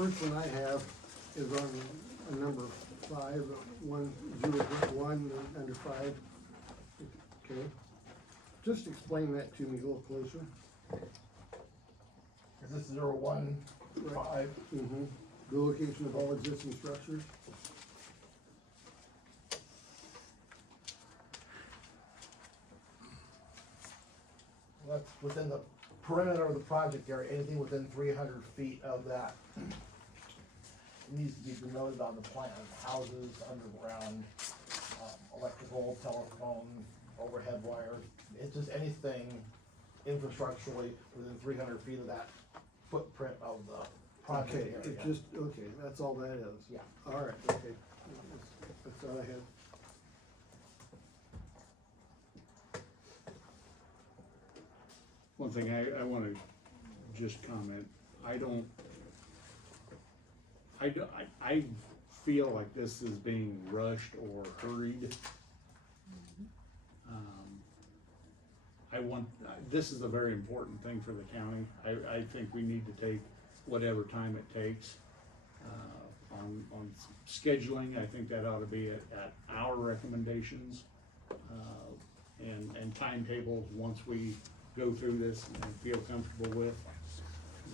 first one I have is on number 5, 1.0.1, under 5. Okay. Just explain that to me a little closer. Is this 015? Mm-hmm. The location of all existing structures. Well, that's within the perimeter of the project area, anything within 300 feet of that needs to be denoted on the plan. Houses, underground, electrical, telephone, overhead wires. It's just anything infrastructurally within 300 feet of that footprint of the project Okay, area. it just, okay, that's all that is. Yeah. All right, okay. That's all I had. One thing I wanna just comment, I feel like this is being rushed or hurried. This is a very important thing for the county. I think we need to take whatever time it takes, on scheduling. I think that ought to be at our recommendations, and timetables once we go through this and feel comfortable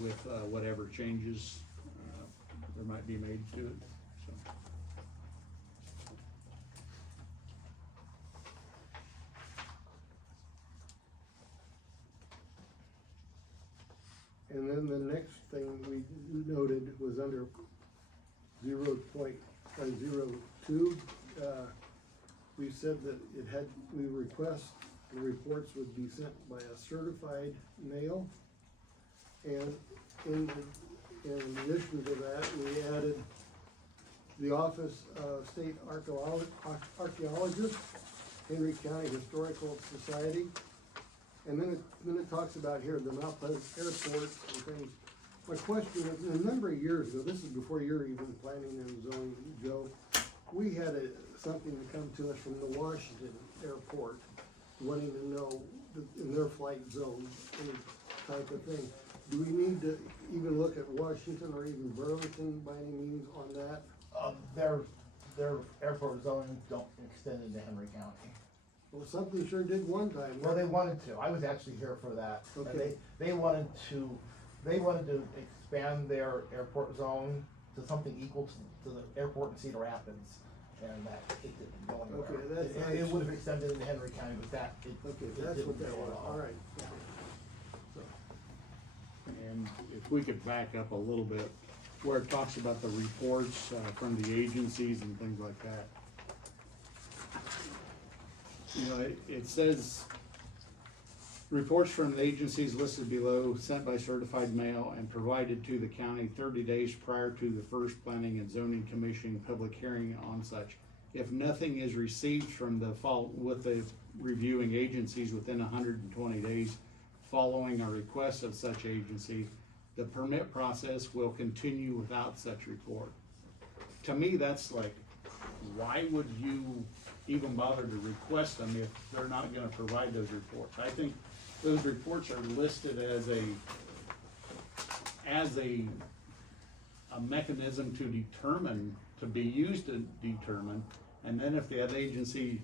with whatever changes, there might be made to it, so. And then the next thing we noted was under 0.02. We said that we request the reports would be sent by a certified mail. And in addition to that, we added the Office of State Archaeologist, Henry County Historical Society. And then it talks about here, the Mount Pleasant Airport and things. My question is, a number of years ago, this is before you were even planning and zoning, Joe, we had something to come to us from the Washington Airport, wanting to know in their flight zone, any type of thing. Do we need to even look at Washington or even Burlington by any means on that? Their airport zoning don't extend into Henry County. Well, something sure did one time. Well, they wanted to. I was actually here for that. And Okay. They wanted to expand their airport zone to something equal to the airport in Cedar Rapids, and that it didn't go anywhere. Okay, that's It nice. would have extended into Henry County, but Okay, it that's didn't what that go was, at all right. And if we could back up a little bit, where it talks about the reports from the agencies and things like that. You know, it says, reports from the agencies listed below sent by certified mail and provided to the county 30 days prior to the first planning and zoning commission public hearing on such. If nothing is received from with the reviewing agencies within 120 days following a request of such agency, the permit process will continue without such report. To me, that's like, why would you even bother to request them if they're not gonna provide those reports? I think those reports are listed as a mechanism to determine, to be used to determine, and then if the other agency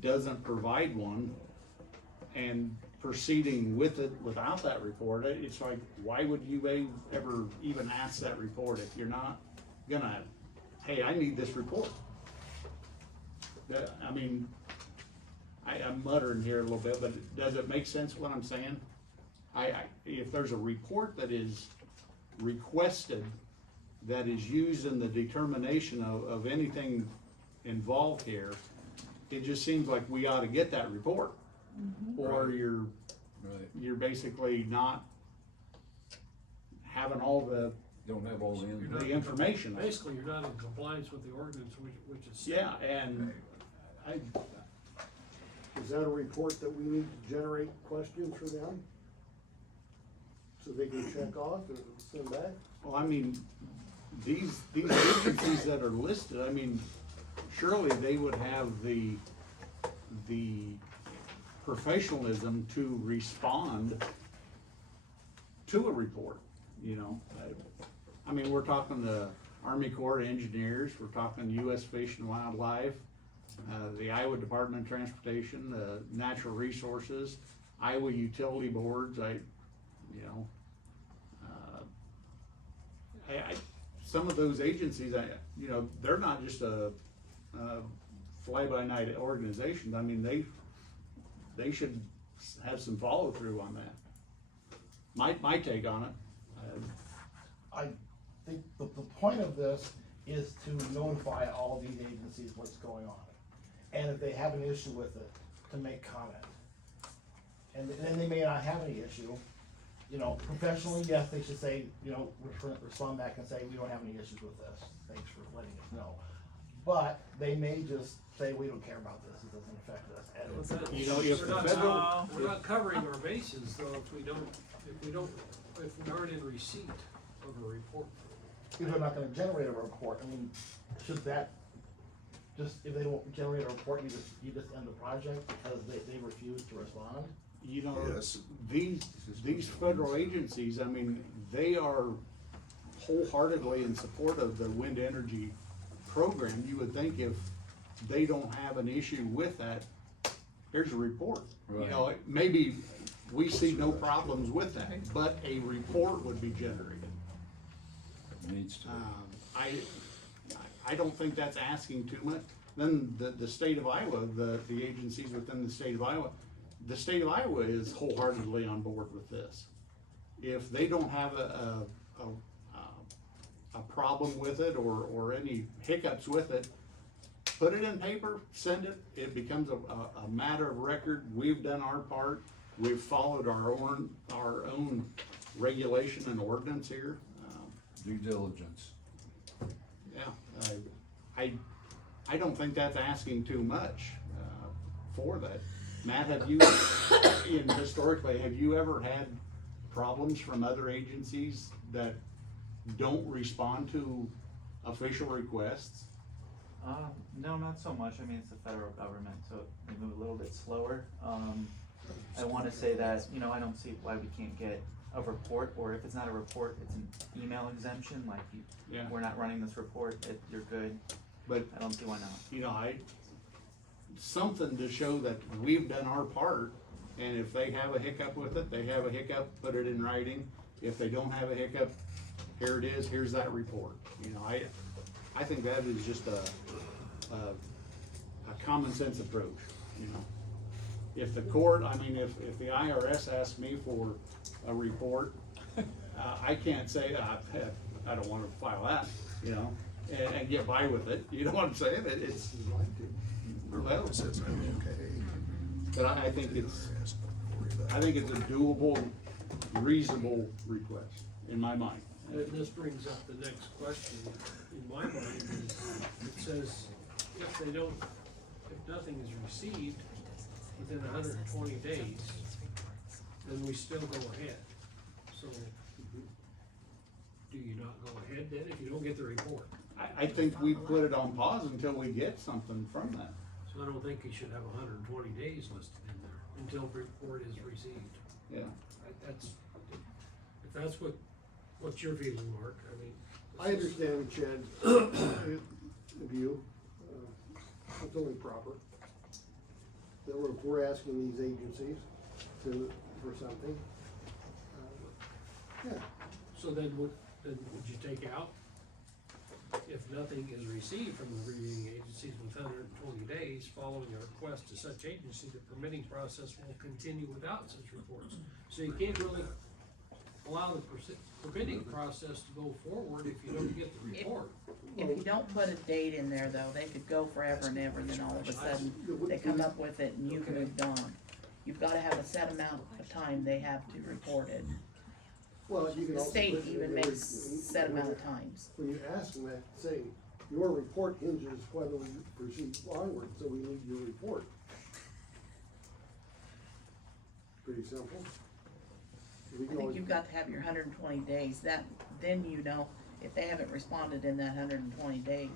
doesn't provide one and proceeding with it without that report, it's like, why would you ever even ask that report if you're not gonna, hey, I need this report? I mean, I'm muttering here a little bit, but does it make sense what I'm saying? If there's a report that is requested, that is used in the determination of anything involved here, it just seems like we ought to get that report. Or you're basically not having all the Don't have all the information. Basically, you're not in compliance with the ordinance, which is. Yeah, and Is that a report that we need to generate questions for them? So they can check off and send back? well, I mean, these agencies that are listed, I mean, surely they would have the professionalism to respond to a report, you know? I mean, we're talking the Army Corps of Engineers, we're talking US Fish and Wildlife, the Iowa Department of Transportation, the Natural Resources, Iowa Utility Boards, some of those agencies, they're not just a fly-by-night organizations. I mean, they should have some follow-through on that. My take on it. I think the point of this is to notify all these agencies what's going on. And if they have an issue with it, to make comment. And then they may not have any issue, professionally, yes, they should say, respond back and say, we don't have any issues with this, thanks for letting us know. But they may just say, we don't care about this, it doesn't affect us. And If the federal, We're not covering our bases though if we aren't in receipt of a report. if they're not gonna generate a report, I mean, should that, if they don't generate a report, you just end the project because they refuse to respond? Yes. these federal agencies, I mean, they are wholeheartedly in support of the wind energy program. You would think if they don't have an issue with that, here's a report. Right. Maybe we see no problems with that, but a report would be generated. Needs to. I don't think that's asking too much. Then the state of Iowa, the agencies within the state of Iowa is wholeheartedly on board with this. If they don't have a problem with it or any hiccups with it, put it in paper, send it, it becomes a matter of record. We've done our part, we've followed our own regulation and ordinance here. Due diligence. Yeah, I don't think that's asking too much, for that. Matt, historically, have you ever had problems from other agencies that don't respond to official requests? No, not so much. I mean, it's the federal government, so they move a little bit slower. I wanna say that, I don't see why we can't get a report, or if it's not a report, it's an email exemption, like Yeah. we're not running this report, you're good. But, I don't see why not. something to show that we've done our part, and if they have a hiccup with it, they have a hiccup, put it in writing. If they don't have a hiccup, here it is, here's that report. I think that is just a common sense approach, If the court, if the IRS asks me for a report, I can't say, I don't wanna file that, and get by with it, you know what I'm saying? It's, well, Says I'm okay. but I think it's a doable, reasonable request, in my mind. And this brings up the next question in my mind is, it says, if nothing is received within 120 days, then we still go ahead. So, do you not go ahead then if you don't get the report? I think we put it on pause until we get something from that. So I don't think you should have 120 days listed in there until the report is received. Yeah. If that's what's your feeling, Mark, I understand Chad's view, it's only proper. That we're asking these agencies for something. Yeah, So then would you take out, if nothing is received from the reviewing agencies within 120 days following a request to such agency, the permitting process will continue without such reports. So you can't really allow the permitting process to go forward if you don't get the report. If you don't put a date in there though, they could go forever and ever, and then all of a sudden, they come up with it and you've moved on. You've gotta have a set amount of time they have to report it. well, you can The also. state put it in even there makes set amount of times. When you ask them that, say, your report hinges whether we proceed onward, so we need your report. Pretty simple. We I can think always- you've got to have your 120 days, then if they haven't responded in that 120 days,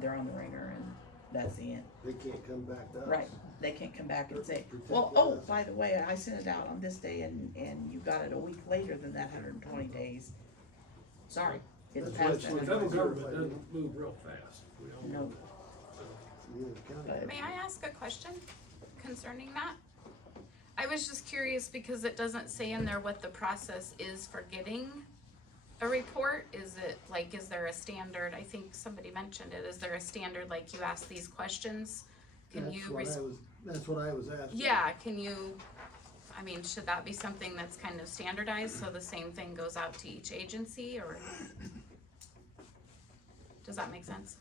they're on the ringer and that's the end. They can't come back to us. Right, they can't come back and say, Protect well, us. by the way, I sent it out on this day and you got it a week later than that 120 days. sorry, it's That's past what that. she- The federal government doesn't move real fast, we all know No. that. The other county. But- May I ask a question concerning that? I was just curious because it doesn't say in there what the process is for getting a report. Is it like, is there a standard? I think somebody mentioned it. Is there a standard, like you ask these questions? Can you, That's what I was asking. yeah, can you, I mean, should that be something that's kind of standardized so the same thing goes out to each agency, or? Does that make sense?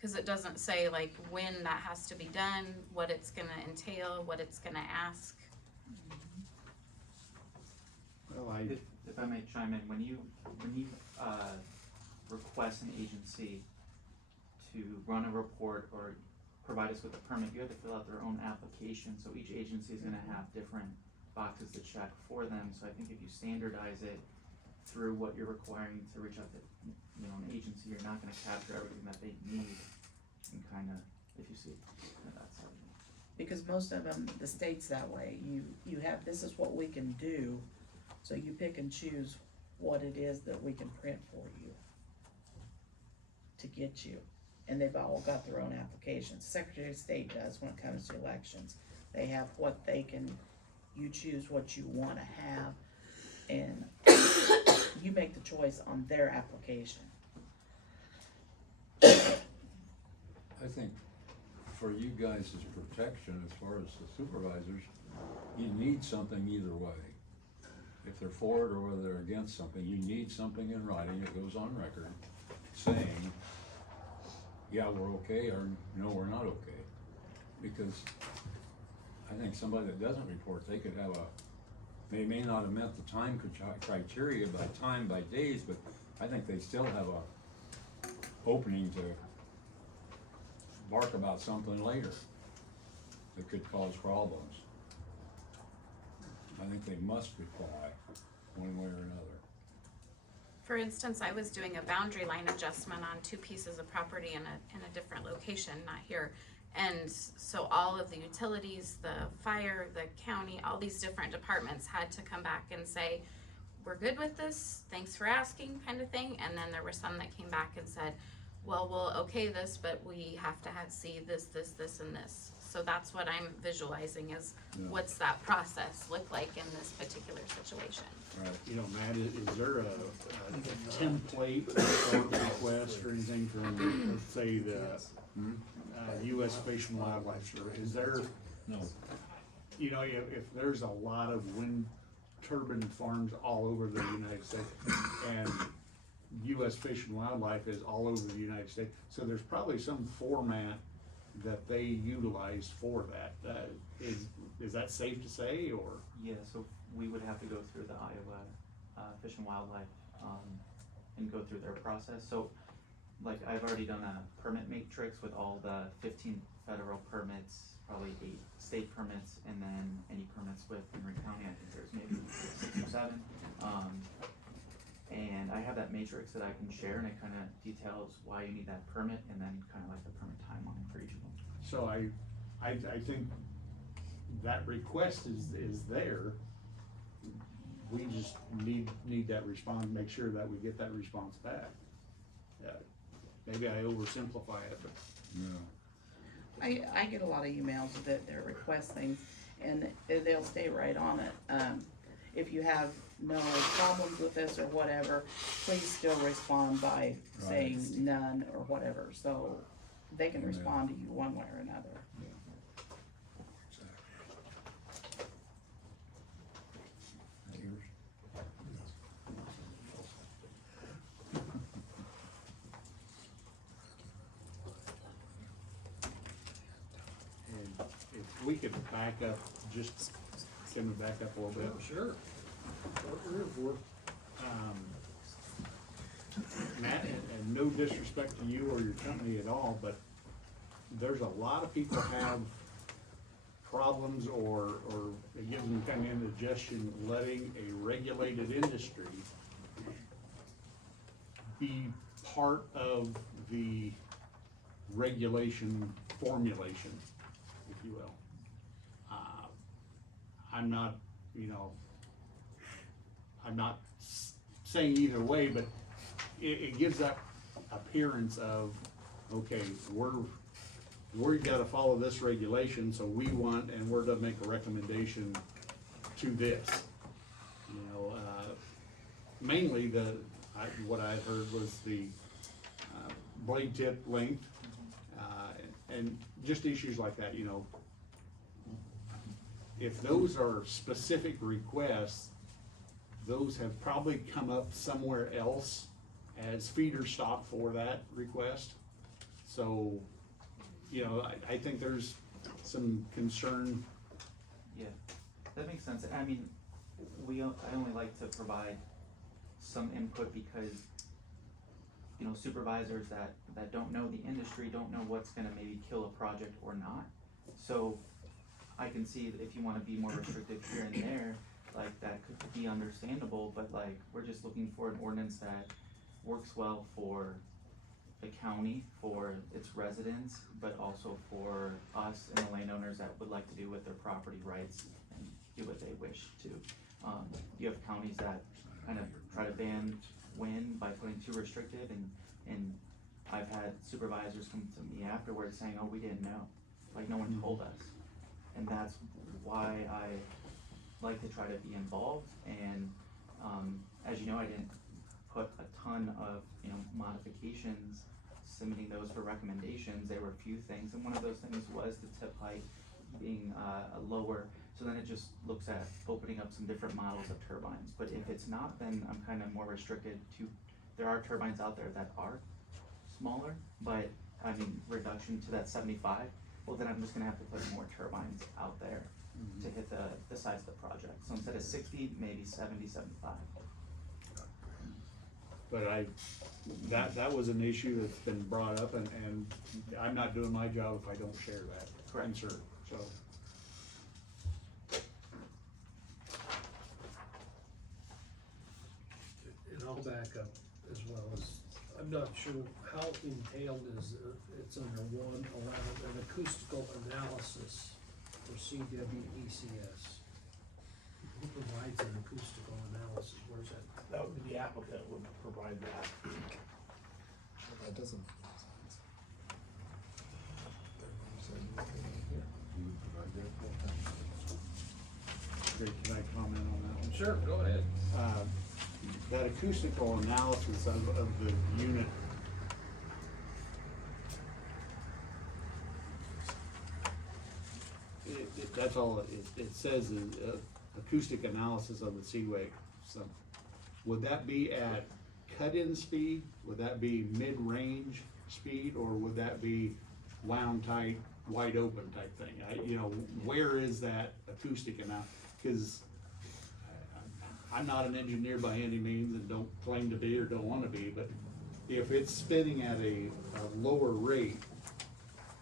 Cause it doesn't say like when that has to be done, what it's gonna entail, what it's gonna ask. Well, If I may chime in, when you request an agency to run a report or provide us with a permit, you have to fill out their own application, so each agency is gonna have different boxes to check for them, so I think if you standardize it through what you're requiring to reach out to, an agency, you're not gonna capture everything that they need, and kinda, if you see, that's how you. Because most of them, the state's that way, you have, this is what we can do, so you pick and choose what it is that we can print for you to get you, and they've all got their own applications. Secretary of State does when it comes to elections, they have what they can, you choose what you wanna have, and you make the choice on their application. I think for you guys' protection, as far as the supervisors, you need something either way. If they're for it or whether they're against something, you need something in writing that goes on record saying, yeah, we're okay, or no, we're not okay. Because I think somebody that doesn't report, they could have they may not have met the time criteria by time, by days, but I think they still have a opening to bark about something later that could cause problems. I think they must reply one way or another. For instance, I was doing a boundary line adjustment on 2 pieces of property in a different location, not here. And so all of the utilities, the fire, the county, all these different departments had to come back and say, we're good with this, thanks for asking, kind of thing. And then there were some that came back and said, well, we'll okay this, but we have to see this, this, this, and this. So that's what I'm visualizing is what's that process look like in this particular situation. Right. Matt, is there a template request or anything from, let's say, the U.S. Fish and Wildlife Service? Is there, No. if there's a lot of wind turbine farms all over the United States, and U.S. Fish and Wildlife is all over the United States, so there's probably some format that they utilize for that. Is that safe to say, or? Yeah, so we would have to go through the Iowa Fish and Wildlife and go through their process. So, like, I've already done a permit matrix with all the 15 federal permits, probably 8 state permits, and then any permits with Henry County. I think there's maybe 6 or 7. And I have that matrix that I can share, and it kind of details why you need that permit, and then kind of like the permit timeline for each of them. So I think that request is there. We just need that response, make sure that we get that response back. Maybe I oversimplify it, but. Yeah. I get a lot of emails that request things, and they'll stay right on it. If you have no problems with this or whatever, please still respond by saying none or whatever, so they can respond to you one way or another. And if we could back up, just, can we back up a little bit? Sure. Matt, and no disrespect to you or your company at all, but there's a lot of people have problems or it gives them kind of indigestion letting a regulated industry be part of the regulation formulation, if you will. I'm not, I'm not saying either way, but it gives that appearance of, okay, we've gotta follow this regulation, so we want, and we're gonna make a recommendation to this. You know, mainly what I heard was the blade tip length, and just issues like that, you know. If those are specific requests, those have probably come up somewhere else as feeder stock for that request. So, you know, I think there's some concern. Yeah, that makes sense. I mean, I only like to provide some input because, you know, supervisors that don't know the industry, don't know what's gonna maybe kill a project or not. So I can see that if you wanna be more restrictive here and there, like that could be understandable, but like, we're just looking for an ordinance that works well for the county, for its residents, but also for us and the landowners that would like to do with their property rights and do what they wish to. You have counties that kind of try to ban wind by putting too restrictive, and I've had supervisors come to me afterwards saying, oh, we didn't know, like no one told us. And that's why I like to try to be involved, and as you know, I didn't put a ton of, you know, modifications, submitting those for recommendations. There were a few things, and one of those things was the tip height being lower, so then it just looks at opening up some different models of turbines. But if it's not, then I'm kind of more restricted to, there are turbines out there that are smaller, but I mean, reduction to that 75, well then I'm just gonna have to put more turbines out there to hit the size of the project. So instead of 60, maybe 70, 75. But that was an issue that's been brought up, and I'm not doing my job if I don't share that concern, so. And I'll back up as well as, I'm not sure how entailed is, it's under 111, an acoustical analysis for CWECS. Who provides an acoustical analysis, where's that? That would be the applicant would provide that. That doesn't. You would provide that? Great, can I comment on that one? Sure, go ahead. That acoustical analysis of the unit. That's all it says is acoustic analysis of the seaway. So, would that be at cut-in speed? Would that be mid-range speed, or would that be wound tight, wide open type thing? Where is that acoustic analysis? Because I'm not an engineer by any means and don't claim to be or don't want to be, but if it's spinning at a lower rate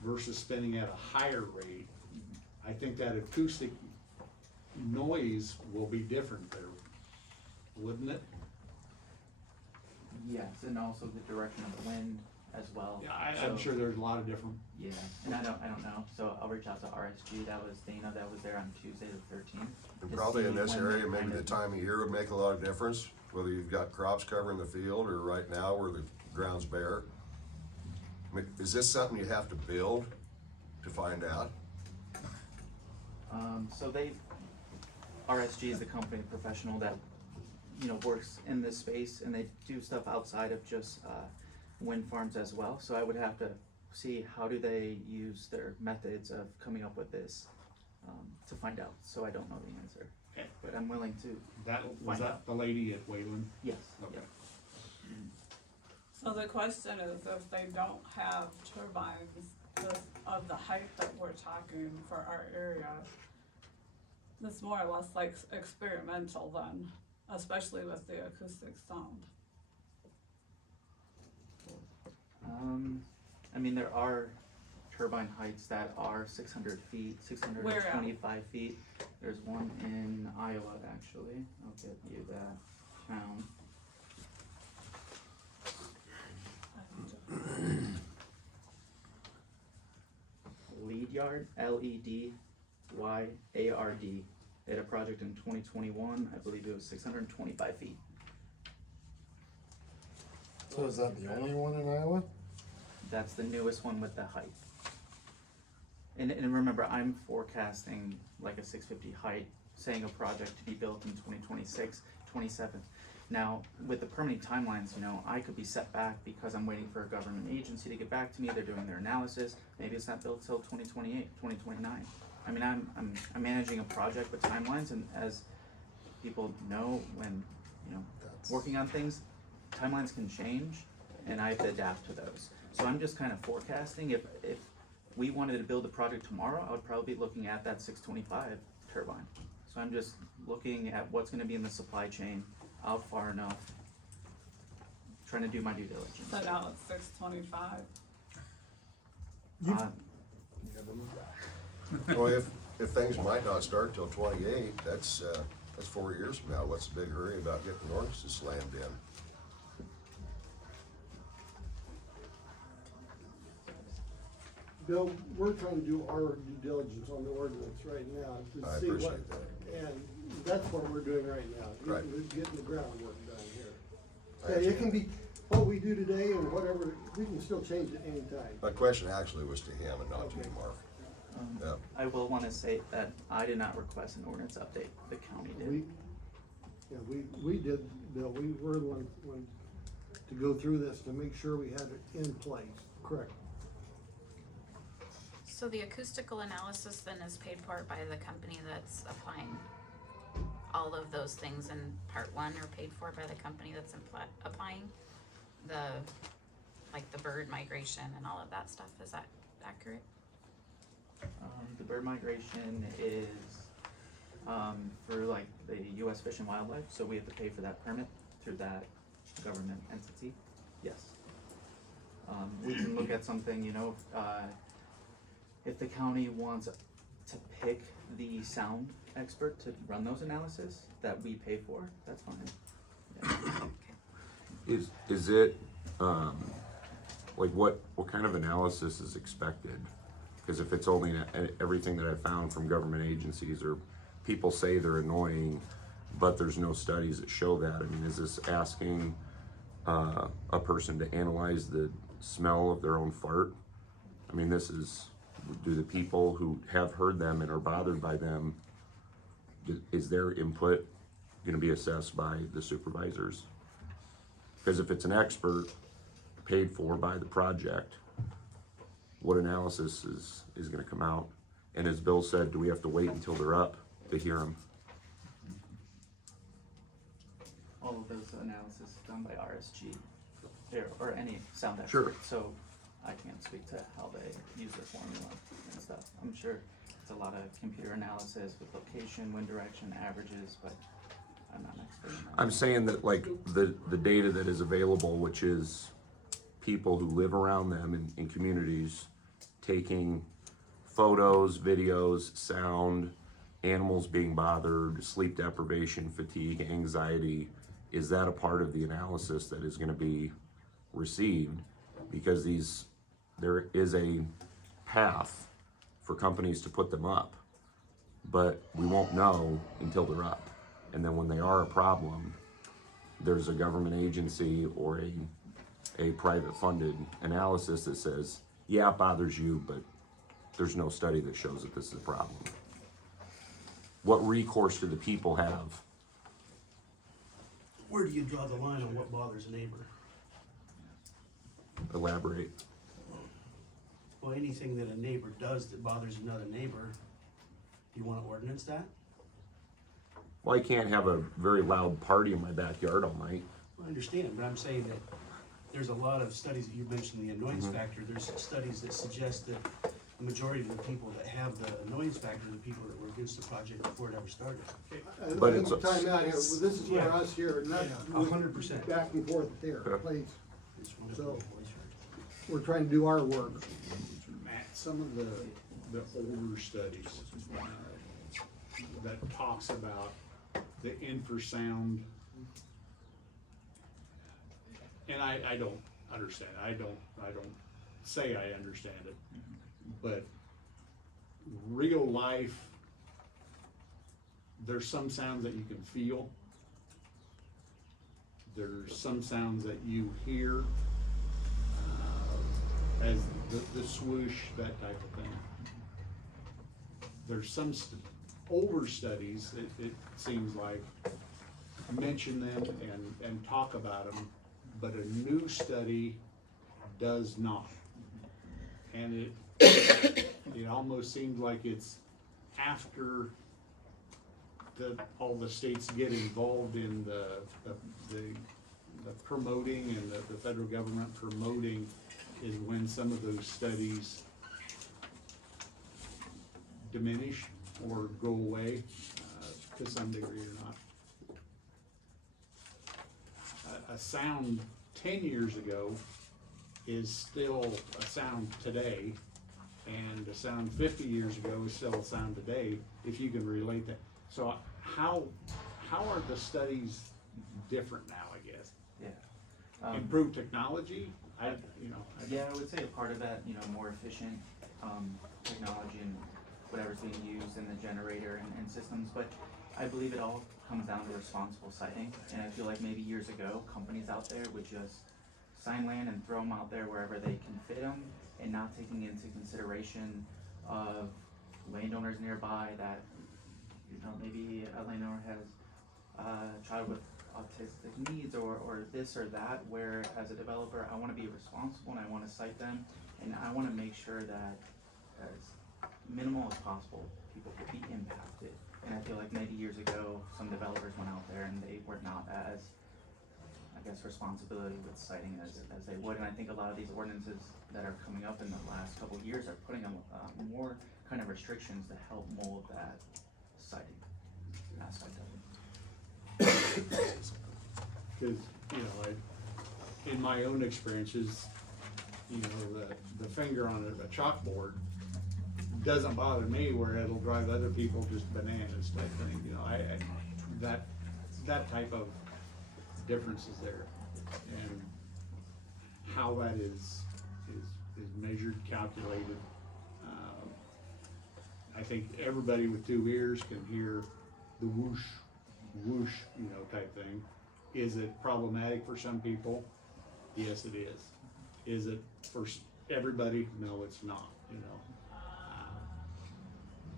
versus spinning at a higher rate, I think that acoustic noise will be different there, wouldn't it? Yes, and also the direction of the wind as well. Yeah, I'm sure there's a lot of different. Yeah, and I don't know, so I'll reach out to RSG, that was Dana, that was there on Tuesday the 13th. And to probably see in this when area, they're maybe kind the of- time of year would make a lot of difference, whether you've got crops covering the field or right now where the ground's bare. I mean, is this something you have to build to find out? So RSG is the company professional that, you know, works in this space, and they do stuff outside of just, wind farms as well. So I would have to see how do they use their methods of coming up with this, to find out. So I don't know the answer, Okay. but I'm willing to, Was Find that out. the lady at Wayland? yes, Okay. yep. So the question is, if they don't have turbines of the height that we're talking for our area, it's more or less like experimental then, especially with the acoustic sound. I mean, there are turbine heights that are 600 feet, 625 feet. There's one in Iowa, actually. I'll get you that found. Lead Yard, LEDYARD. They had a project in 2021. I believe it was 625 feet. So is that the only one in Iowa? That's the newest one with the height. And remember, I'm forecasting like a 650 height, saying a project to be built in 2026, 27. Now, with the permitting timelines, you know, I could be set back because I'm waiting for a government agency to get back to me, they're doing their analysis, maybe it's not built till 2028, 2029. I mean, I'm managing a project with timelines, and as people know, when, you know, working on things, timelines can change, and I have to adapt to those. So I'm just kind of forecasting, if we wanted to build a project tomorrow, I would probably be looking at that 625 turbine. So I'm just looking at what's gonna be in the supply chain, out far enough, trying to do my due diligence. So now it's 625. Well, if things might not start till 28, that's 4 years from now. What's the big hurry about getting the ordinances slammed in? Bill, we're trying to do our due diligence on the ordinance right now I to see what, appreciate that. and that's what we're doing right now. Right. Getting the groundwork done here. I Yeah, it understand. can be what we do today and whatever, we can still change it anytime. My question actually was to him and not to you, Okay. Mark. Yeah. I will wanna say that I did not request an ordinance update, the county did. We did, Bill, we were the one to go through this to make sure we had it in place, correct? So the acoustical analysis then is paid for by the company that's applying all of those things in part one are paid for by the company that's applying like the bird migration and all of that stuff, is that accurate? The bird migration is, for like the US Fish and Wildlife, so we have to pay for that permit through that government entity, yes. We can look at something, you know, if the county wants to pick the sound expert to run those analysis that we pay for, that's fine. Yeah. Is it, like what kind of analysis is expected? Because if it's only everything that I found from government agencies, or people say they're annoying, but there's no studies that show that. I mean, is this asking a person to analyze the smell of their own fart? I mean, do the people who have heard them and are bothered by them, is their input gonna be assessed by the supervisors? Because if it's an expert paid for by the project, what analysis is gonna come out? And as Bill said, do we have to wait until they're up to hear them? All of those analysis done by RSG, or any sound expert. Sure. So I can't speak to how they use their formula and stuff. I'm sure it's a lot of computer analysis with location, wind direction, averages, but I'm not an expert in that. I'm saying that like the data that is available, which is people who live around them in communities, taking photos, videos, sound, animals being bothered, sleep deprivation, fatigue, anxiety, is that a part of the analysis that is gonna be received? Because there is a path for companies to put them up, but we won't know until they're up. And then when they are a problem, there's a government agency or a private funded analysis that says, yeah, it bothers you, but there's no study that shows that this is a problem. What recourse do the people have? Where do you draw the line on what bothers a neighbor? Elaborate. Well, anything that a neighbor does that bothers another neighbor, do you wanna ordinance that? Well, I can't have a very loud party in my backyard all night. I understand, but I'm saying that there's a lot of studies that you mentioned, the annoyance factor, there's studies that suggest that the majority of the people that have the annoyance factor are the people that were against the project before it ever started. But it's a- Time out here, this is where Yeah. us here, not. Yeah, 100%. Back and forth here, Okay. please, Just wanted to So- voice it. we're trying to do our work. Matt, some of the older studies that talks about the infrasound, and I don't understand, I don't say I understand it, but real life, there's some sounds that you can feel, there's some sounds that you hear, as the swoosh, that type of thing. There's some older studies, it seems like, mention them and talk about them, but a new study does not. And it almost seems like it's after all the states get involved in the promoting and the federal government promoting is when some of those studies diminish or go away to some degree or not. A sound 10 years ago is still a sound today, and a sound 50 years ago is still a sound today, if you can relate that. So how are the studies different now, I guess? Yeah. Improved technology? Yeah, I would say a part of that, more efficient, technology and whatever's being used in the generator and systems, but I believe it all comes down to responsible siting, and I feel like maybe years ago, companies out there would just sign land and throw them out there wherever they can fit them, and not taking into consideration of landowners nearby that, maybe a landowner has a child with autistic needs or this or that, where as a developer, I wanna be responsible and I wanna cite them, and I wanna make sure that as minimal as possible, people will be impacted. And I feel like maybe years ago, some developers went out there and they were not as, responsibility with citing as they would. And I think a lot of these ordinances that are coming up in the last couple of years are putting more kind of restrictions to help mold that citing aspect of it. Cause, in my own experiences, the finger on a chalkboard doesn't bother me where it'll drive other people just bananas type thing, that type of difference is there. And how that is measured, calculated, I think everybody with 2 ears can hear the whoosh, whoosh, type thing. Is it problematic for some people? Yes, it is. Is it for everybody? No, it's not,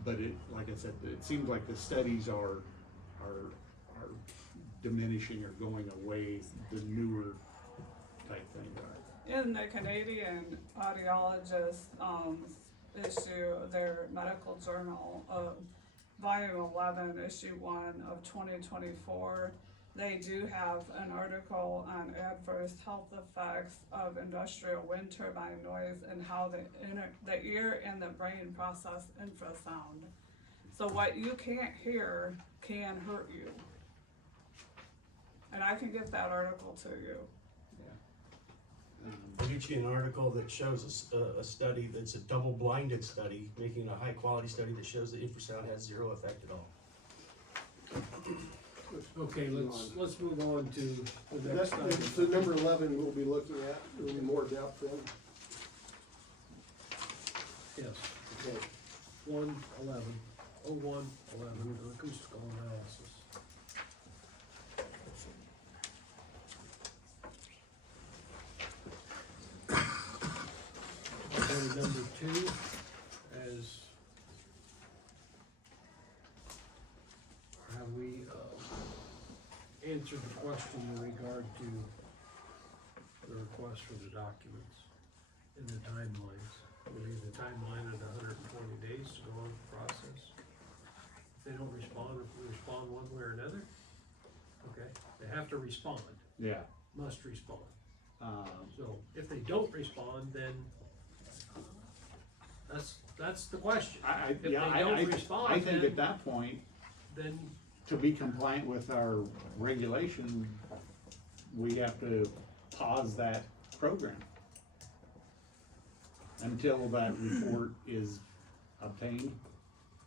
But like I said, it seems like the studies are diminishing or going away, the newer type things are. In the Canadian audiologists, issue their medical journal of volume 11, issue 1 of 2024, they do have an article on adverse health effects of industrial wind turbine noise and how the ear and the brain process infrasound. So what you can't hear can hurt you. And I can get that article to you. I'll get you an article that shows a study that's a double-blinded study, making it a high-quality study that shows that infrasound has zero effect at all. Okay, let's move on to the That's, next item. so number 11 we'll be looking at in more depth then. Yes, Okay. 111, 0111, acoustical analysis. Okay, number 2, as have we answered the question in regard to the request for the documents and the timelines? We leave the timeline at 120 days to go on the process. If they don't respond, if we respond one way or another, okay, they have to respond, Yeah. must respond. So if they don't respond, then that's the question. If they don't respond, I think then- at that point, Then, to be compliant with our regulation, we have to pause that program until that report is obtained,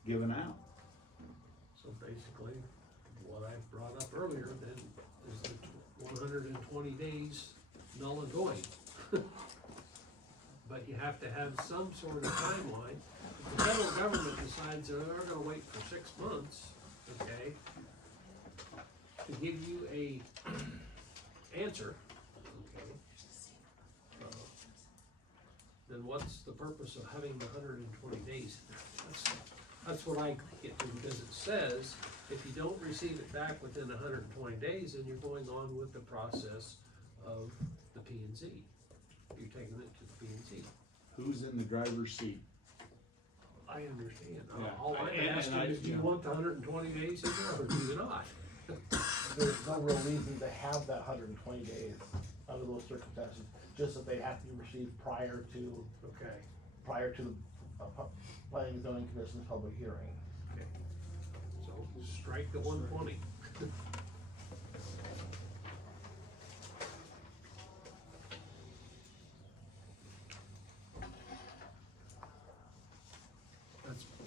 given out. so basically, what I brought up earlier then is the 120 days null and void. But you have to have some sort of timeline. If the federal government decides they're gonna wait for 6 months, okay, to give you a answer, okay, then what's the purpose of having the 120 days? That's what I get to, because it says, if you don't receive it back within 120 days, then you're going on with the process of the P and Z. You're taking it to the P and Z. Who's in the driver's seat? I understand. Yeah. All I'm And asking I- is, do you yeah. want the 120 days in there, or do you not? There's no real reason to have that 120 days under those circumstances, just that they have to be received prior to Okay, the planning and zoning commission's public hearing. okay. So strike the 120.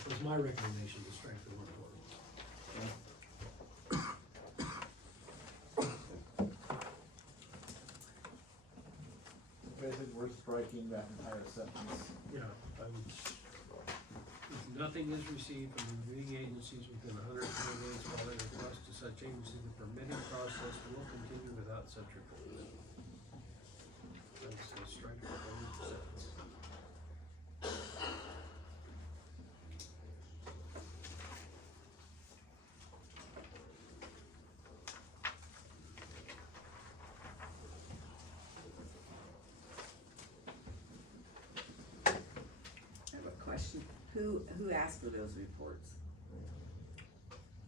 Was my recommendation, to strike the 120. Basically, we're striking that entire sentence. Yeah, if nothing is received from the reviewing agencies within 120 days following a request to such agency, the permitting process will continue without such report. That's a strike the whole sentence. I have a question. Who asked for those reports?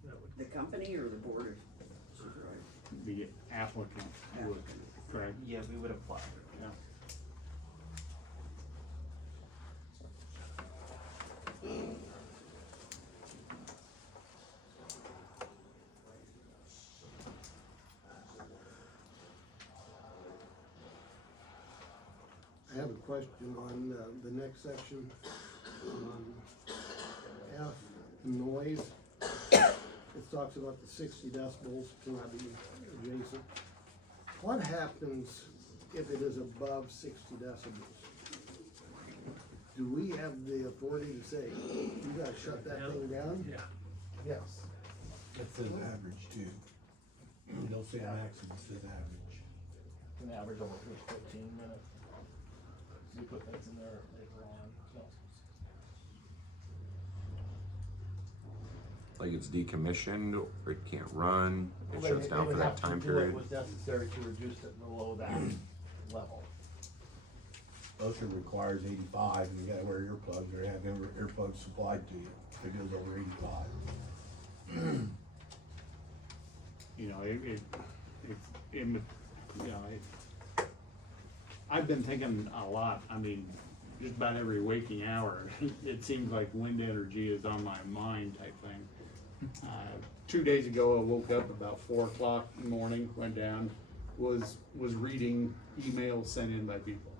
That would, The company or the board of supervisors? The applicant would, correct? Yeah, we would apply. Yeah. I have a question on the next section, on F, noise. It talks about the 60 decibels cannot be adjacent. What happens if it is above 60 decibels? Do we have the authority to say, you gotta shut that thing down? yeah, Yes. It says average too. You don't say maximum, it says average. An average over 15 minutes. So you put things in there later on, so. Like it's decommissioned or it can't run, it They- shuts they down for would that have to time do what period. was necessary to reduce it below that level. OSHA requires 85, and you gotta wear earplugs or have earplugs supplied to you if it goes over 85. You know, I've been thinking a lot, I mean, just about every waking hour, it seems like wind energy is on my mind type thing. 2 days ago, I woke up about 4 o'clock in the morning, went down, was reading emails sent in by people.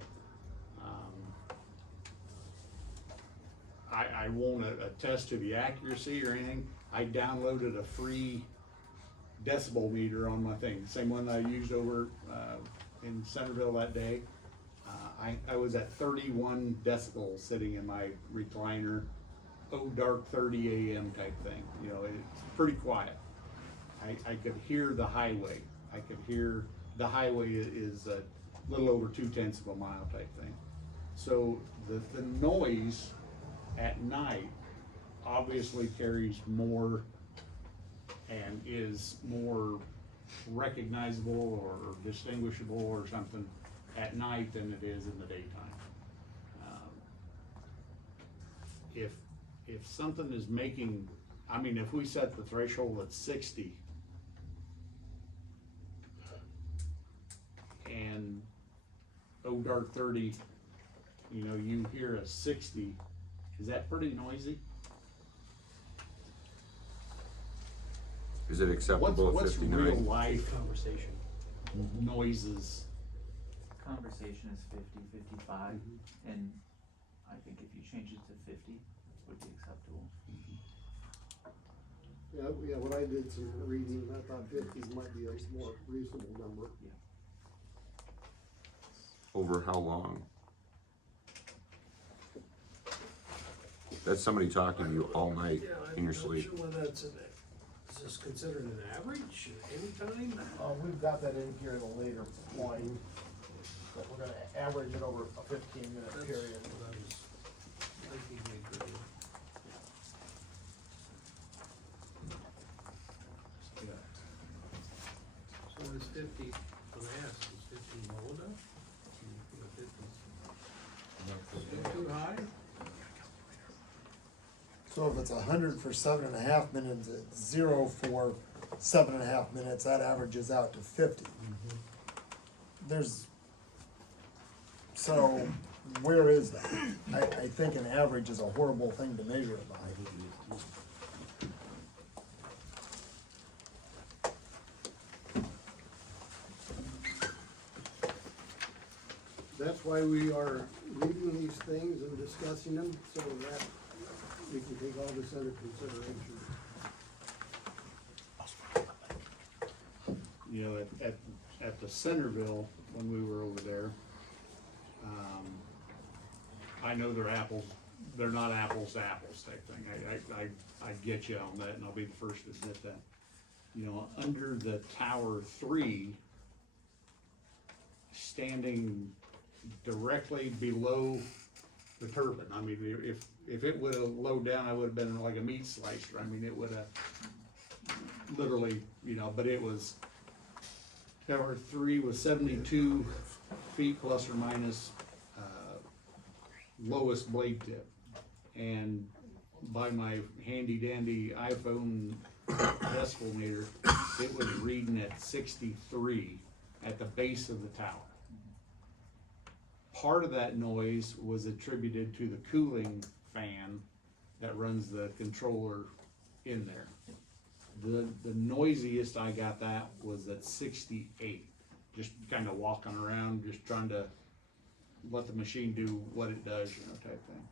I won't attest to the accuracy or anything, I downloaded a free decibel meter on my thing, same one I used over in Centerville that day. I was at 31 decibels sitting in my recliner, dark 30 a.m. type thing, you know, it's pretty quiet. I could hear the highway, the highway is a little over 0.2 of a mile type thing. So the noise at night obviously carries more and is more recognizable or distinguishable or something at night than it is in the daytime. If something is making, I mean, if we set the threshold at 60 and dark 30, you know, you hear a 60, is that pretty noisy? Is it acceptable at What's 59? real life conversation. noises? Conversation is 50, 55, and I think if you change it to 50, would be acceptable. Yeah, when I did some reading, I thought 50 might be a more reasonable number. Over how long? That's somebody talking to you all night in your sleep. I'm not sure why that's in there. Is this considered an average, any time? We've got that in here at a later point, but we're gonna average it over a 15-minute That's period. what I was thinking we could do. So is 50, when I asked, is 15 low enough? You know, 50's still too high? So if it's 100 for 7.5 minutes, it's 0 for 7.5 minutes, that averages out to 50. There's, so where is that? I think an average is a horrible thing to measure it by. That's why we are reading these things and discussing them, so that we can take all this under consideration. You know, at the Centerville, when we were over there, I know they're not apples to apples type thing. I get you on that, and I'll be the first to admit that. You know, under the Tower 3, standing directly below the turbine, I mean, if it would've low down, I would've been like a meat slicer. I mean, it would've literally, you know, but it was, Tower 3 was 72 feet plus or minus, lowest blade tip. And by my handy dandy iPhone decibel meter, it was reading at 63 at the base of the tower. Part of that noise was attributed to the cooling fan that runs the controller in there. The noisiest I got that was at 68, just kind of walking around, just trying to let the machine do what it does, you know, type thing.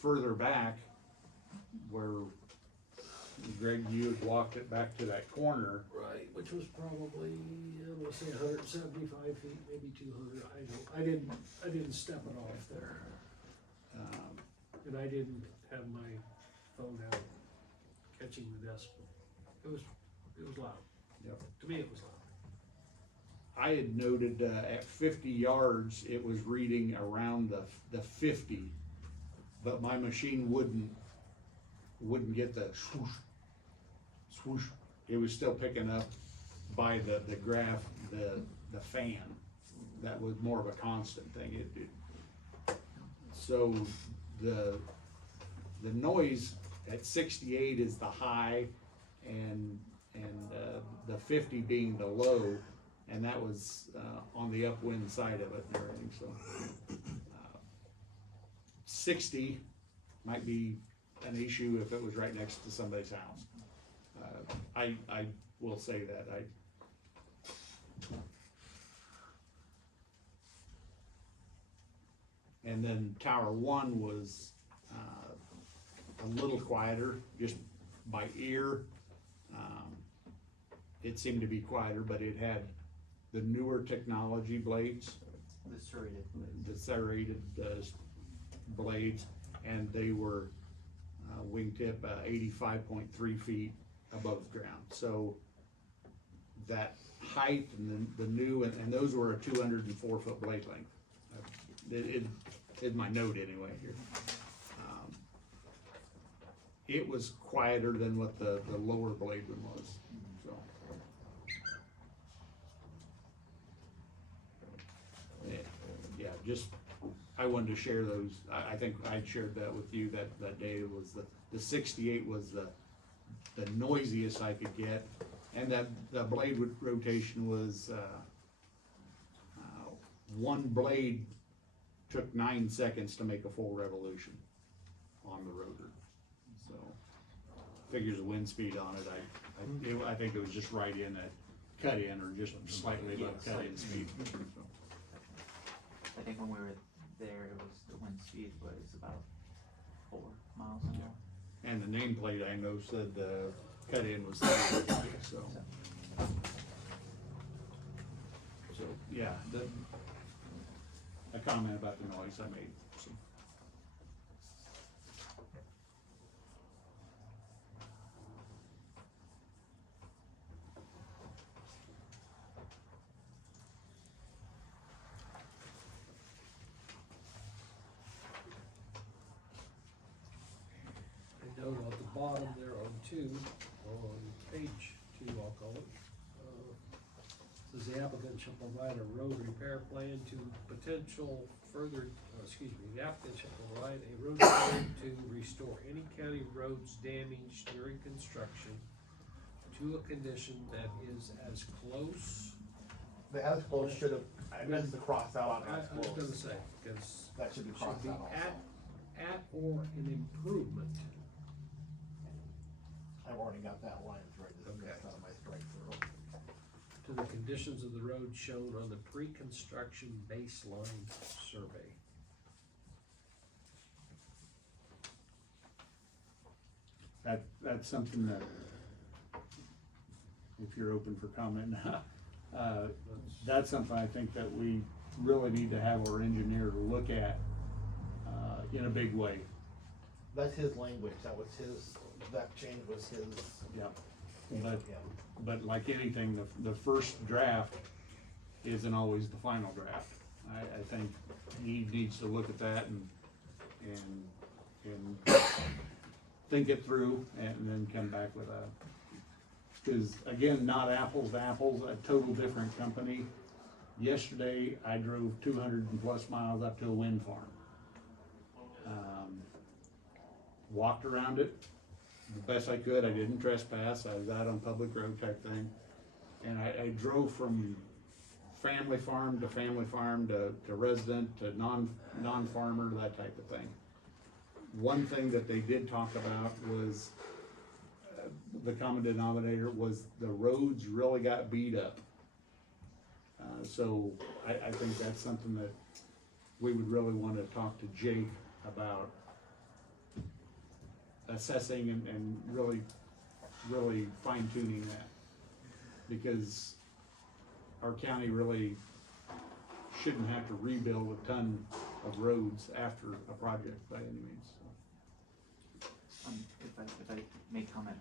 Further back, where Greg, you had walked it back to that corner, Right, which was probably, I'm gonna say 175 feet, maybe 200, I didn't step it off there. And I didn't have my phone out catching the decibel. It was loud. Yep. To me, it was loud. I had noted at 50 yards, it was reading around the 50, but my machine wouldn't get the swoosh, swoosh. It was still picking up by the graph, the fan. That was more of a constant thing. So the noise at 68 is the high, and the 50 being the low. And that was on the upwind side of it and everything, so. 60 might be an issue if it was right next to somebody's house. I will say that, And then Tower 1 was a little quieter, just by ear. It seemed to be quieter, but it had the newer technology blades, The serrated blades. the serrated blades, and they were wingtip 85.3 feet above the ground. So that height and the new, and those were a 204 foot blade length. It is my note anyway here. It was quieter than what the lower blade one was, so. Yeah, just, I wanted to share those. I think I shared that with you that day. It was the 68 was the noisiest I could get. And that the blade rotation was, one blade took 9 seconds to make a full revolution on the rotor. So, figures of wind speed on it, I think it was just right in at cut in, or just slightly above cut in speed. So. I think when we were there, it was, the wind speed was about 4 miles an hour. And the nameplate, I know, said the cut in was 30, so. So, yeah, a comment about the noise I made, so. bottom there on two, on page two, I'll call it. Says the applicant shall provide a road repair plan to potential further, the applicant shall provide a road plan to restore any county roads damaged during construction to a condition that is as close. The as close should have, I meant to cross out on I as was gonna close. say, because That should be crossed should be out also. at or an improvement. I've already got that line right, this is Okay. out of my strike through. To the conditions of the road shown on the pre-construction baseline survey. That's something that, if you're open for comment now, that's something I think that we really need to have our engineer look at, in a big way. That's his language, that was his, that change was his. Yeah. But, Yeah. but like anything, the first draft isn't always the final draft. I think he needs to look at that and think it through and then come back with a, cause again, not apples to apples, a total different company. Yesterday, I drove 200 and plus miles up to a wind farm. Walked around it the best I could. I didn't trespass. I was out on public road type thing. And I drove from family farm to resident to non-farmer, that type of thing. One thing that they did talk about was, the common denominator was the roads really got beat up. So I think that's something that we would really wanna talk to Jake about assessing and really fine tuning that. Because our county really shouldn't have to rebuild a ton of roads after a project by any means. If I may comment,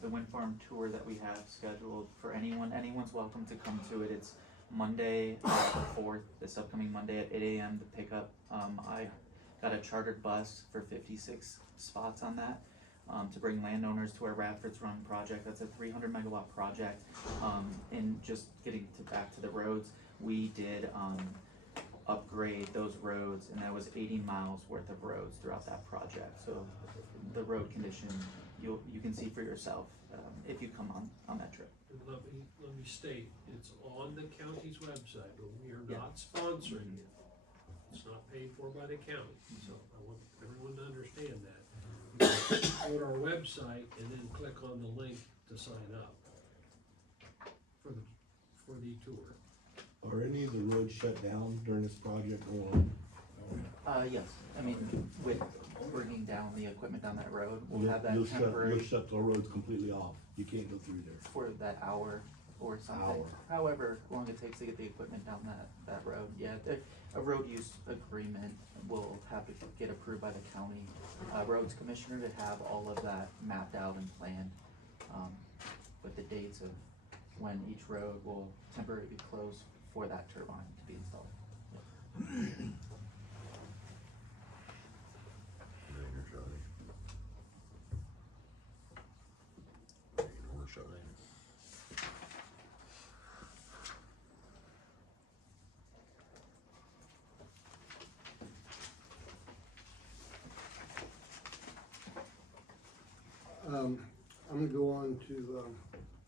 the wind farm tour that we have scheduled for anyone's welcome to come to it. It's Monday, the 4th, this upcoming Monday at 8 a.m. to pick up. I got a chartered bus for 56 spots on that, to bring landowners to our Radfords Run project. That's a 300 megawatt project. And just getting back to the roads, we did, upgrade those roads, and that was 80 miles worth of roads throughout that project. So the road condition, you can see for yourself, if you come on that trip. And let me state, it's on the county's website, but we are Yeah. not sponsoring it. It's not paid for by the county, so I want everyone to understand that. You can go to our website and then click on the link to sign up for the tour. Are any of the roads shut down during this project or? Yes, I mean, with bringing down the equipment down that road, we'll have that You'll temporary shut the roads completely off, you can't go through there. for that hour or something. Hour. However long it takes to get the equipment down that road, yeah, a road use agreement will have to get approved by the county roads commissioner to have all of that mapped out and planned, with the dates of when each road will temporarily be closed for that turbine to be installed. Rain or shine. Rain or shine. I'm gonna go on to,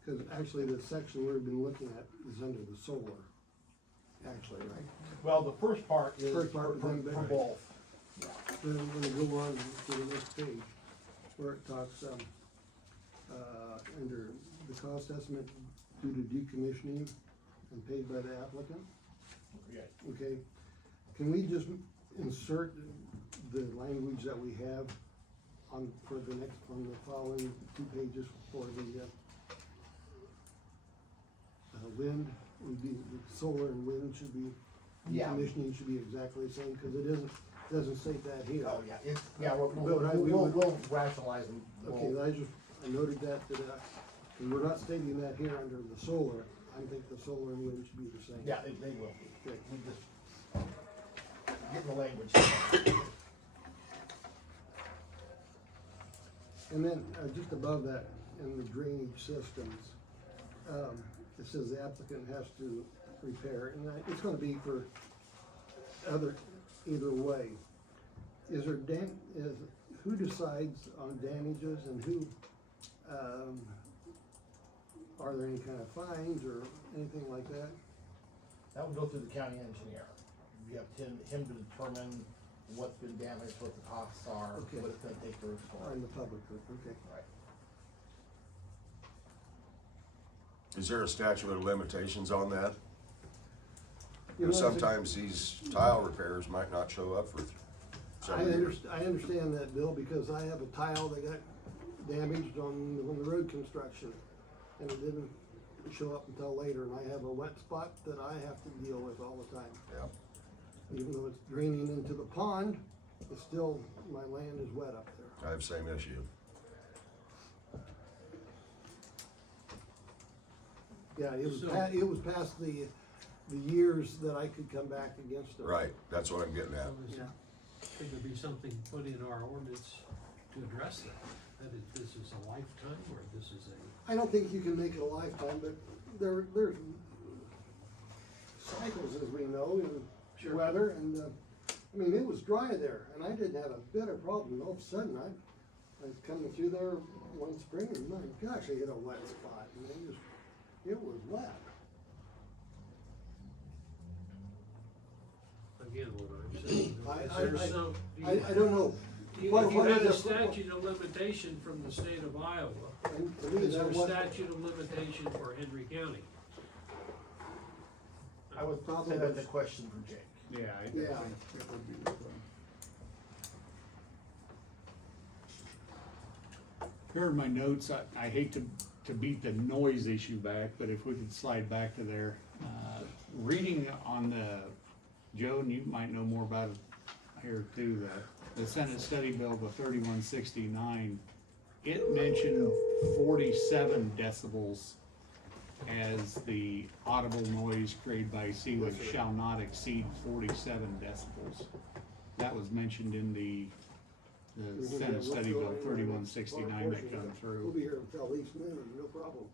cause actually the section we've been looking at is under the solar, actually, right? Well, the first part is First part for was in there. both. Then I'm gonna go on to the next page, where it talks, under the cost estimate due to decommissioning and paid by the applicant. Yeah. Okay, can we just insert the language that we have on, for the next, on the following 2 pages for the, wind, would be, the solar and wind should be, Yeah. decommissioning should be exactly the same, cause it doesn't state that here. Oh, yeah, it's, yeah, we'll we would- we'll rationalize and Okay, I noted that, and we're not stating that here under the solar, I think the solar and wind should be the same. yeah, they will. Okay. We just, getting the language. And then, just above that, in the drainage systems, it says the applicant has to repair, and it's gonna be for either way. Is there who decides on damages and who, are there any kind of fines or anything like that? That would go through the county engineer. You have him to determine what's been damaged, what the costs are, Okay. what it's gonna take to restore. On the public, okay. Right. Is there a statute of limitations on that? You know, Sometimes these tile repairs might not show up for several years. I understand that, Bill, because I have a tile that got damaged on the road construction, and it didn't show up until later, and I have a wet spot that I have to deal with all the time. Yeah. Even though it's draining into the pond, it's still, my land is wet up there. I have the same issue. Yeah, So- it was past the years that I could come back against it. Right, that's what I'm getting at. Yeah. Could there be something put in our ordinance to address that? This is a lifetime, or this is a, I don't think you can make it a lifetime, but there's cycles, as we know, in weather, and, I mean, it was dry there, and I didn't have a bit of problem, all of a sudden, I was coming through there one spring, and my gosh, I hit a wet spot, and it was wet. again, what I'm saying, I- is there some, I don't know. if What- you what had a is the- statute of limitation from the state of Iowa, And to me, is there that a was, statute of limitation for Henry County? I would Problem say that's a is- question for Jake. Yeah, I think Yeah. that would be the thing. Here are my notes. I hate to beat the noise issue back, but if we could slide back to there. Reading on Joe, and you might know more about it here too, the Senate Study Bill, the 3169, it mentioned 47 decibels as the audible noise created by seaway shall not exceed 47 decibels. That was mentioned in the Senate Study Bill 3169 that come We'll through. be here until at least noon, no problem.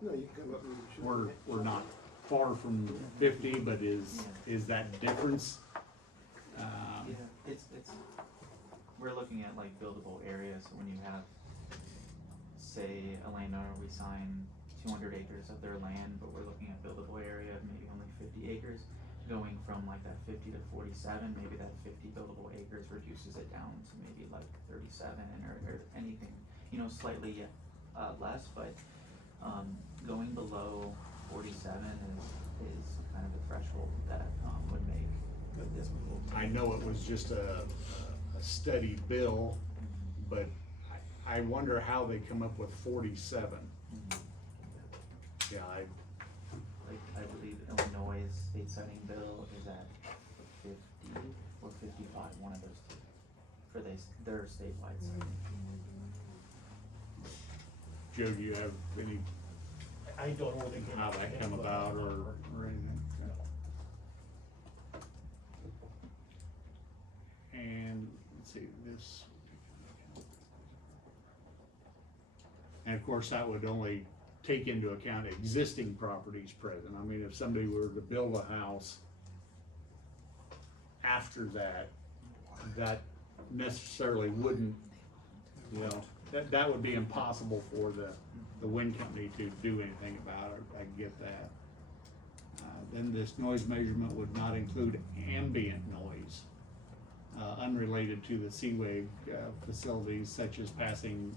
No, you can come up and shoot. We're not far from 50, but is that difference? Yeah, it's, we're looking at like buildable areas, so when you have, say, a landowner, we sign 200 acres of their land, but we're looking at buildable area of maybe only 50 acres, going from like that 50 to 47, maybe that 50 buildable acres reduces it down to maybe like 37 or anything, slightly less, but going below 47 is kind of a threshold that would make this move. I know it was just a steady bill, but I wonder how they come up with 47. Yeah, I believe Illinois' state setting bill is at 50 or 55, one of those two, for their statewide setting. Joe, do you have any, I don't know what they came how up that with, come but- about or anything? And, let's see, this. And of course, that would only take into account existing properties present. I mean, if somebody were to build a house after that, that necessarily wouldn't, that would be impossible for the wind company to do anything about it. I get that. Then this noise measurement would not include ambient noise, unrelated to the seaway facilities such as passing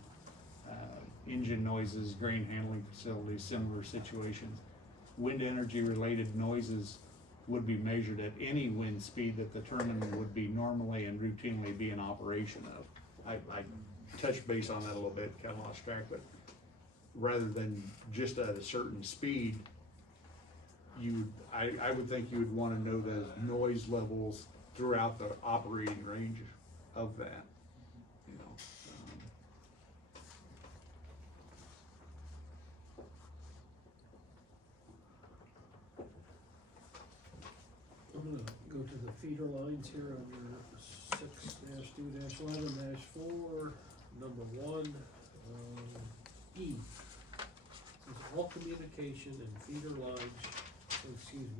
engine noises, grain handling facilities, similar situations. Wind energy related noises would be measured at any wind speed that the turbine would be normally and routinely be in operation of. I touched base on that a little bit, kinda lost track, but rather than just at a certain speed, I would think you would wanna know the noise levels throughout the operating range of that, I'm gonna go to the feeder lines here under 6-2-11-4, number one, E. Says all communication and feeder lines,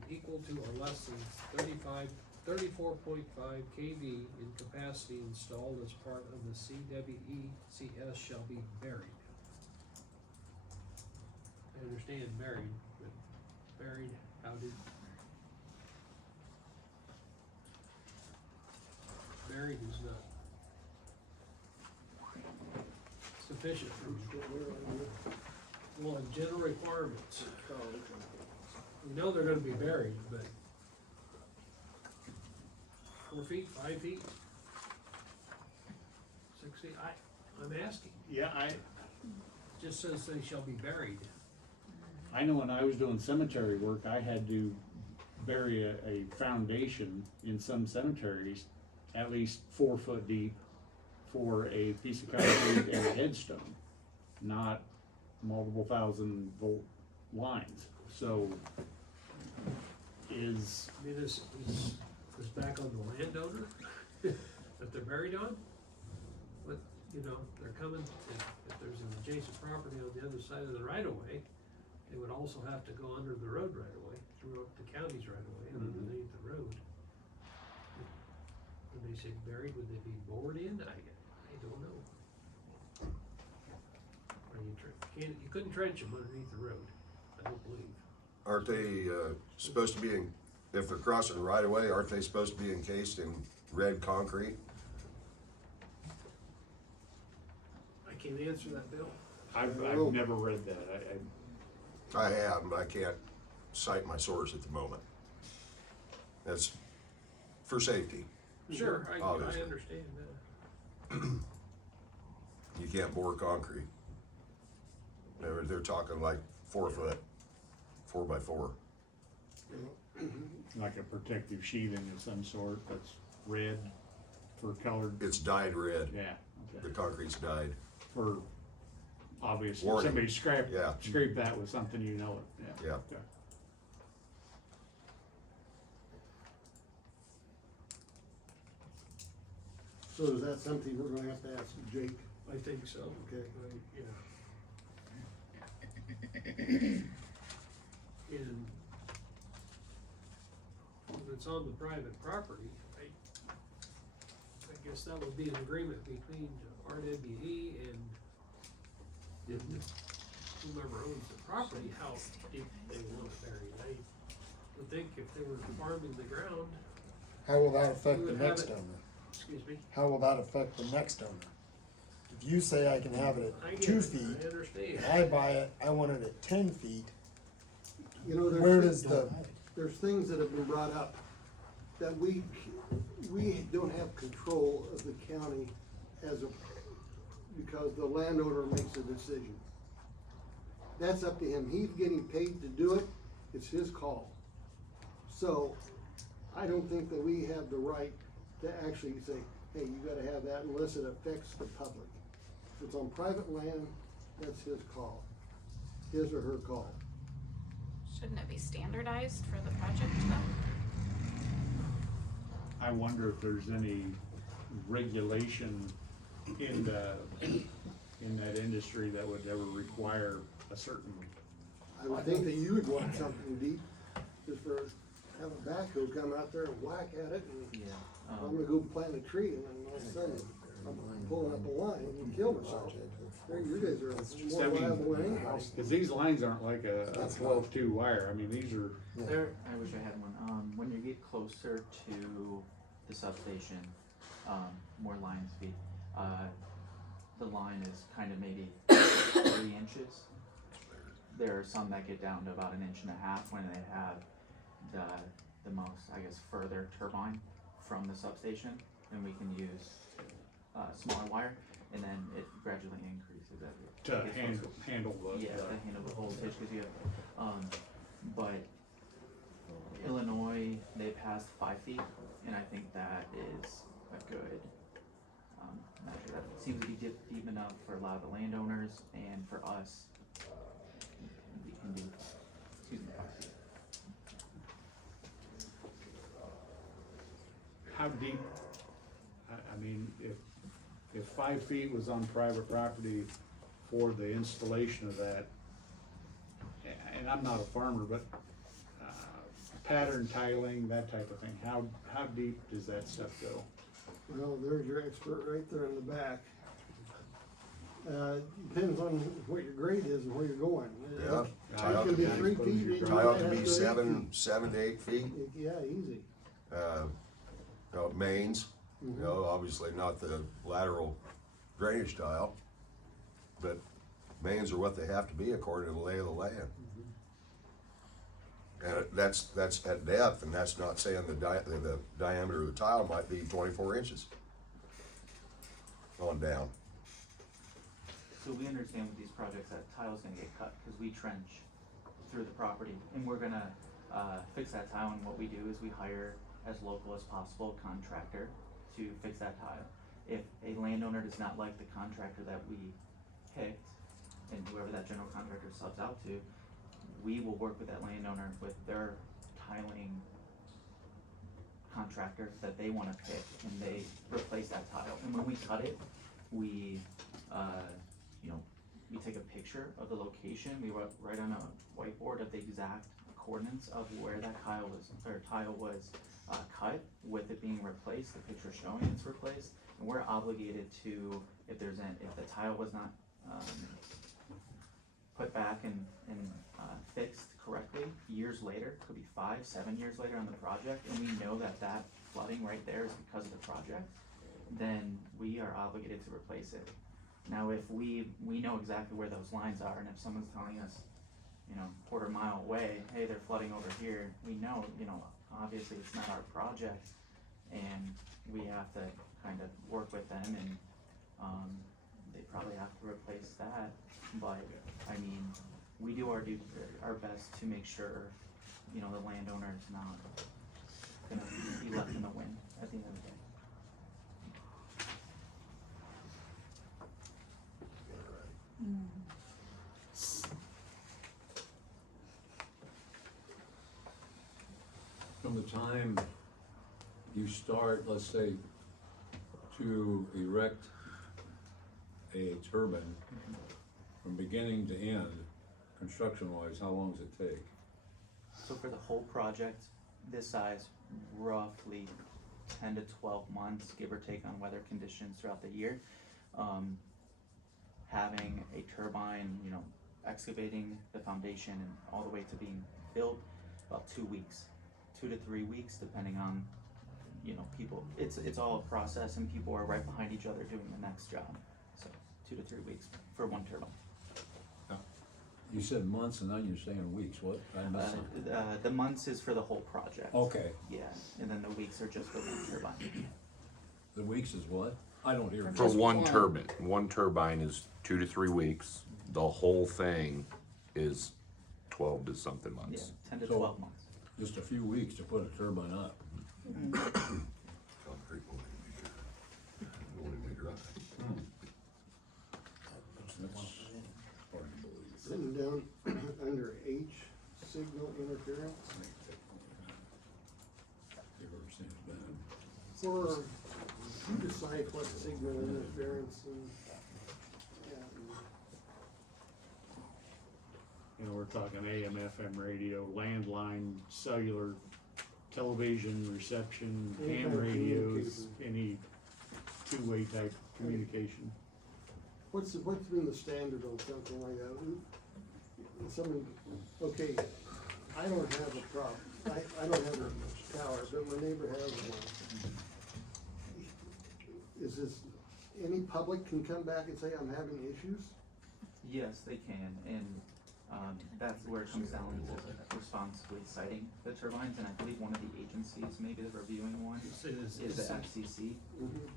equal to or less than 34.5 kV in capacity installed as part of the CWECS shall be buried. I understand buried, but buried, how did? Buried is not sufficient for, well, in general requirements. We know they're gonna be buried, but 4 feet, 5 feet, 6 feet, I'm asking, Yeah, it just says they shall be buried. I know when I was doing cemetery work, I had to bury a foundation in some cemeteries at least 4 foot deep for a piece of concrete and a headstone, not multiple 1,000-volt lines. So I mean, is back on the landowner that they're buried on? But, you know, they're coming, if there's an adjacent property on the other side of the right of way, they would also have to go under the road right of way, through the county's right of way and underneath the road. When they say buried, would they be bored in? I don't know. Or you couldn't trench them underneath the road, I don't believe. Aren't they, supposed to be in, if they're crossing the right of way, aren't they supposed to be encased in red concrete? I can't answer that, Bill. I've never read that. I have, but I can't cite my source at the moment. That's for safety. Sure, I Obviously. understand that. You can't bore concrete. They're talking like 4 foot, 4 by 4. Like a protective sheathing of some sort that's red for colored, It's dyed red. yeah, The okay. concrete's dyed. For obviously, Warning. somebody scrape Yeah. that with something, you know it, yeah. Yeah. Okay. So is that something we're gonna have to ask Jake? I think so. Okay. Yeah. And if it's on the private property, I guess that would be an agreement between RWE and whomever owns the property, how deep they want it buried. I would think if they were farming the ground, How will that affect We the would have next it- owner? excuse me, How will that affect the next owner? If you say I can have it I at get 2 it, feet, I understand. and I buy it, I want it at 10 feet, You know, where does there's things that have been brought up that we don't have control of the county because the landowner makes a decision. That's up to him. He's getting paid to do it. It's his call. So I don't think that we have the right to actually say, hey, you gotta have that unless it affects the public. If it's on private land, that's his call, his or her call. Shouldn't it be standardized for the project though? I wonder if there's any regulation in that industry that would ever require a certain, I would think that you would want something deep, just for, have a backhoe come out there and whack at it, and Yeah, I'm gonna go plant a tree, and then all of a sudden, I'm pulling up a line and kill myself. There, you guys are more liable than anybody. cause these lines aren't like a 12-2 wire, I mean, these are, there, I wish I had one, when you get closer to the substation, more line speed, the line is kind of maybe 3 inches. There are some that get down to about 1.5 inches when they have the most, I guess, further turbine from the substation, and we can use smaller wire, and then it gradually increases as it to gets closer. handle the. Yeah, to handle the voltage, cause you have, but Illinois, they passed 5 feet, and I think that is a good, measure. That seems to be deep enough for a lot of the landowners and for us. We can do, 5 feet. How deep, I mean, if if 5 feet was on private property for the installation of that, and I'm not a farmer, but, pattern tiling, that type of thing, how deep does that stuff go? Well, there's your expert right there in the back. Depends on what your grade is and where you're going. Yeah. It can be 3 feet. Tile can it be has to 7 to 8 feet. Yeah, easy. Mains, obviously not the lateral drainage tile, but mains are what they have to be according to the lay of the land. And that's at depth, and that's not saying the diameter of the tile might be 24 inches on down. So we understand with these projects that tile's gonna get cut, cause we trench through the property, and we're gonna, fix that tile, and what we do is we hire as local as possible a contractor to fix that tile. If a landowner does not like the contractor that we picked, and whoever that general contractor subs out to, we will work with that landowner with their tiling contractor that they wanna pick, and they replace that tile. And when we cut it, we, we take a picture of the location, we write on a whiteboard of the exact coordinates of where that tile was cut, with it being replaced, the picture showing it's replaced, and we're obligated to, if the tile was not, put back and fixed correctly years later, could be 5-7 years later on the project, and we know that flooding right there is because of the project, then we are obligated to replace it. Now, if we know exactly where those lines are, and if someone's telling us, quarter mile away, hey, they're flooding over here, we know, obviously it's not our project, and we have to kind of work with them, and, they probably have to replace that, but, I mean, we do our best to make sure, the landowner is not gonna be left in the wind at the end of the day. From the time you start, let's say, to erect a turbine, from beginning to end, construction-wise, how long does it take? So for the whole project, this size, roughly 10 to 12 months, give or take on weather conditions throughout the year. Having a turbine, excavating the foundation and all the way to being built, about 2 weeks, 2 to 3 weeks, depending on, people. It's all a process, and people are right behind each other doing the next job. So 2 to 3 weeks for one turbine. You said months and now you're saying weeks, what? I missed something. The months is for the whole project. Okay, Yeah, and then the weeks are just for one turbine. the weeks is what? I don't hear. For one turbine is 2 to 3 weeks. The whole thing is 12 to something Yeah, months. 10 to So- 12 months. Just a few weeks to put a turbine up. Concrete won't even be dry. That's hard to believe. Sitting down under H, signal interference. You've ever seen it bad. For, you decide what signal interference and, We're talking AM, FM radio, landline, cellular, television, reception, Any ham kind of radios, communication. any two-way type communication. what's been the standard on something like that? Someone, okay, I don't have a problem, I don't have a tower, but my neighbor has one. Is this, any public can come back and say, I'm having issues? Yes, they can, and that's where it comes down to responsibly siting the turbines, and I believe one of the agencies, maybe the reviewing one, is the FCC,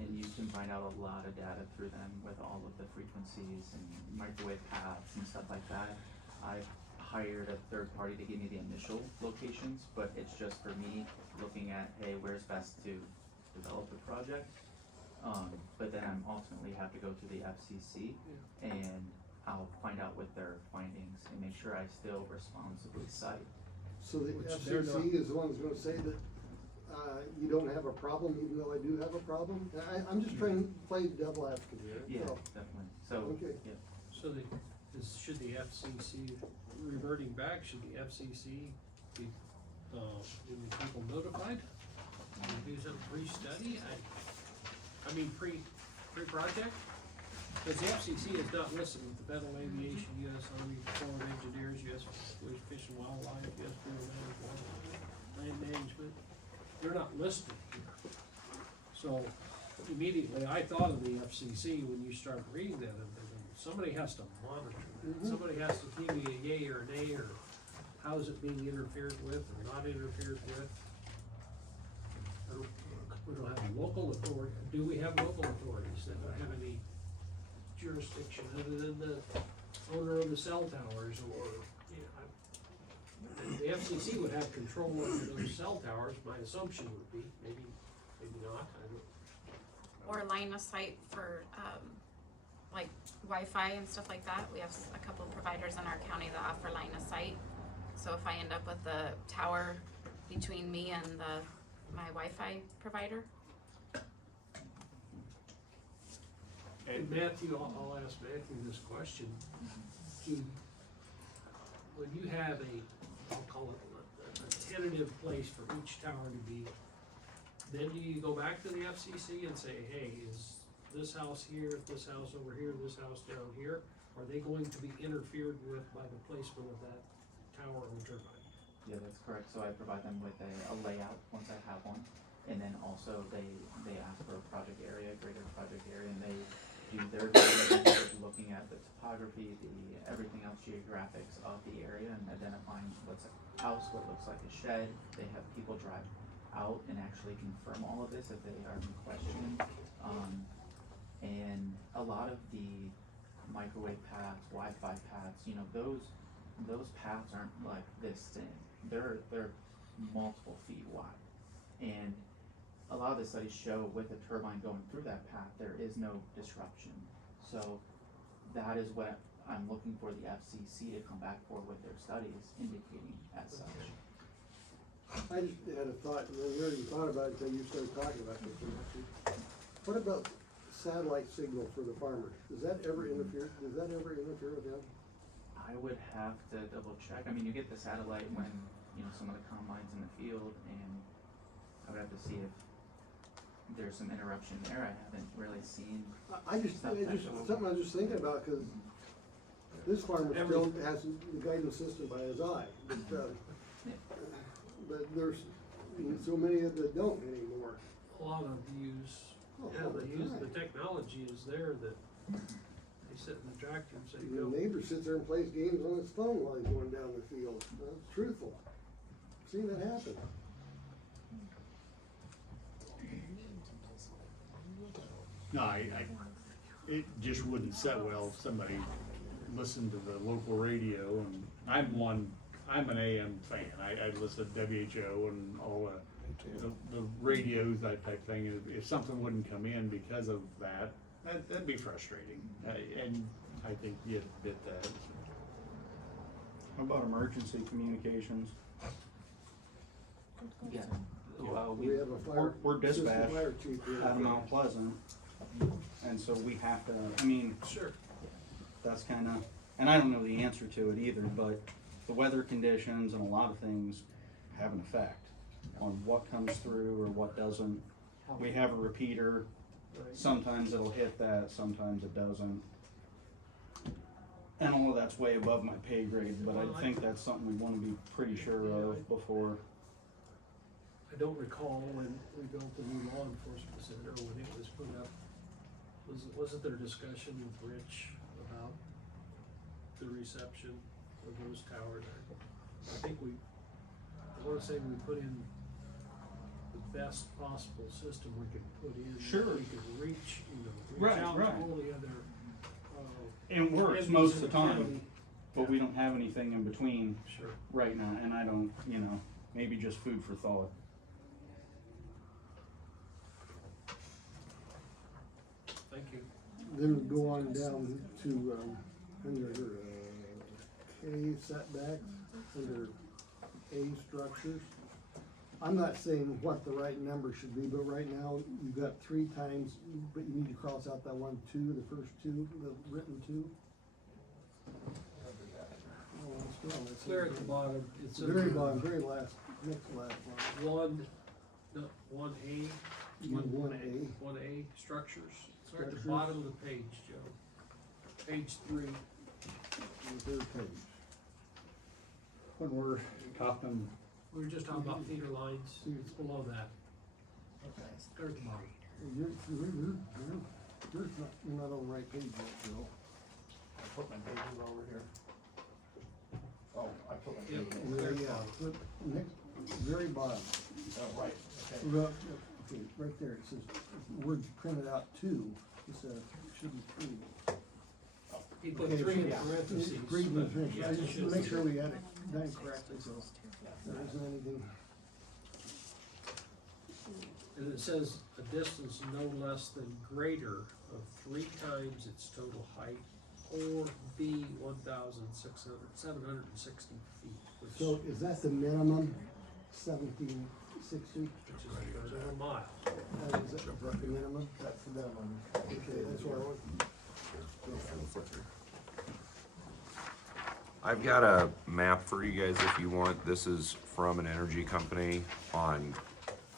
and you can find out a lot of data through them with all of the frequencies and microwave paths and stuff like that. I've hired a third party to give me the initial locations, but it's just for me looking at, hey, where's best to develop the project? But then I'm ultimately have to go to the FCC, and I'll find out what their findings and make sure I still responsibly cite. So the Which they're FCC is the one who's gonna say that you don't have a problem, even though I do have a problem? I'm just trying to play devil advocate here, Yeah, so, definitely, so, Okay. yeah. So should the FCC, reverting back, should the FCC be, do the people notified? Do some pre-study, I mean, pre-project? Because the FCC is not listed with the Federal Aviation, US Army Corps of Engineers, US Fish and Wildlife, US Bureau of Land Management. They're not listed here. So immediately I thought of the FCC when you start reading that, and somebody has to monitor that. Somebody has to give me a yay or a nay, or how is it being interfered with or not interfered with. We don't have a local authority. Do we have local authorities that don't have any jurisdiction other than the owner of the cell towers, or, you know, the FCC would have control over those cell towers, my assumption would be, maybe not, I don't. Or line of sight for, like Wi-Fi and stuff like that. We have a couple of providers in our county that offer line of sight. So if I end up with the tower between me and my Wi-Fi provider. And Matthew, I'll ask Matthew this question. When you have I'll call it a tentative place for each tower to be, then do you go back to the FCC and say, hey, is this house here, this house over here, this house down here? Are they going to be interfered with by the placement of that tower or turbine? Yeah, that's correct, so I provide them with a layout once I have one, and then also they ask for a project area, greater project area, and they do their diligence looking at the topography, everything else, geographics of the area, and identifying what's a house, what looks like a shed. They have people drive out and actually confirm all of this if they are in question. And a lot of the microwave paths, Wi-Fi paths, you know, those paths aren't like this thin. They're multiple feet wide. And a lot of the studies show with a turbine going through that path, there is no disruption. So that is what I'm looking for the FCC to come back for with their studies indicating as such. I just had a thought, and I never even thought about it until you started talking about this. What about satellite signal for the farmers? Does that ever interfere with them? I would have to double check. I mean, you get the satellite when, you know, some of the combines in the field, and I would have to see if there's some interruption there. I haven't really seen. Something I was just thinking about, cause this farmer still has the guidance system by his eye, but there's so many that don't anymore. A lot of use, the technology is there that they sit in the tractor and say, The go. neighbor sits there and plays games on his phone while he's going down the field. That's truthful. Seen that happen. No, it just wouldn't set well if somebody listened to the local radio, and I'm an AM fan. I listen to WHO and all the radios, that type thing. If something wouldn't come in because of that'd be frustrating. And I think you bit that. How about emergency communications? Yeah. We have a fire. We're dispatched fire chief here. out of Mount Pleasant, and so we have to, I mean, Sure. that's kinda, and I don't know the answer to it either, but the weather conditions and a lot of things have an effect on what comes through or what doesn't. We have a repeater, sometimes it'll hit that, sometimes it doesn't. And all of that's way above my pay grade, but I think that's something we wanna be pretty sure of before. I don't recall when we built the new law enforcement center, when it was put up, wasn't there discussion with Rich about the reception of those towers? I think I wanna say we put in the best possible system we could put in. Sure. We could reach Right, out to right. all the other, It works entities most in of the time, county. but we don't have anything in between Sure. right now, and I don't, you know, maybe just food for thought. Thank you. Then we go on down to, under, K setbacks, under A structures. I'm not saying what the right number should be, but right now, you've got 3 times, but you need to cross out that 1, 2, the first 2, the written 2. Oh, still, that's Clear at the bottom, it's very bottom, very last, next to last line. 1A, You want 1A. 1A, structures, clear at the Structures. bottom of the page, Joe. Page 3. The 3rd page. When we're talking, We were just talking about feeder lines, it's below that, Okay. clear at the bottom. You're not on the right page yet, Joe. I put my pages over here. Oh, I put my Yep. pages. Yeah, yeah, flip, next, very bottom. Oh, right, okay. Look, okay, right there, it says, words printed out 2, instead of, should be 3. He put Okay, 3 in yeah. parentheses. Read the but thing. yeah, I it just should make be. sure we got it done correctly, so there isn't anything. And it says a distance no less than greater of 3 times its total height, or B 760 feet, which So is that the minimum, 1760? which is a third of a mile. Is that the minimum? That's the minimum. Okay, that's where I was. I've got a map for you guys if you want. This is from an energy company on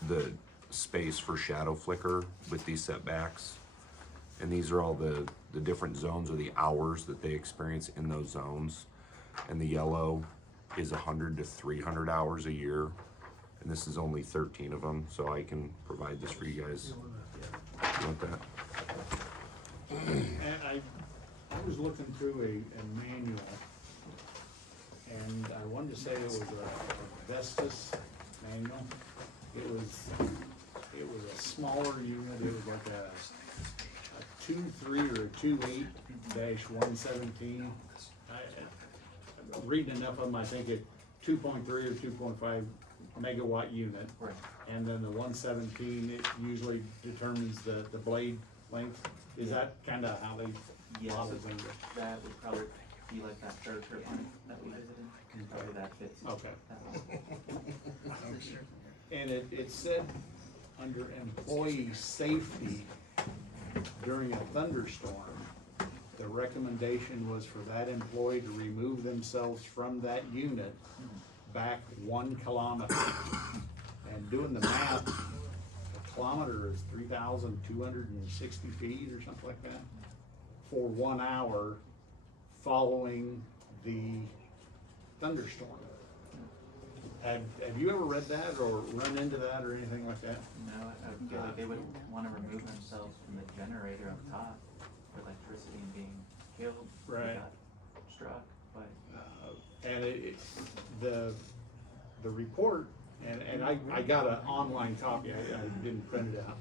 the space for shadow flicker with these setbacks. And these are all the different zones or the hours that they experience in those zones. And the yellow is 100 to 300 hours a year. And this is only 13 of them, so I can provide this for you guys. You want that? and I was looking through a manual, and I wanted to say it was a Vestas manual. It was a smaller unit, it was like a 2.3 or a 2.8-117. Reading enough of them, I think it 2.3 or 2.5 megawatt unit. Right. And then the 117, it usually determines the blade length. Is that kinda how they Yes, model things? that would probably be like that third trip line that we visited, and probably that fits. Okay. that one. And it said under employee safety during a thunderstorm, the recommendation was for that employee to remove themselves from that unit back 1 kilometer. And doing the math, a kilometer is 3,260 feet or something like that for 1 hour following the thunderstorm. Have you ever read that or run into that or anything like that? No, I feel like they would wanna remove themselves from the generator up top for electricity and being killed. if they Right. got Struck, but. And the report, and I got an online copy, I didn't print it out.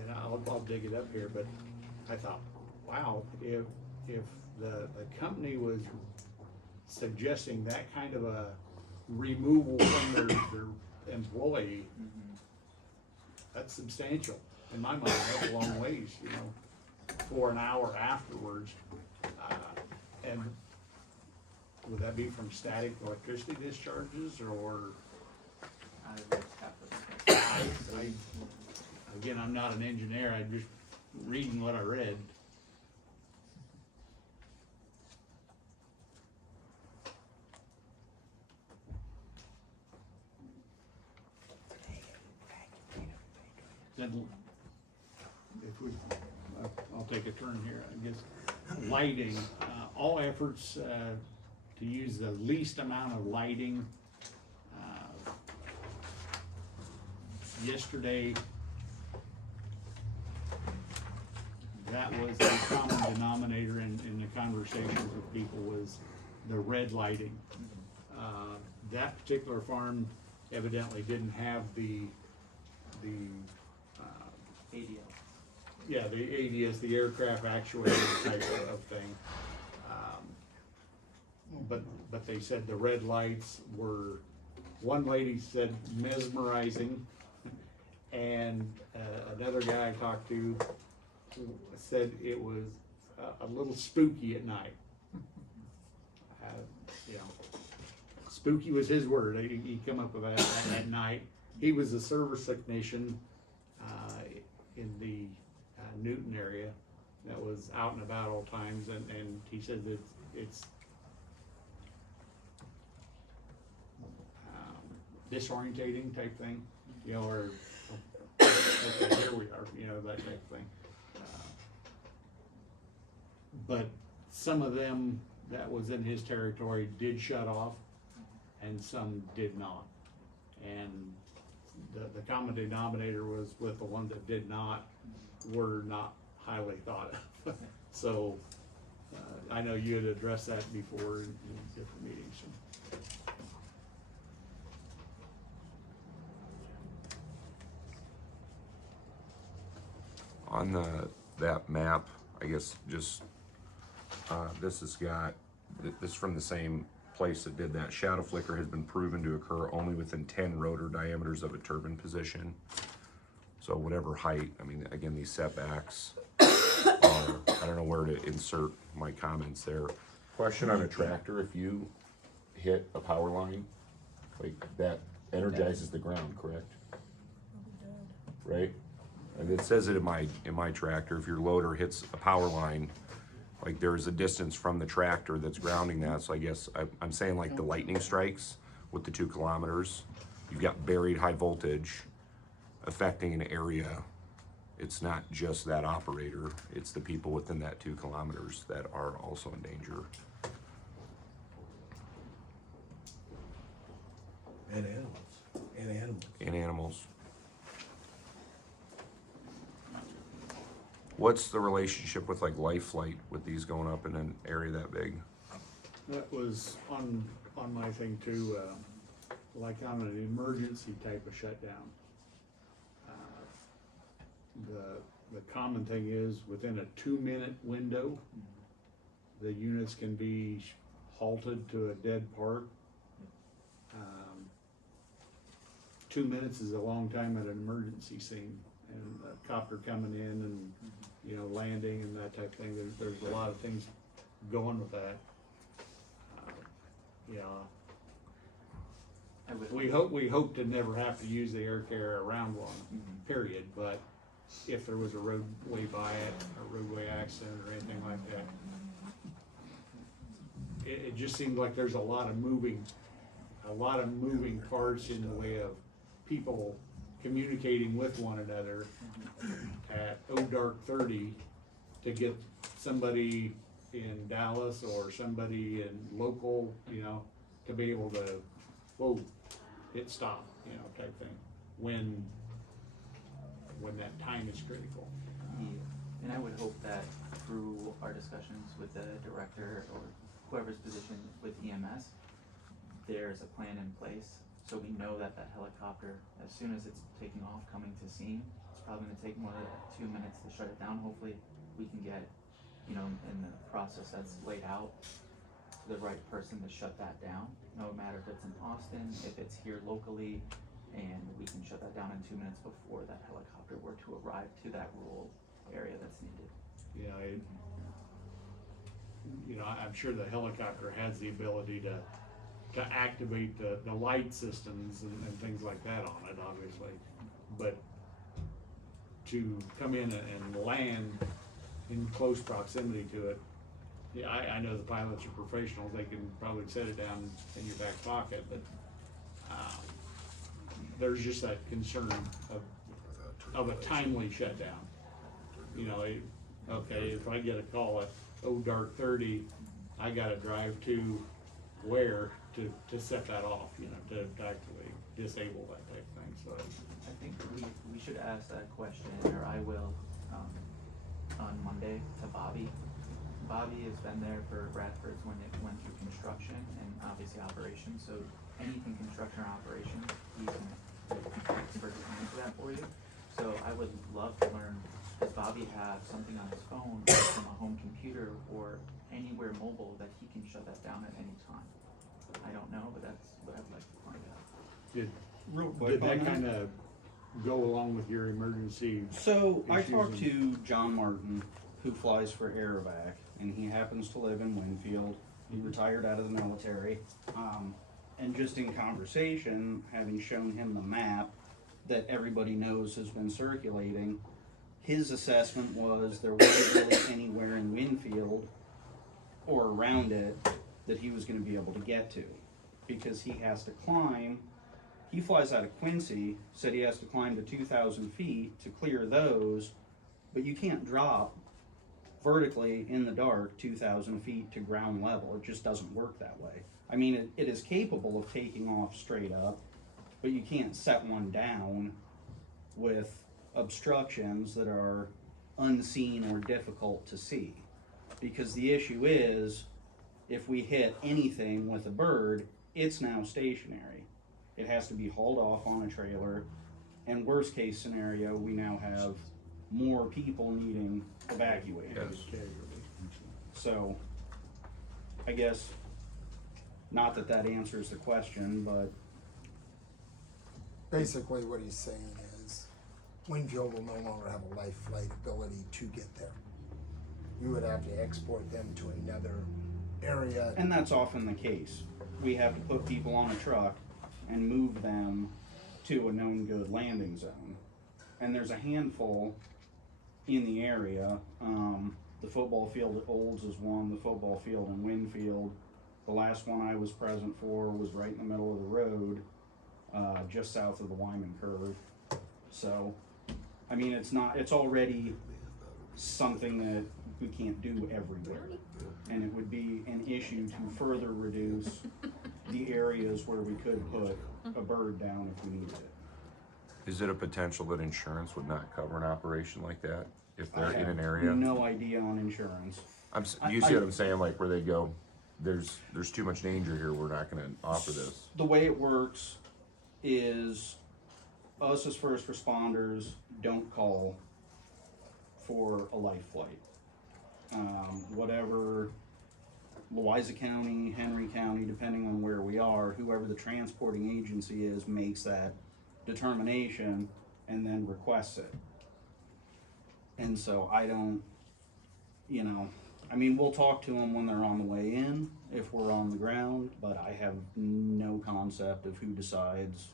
And I'll dig it up here, but I thought, wow, if the company was suggesting that kind of a removal from their employee, that's substantial. In my mind, that's a long ways, you know, for an hour afterwards. And would that be from static electricity discharges or? I would have to. Again, I'm not an engineer, I'm just reading what I read. Then, if we, I'll take a turn here, I guess, lighting, all efforts, to use the least amount of lighting. Yesterday, that was the common denominator in the conversations with people was the red lighting. That particular farm evidently didn't have the ADL. yeah, the ADS, the aircraft actuator type of thing. But they said the red lights were, one lady said mesmerizing, and another guy I talked to said it was a little spooky at night. You know, spooky was his word. He come up with that night. He was a service technician in the Newton area that was out and about all times, and he said that it's disorientating type thing, you know, or okay, here we are, you know, that type of thing. But some of them that was in his territory did shut off, and some did not. And the common denominator was with the ones that did not, were not highly thought of. So, I know you had addressed that before in different meetings. On that map, I guess just, this has got, this is from the same place that did that. Shadow flicker has been proven to occur only within 10 rotor diameters of a turbine position. So whatever height, I mean, again, these setbacks are, I don't know where to insert my comments there. Question on a tractor, if you hit a power line, like that energizes the ground, correct? Right? And it says it in my tractor, if your loader hits a power line, like there's a distance from the tractor that's grounding that, so I guess I'm saying like the lightning strikes with the 2 kilometers, you've got buried high voltage affecting an area. It's not just that operator, it's the people within that 2 kilometers that are also in danger. And animals. And animals. What's the relationship with like life flight with these going up in an area that big? That was on my thing too, like on an emergency type of shutdown. The common thing is within a 2-minute window, the units can be halted to a dead part. 2 minutes is a long time at an emergency scene, and a copter coming in and, you know, landing and that type of thing. There's a lot of things going with that. Yeah. We hope to never have to use the air carrier around one, period, but if there was a roadway by it, a roadway accident or anything like that, it just seems like there's a lot of moving parts in the way of people communicating with one another at dark 30 to get somebody in Dallas or somebody in local, you know, to be able to, whoa, hit stop, you know, type thing, when that time is critical. And I would hope that through our discussions with the director or whoever's position with EMS, there's a plan in place, so we know that that helicopter, as soon as it's taking off, coming to scene, it's probably gonna take more than 2 minutes to shut it down. Hopefully, we can get, you know, in the process that's laid out, the right person to shut that down, no matter if it's in Austin, if it's here locally, and we can shut that down in 2 minutes before that helicopter were to arrive to that rural area that's needed. Yeah, you know, I'm sure the helicopter has the ability to activate the light systems and things like that on it, obviously. But to come in and land in close proximity to it, yeah, I know the pilots are professionals, they can probably set it down in your back pocket, but there's just that concern of a timely shutdown. You know, okay, if I get a call at dark 30, I gotta drive to where to set that off, you know, to actually disable that type of thing, so. I think we should ask that question, or I will, on Monday to Bobby. Bobby has been there for Bradford's when it went through construction and obviously operations, so anything construction or operations, he's an expert to answer that for you. So I would love to learn, does Bobby have something on his phone or from a home computer or anywhere mobile that he can shut that down at any time? I don't know, but that's what I'd like to find out. Real quick Did on that that. kind of go along with your emergency? So I issues talked and- to John Martin, who flies for Aerovac, and he happens to live in Winfield. He retired out of the military. And just in conversation, having shown him the map that everybody knows has been circulating, his assessment was there wasn't really anywhere in Winfield or around it that he was gonna be able to get to. Because he has to climb, he flies out of Quincy, said he has to climb to 2,000 feet to clear those, but you can't drop vertically in the dark 2,000 feet to ground level. It just doesn't work that way. I mean, it is capable of taking off straight up, but you can't set one down with obstructions that are unseen or difficult to see. Because the issue is, if we hit anything with a bird, it's now stationary. It has to be hauled off on a trailer, and worst case scenario, we now have more people needing evacuated. Yes. So, I guess, not that that answers the question, but Basically, what he's saying is, Winfield will no longer have a life flight ability to get there. You would have to export them to another area. and that's often the case. We have to put people on a truck and move them to a known good landing zone. And there's a handful in the area. The football field at Olds is one, the football field in Winfield. The last one I was present for was right in the middle of the road, just south of the Wyman curve. So, I mean, it's already something that we can't do everywhere. And it would be an issue to further reduce the areas where we could put a bird down if we needed it. Is it a potential that insurance would not cover an operation like that if I they're in have an area? no idea on insurance. You see what I'm saying, like where they go, there's too much danger here, we're not gonna offer this. The way it works is us as first responders don't call for a life flight. Whatever Louisa County, Henry County, depending on where we are, whoever the transporting agency is makes that determination and then requests it. And so I don't, I mean, we'll talk to them when they're on the way in, if we're on the ground, but I have no concept of who decides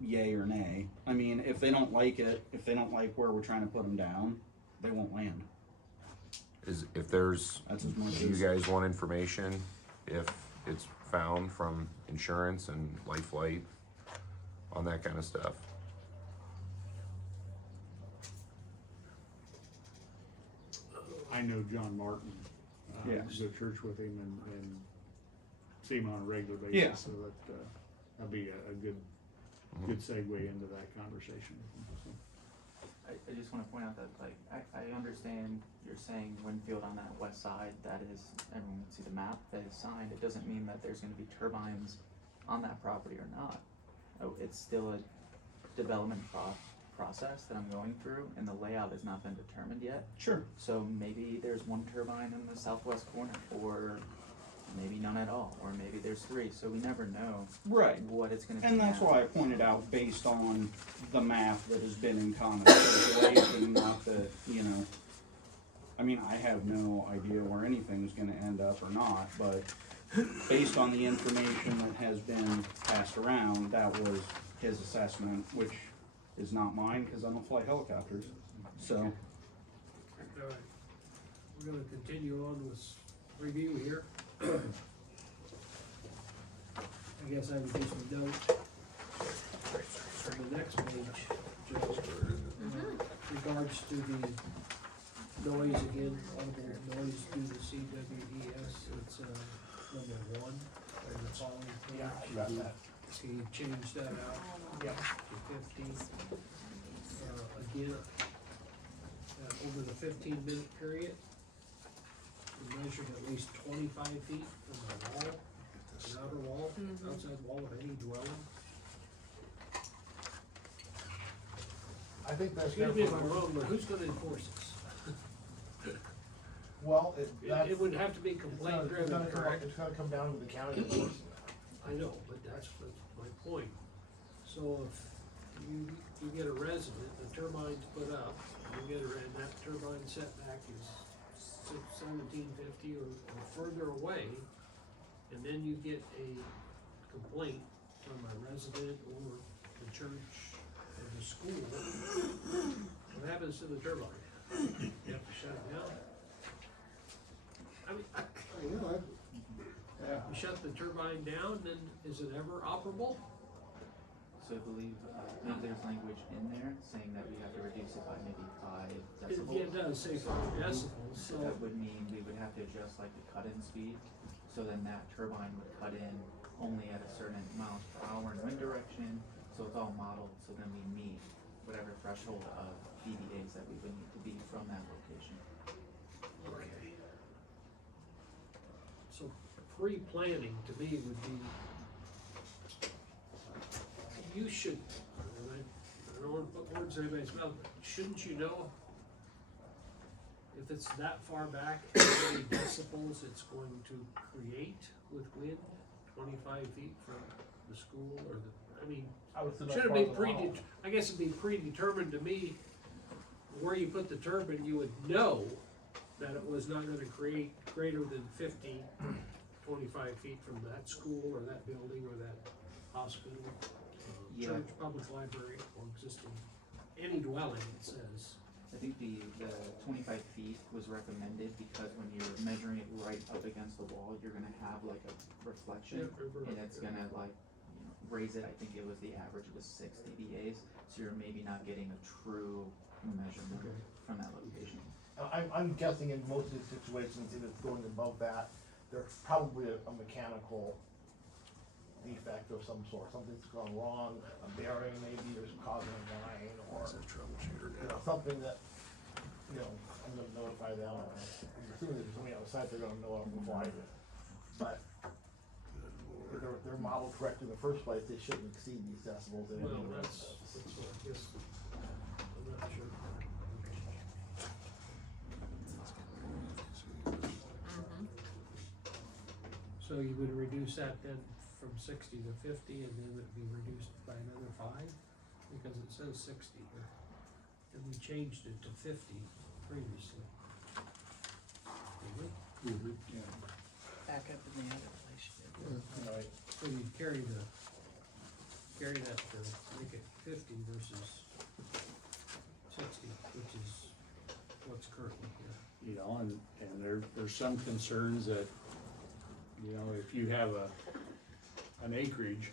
yay or nay. I mean, if they don't like it, if they don't like where we're trying to put them down, they won't land. If there's, That's as much do you as, guys want information if it's found from insurance and life flight on that kind of stuff? I know John Martin. Yes. Go to church with him and see him on a regular basis. Yeah. So that'd be a good segue into that conversation with him. So. I just wanna point out that, like, I understand you're saying Winfield on that west side, that is, everyone can see the map that is signed, it doesn't mean that there's gonna be turbines on that property or not. Oh, it's still a development process that I'm going through, and the layout has not been determined yet. sure. So maybe there's one turbine in the southwest corner, or maybe none at all, or maybe there's three, so we never know Right. what it's gonna be. And that's now. why I pointed out, based on the map that has been in common circulation, not that, I mean, I have no idea where anything's gonna end up or not, but based on the information that has been passed around, that was his assessment, which is not mine, cause I don't fly helicopters, so. All right, we're gonna continue on with review here. I guess I would do some notes on the next page, Joe, regards to the noise again, audible noise due to CWES, it's, number 1, on the following page. Yeah, I got that. So you change that out Yep. to 50. Again, over the 15-minute period, we measured at least 25 feet from the wall, an outer wall, outside wall of any dwelling. I think that's. Excuse me if I'm wrong, but who's gonna enforce this? Well, It would have to be complaint driven, correct? It's gonna come down to the county enforcing that. I know, but that's my point. So if you get a resident, the turbine's put up, and that turbine setback is 1750 or further away, and then you get a complaint from a resident or the church or the school, what happens to the turbine? You have to shut it down? I mean, You know, you shut the turbine down, then is it ever operable? So I believe there's language in there saying that we have to reduce it by maybe 5 decibels. It does say 5 decibels, so. That would mean we would have to adjust like the cut-in speed, so then that turbine would cut in only at a certain miles per hour in wind direction, so it's all modeled, so then we meet whatever threshold of dBAs that we would need to be from that location. Okay. So pre-planning to me would be, you should, I don't wanna put words in anybody's mouth, but shouldn't you know if it's that far back, how many decibels it's going to create with wind, 25 feet from the school or the, I mean, I would say that's should it be farther out. I guess it'd be predetermined to me, where you put the turbine, you would know that it was not gonna create greater than 50, 25 feet from that school or that building or that hospital, Yeah. church, public library, or existing, any dwelling, it says. I think the 25 feet was recommended because when you're measuring it right up against the wall, you're gonna have like a reflection, and it's gonna like, raise it. I think it was the average was 6 dBAs, so you're maybe not getting a true measurement from that location. I'm guessing in most of these situations, if it's going above that, there's probably a mechanical defect of some sort, something's gone wrong, a bearing maybe is causing a line, or, something that, I'm gonna notify them, I'm assuming there's somebody on the site, they're gonna know it before I do. But if they're modeled correctly in the first place, they shouldn't exceed these decibels in any Well, event. that's what I guess, I'm not sure. So you would reduce that then from 60 to 50, and then it'd be reduced by another 5? Because it says 60 here, and we changed it to 50 previously. Did we? Back up in the other place. Right. So you carry that to make it 50 versus 60, which is what's currently here. You know, and there's some concerns that, if you have an acreage,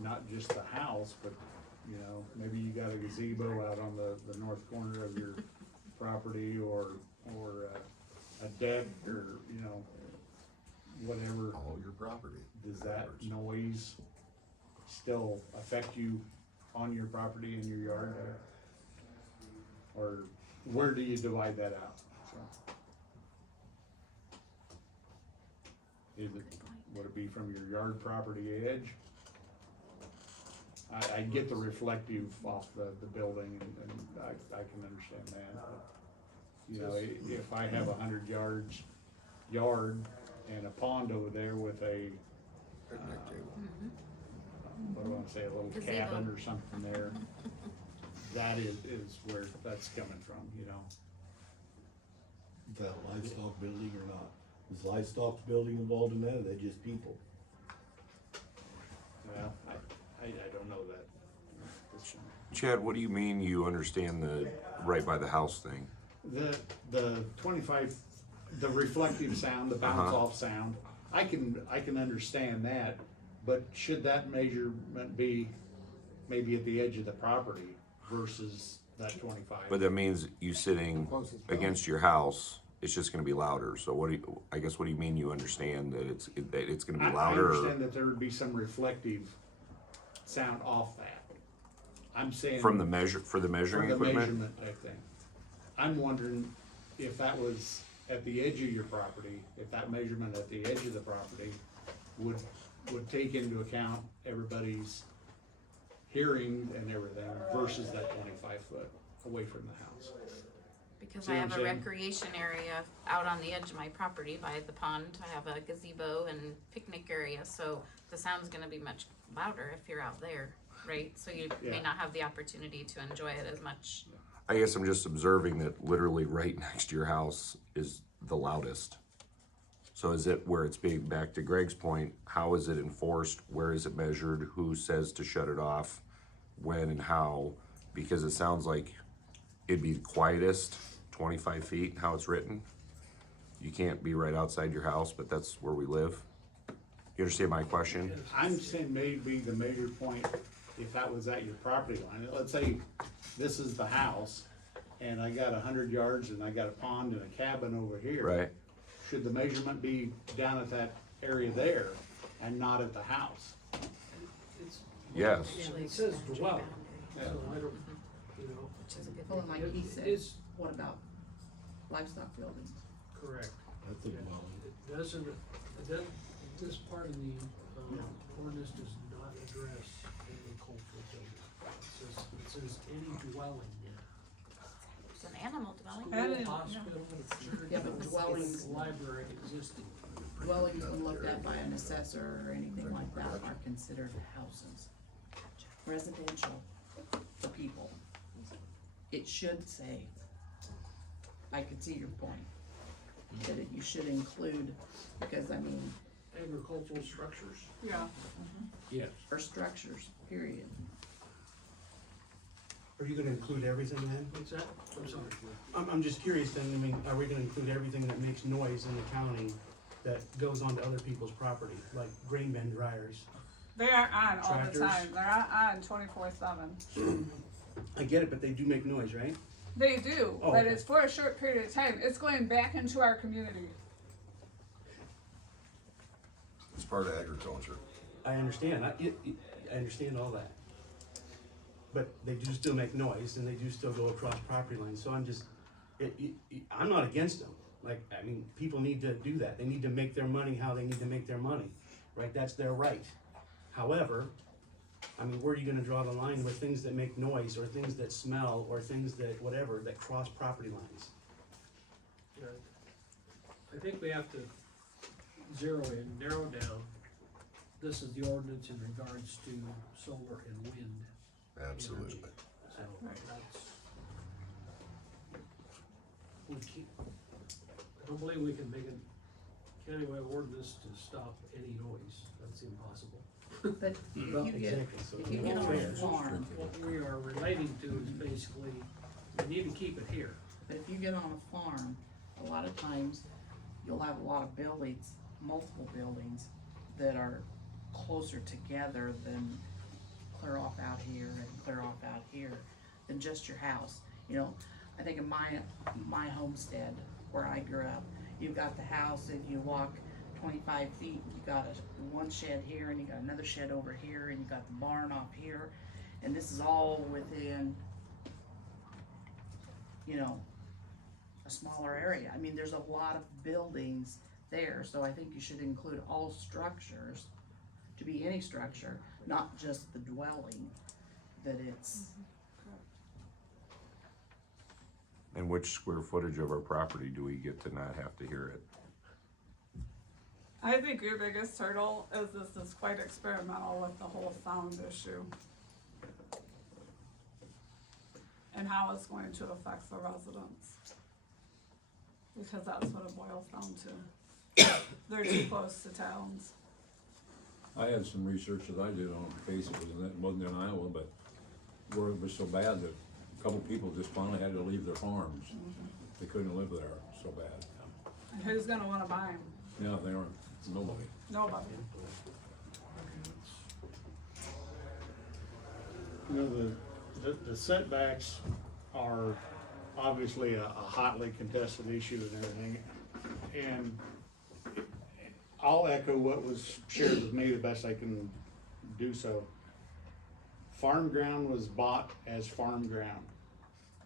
not just the house, but, maybe you got a gazebo out on the north corner of your property, or a deck, or, whatever. All your property. Does that noise still affect you on your property in your yard? Or where do you divide that out? So, would it be from your yard property edge? I get the reflective off the building, and I can understand that. But, if I have 100 yards yard and a pond over there with a, Picnic table. what do I say, a little Gazebo. cabin or something there, that is where that's coming from, Is that a livestock building or not? Is livestock building involved in that, or are they just people? Well, I don't know that. Chad, what do you mean you understand the right by the house thing? The 25, the reflective sound, the bounce off sound, I can understand that, but should that measurement be maybe at the edge of the property versus that 25? But that means you sitting against your house, it's just gonna be louder, so what do you mean you understand that it's gonna be I louder? understand that there would be some reflective sound off that. I'm saying. For the measuring For the equipment? measurement type thing. I'm wondering if that was at the edge of your property, if that measurement at the edge of the property would take into account everybody's hearing and everything versus that 25 foot away from the house. Because See I what I'm have a saying? recreation area out on the edge of my property by the pond. I have a gazebo and picnic area, so the sound's gonna be much louder if you're out there, right? So you may Yeah. not have the opportunity to enjoy it as much. I guess I'm just observing that literally right next to your house is the loudest. So is it where it's being, back to Greg's point, how is it enforced? Where is it measured? Who says to shut it off? When and how? Because it sounds like it'd be the quietest, 25 feet, how it's written. You can't be right outside your house, but that's where we live. You understand my question? I'm saying maybe the major point, if that was at your property line, let's say this is the house, and I got 100 yards, and I got a pond and a cabin over here. Right? Should the measurement be down at that area there and not at the house? It's, Yes. it says dwelling, so I don't, you know, Well, and like he said, it's what about livestock buildings? correct. That's a dwelling. It doesn't, this part of the, ordinance does not address agricultural buildings. It says any dwelling. It's an animal dwelling. Any- Hospital, church, Yeah, but dwellings- library existing. Dwellings when looked at by an assessor or anything like that are considered houses. Residential for people. It should say, I could see your point, that you should include, because I mean, Agricultural structures? Yeah. Yes. or structures, period. Are you gonna include everything then? What's that? I'm sorry. I'm just curious then, I mean, are we gonna include everything that makes noise in the county that goes onto other people's property, like grain bin dryers? They are on all Tractors? the time. They're on 24/7. I get it, but they do make noise, right? They do, Oh, but okay. it's for a short period of time. It's going back into our community. It's part of agriculture. I understand, I understand all that. But they do still make noise and they do still go across property lines, so I'm just, I'm not against them. Like, I mean, people need to do that, they need to make their money how they need to make their money, right? That's their right. However, I mean, where are you gonna draw the line with things that make noise or things that smell or things that, whatever, that cross property lines? I think we have to zero in, narrow down. This is the ordinance in regards to solar and wind. Absolutely. So that's, we keep, I don't believe we can make a countywide ordinance to stop any noise. That's impossible. But Well, if you get, exactly, so- if you get on a farm, What we are relating to is basically, we need to keep it here. but if you get on a farm, a lot of times, you'll have a lot of buildings, multiple buildings, that are closer together than clear off out here and clear off out here, than just your house. You know, I think in my homestead, where I grew up, you've got the house and you walk 25 feet, you got one shed here and you got another shed over here and you got the barn off here, and this is all within, you know, a smaller area. I mean, there's a lot of buildings there, so I think you should include all structures, to be any structure, not just the dwelling, that it's, And which square footage of our property do we get to not have to hear it? I think your biggest hurdle is this is quite experimental with the whole sound issue. And how it's going to affect the residents. Because that's what it boils down to. They're too close to towns. I had some research that I did on a case, it wasn't in Iowa, but where it was so bad that a couple people just finally had to leave their farms. They couldn't live there, so bad. And who's gonna wanna buy them? Yeah, they aren't, nobody. Nobody. You know, the setbacks are obviously a hotly contested issue and everything. And I'll echo what was shared with me the best I can do so. Farm ground was bought as farm ground.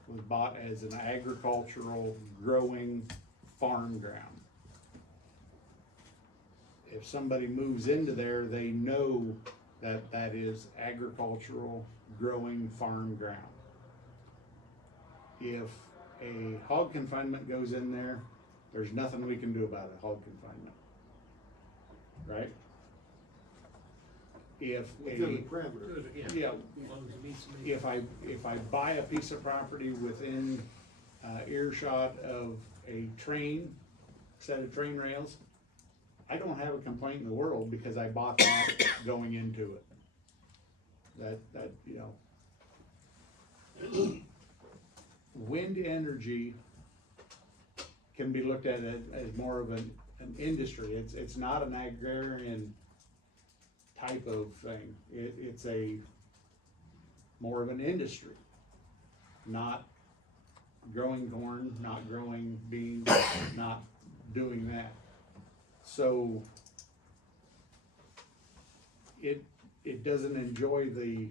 Was bought as an agricultural growing farm ground. If somebody moves into there, they know that that is agricultural growing farm ground. If a hog confinement goes in there, there's nothing we can do about a hog confinement. Right? If Within the a, parameters. yeah, As long as it meets the. if I buy a piece of property within earshot of a train, set of train rails, I don't have a complaint in the world because I bought that going into it. That, you know. Wind energy can be looked at as more of an industry. It's not an agrarian type of thing. It's a more of an industry, not growing corn, not growing beans, not doing that. So it doesn't enjoy the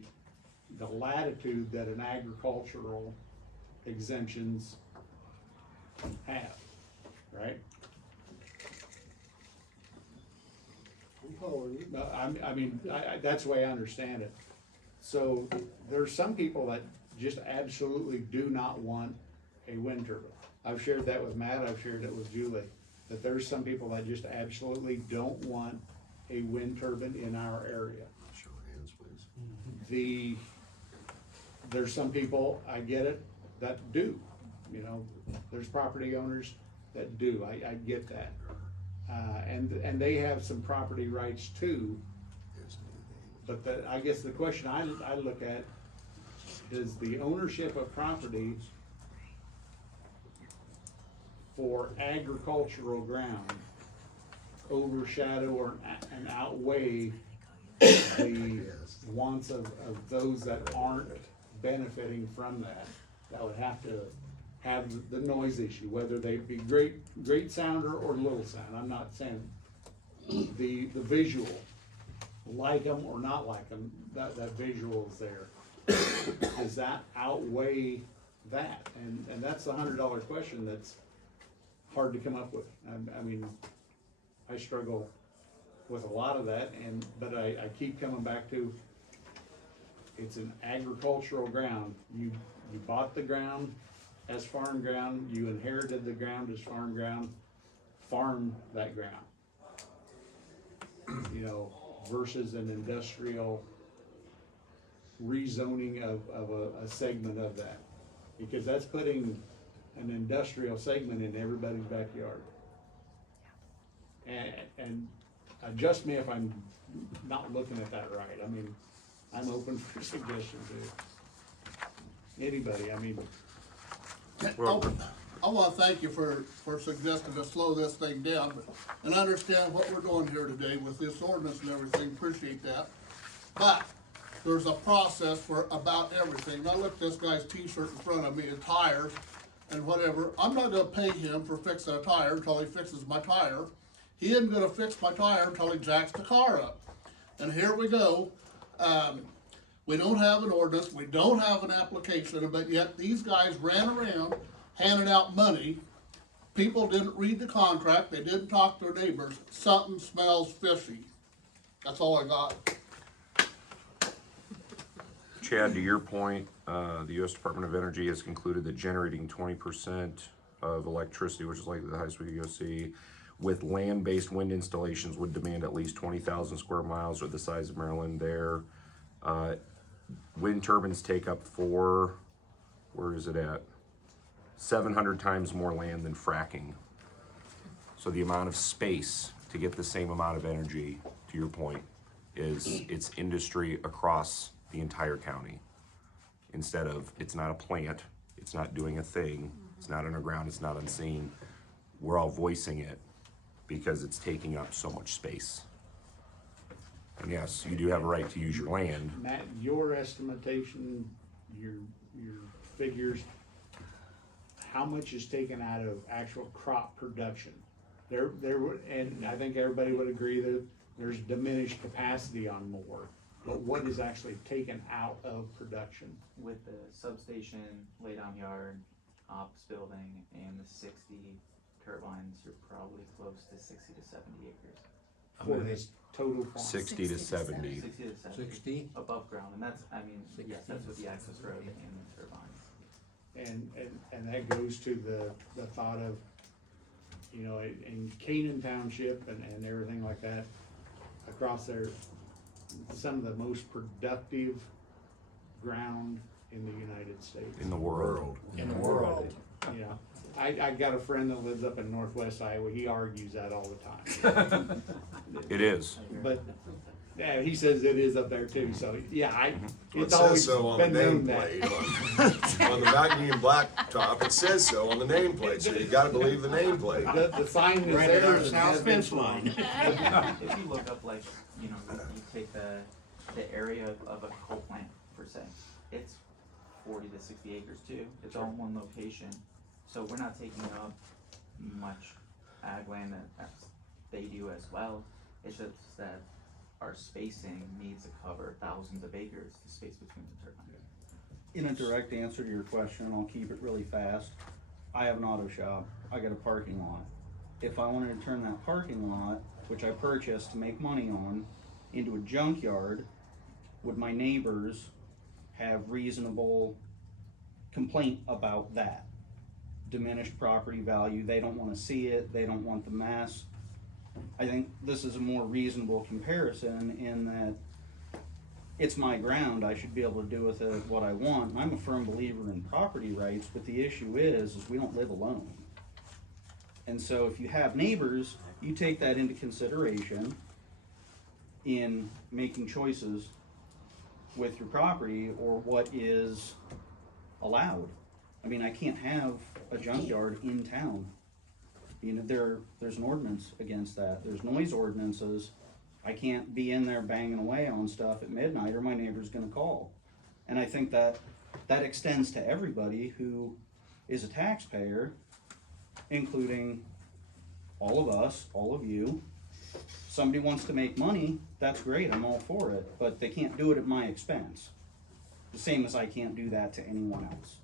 latitude that an agricultural exemptions have, right? I'm following you. No, I mean, that's the way I understand it. So there's some people that just absolutely do not want a wind turbine. I've shared that with Matt, I've shared it with Julie, that there's some people that just absolutely don't want a wind turbine in our area. Show of hands, please. There's some people, I get it, that do, you know, there's property owners that do, I get that. And they have some property rights too, but I guess the question I look at, does the ownership of property for agricultural ground overshadow or and outweigh the wants of those that aren't benefiting from that? That would have to have the noise issue, whether they be great sound or little sound. I'm not saying the visual, like them or not like them, that visual is there. Does that outweigh that? And that's the $100 question that's hard to come up with. I mean, I struggle with a lot of that, but I keep coming back to, it's an agricultural ground. You bought the ground as farm ground, you inherited the ground as farm ground, farm that ground. You know, versus an industrial rezoning of a segment of that. Because that's putting an industrial segment in everybody's backyard. And adjust me if I'm not looking at that right. I mean, I'm open for suggestions here. Anybody, I mean. I wanna thank you for suggesting to slow this thing down, and understand what we're doing here today with this ordinance and everything, appreciate that. But there's a process for about everything. Now look at this guy's t-shirt in front of me, a tire and whatever. I'm not gonna pay him for fixing a tire until he fixes my tire. He isn't gonna fix my tire until he jacks the car up. And here we go. We don't have an ordinance, we don't have an application, but yet these guys ran around handing out money. People didn't read the contract, they didn't talk to their neighbors. Something smells fishy. That's all I got. Chad, to your point, the U.S. Department of Energy has concluded that generating 20% of electricity, which is likely the highest we could go see, with land-based wind installations would demand at least 20,000 square miles, or the size of Maryland there. Wind turbines take up where is it at? 700 times more land than fracking. So the amount of space to get the same amount of energy, to your point, it's industry across the entire county. Instead of, it's not a plant, it's not doing a thing, it's not underground, it's not unseen. We're all voicing it because it's taking up so much space. And yes, you do have a right to use your land. Matt, your estimation, your figures, how much is taken out of actual crop production? And I think everybody would agree that there's diminished capacity on more, but what is actually taken out of production? With the substation, laydown yard, ops building, and the 60 turbines, you're probably close to 60 to 70 acres. For this total farm? 60 to 70. 60 to 70. 60? Above ground, and that's, I mean, yes, that's with the access road and the turbines. And that goes to the thought of, you know, in Canaan Township and everything like that, across there, some of the most productive ground in the United States. In the world. In the world. Yeah, I got a friend that lives up in northwest Iowa, he argues that all the time. It is. But, yeah, he says it is up there too, so, yeah, Well, it's it says always so on the been known that. nameplate, on the Mountain Blacktop, it says so on the nameplate, so you gotta believe the nameplate. The sign is Right there. at our and south has been fence line. If you look up like, you know, you take the area of a coal plant per se, it's 40 to 60 acres too. It's all in one location. So we're not taking up much ag land as they do as well. It's just that our spacing needs to cover thousands of acres, the space between the turbines. In a direct answer to your question, I'll keep it really fast. I have an auto shop. I got a parking lot. If I wanted to turn that parking lot, which I purchased to make money on, into a junkyard, would my neighbors have reasonable complaint about that? Diminished property value, they don't wanna see it, they don't want the mess. I think this is a more reasonable comparison in that it's my ground, I should be able to do with it what I want. I'm a firm believer in property rights, but the issue is we don't live alone. And so if you have neighbors, you take that into consideration in making choices with your property or what is allowed. I mean, I can't have a junkyard in town. You know, there's an ordinance against that. There's noise ordinances. I can't be in there banging away on stuff at midnight or my neighbor's gonna call. And I think that extends to everybody who is a taxpayer, including all of us, all of you. Somebody wants to make money, that's great, I'm all for it, but they can't do it at my expense. The same as I can't do that to anyone else.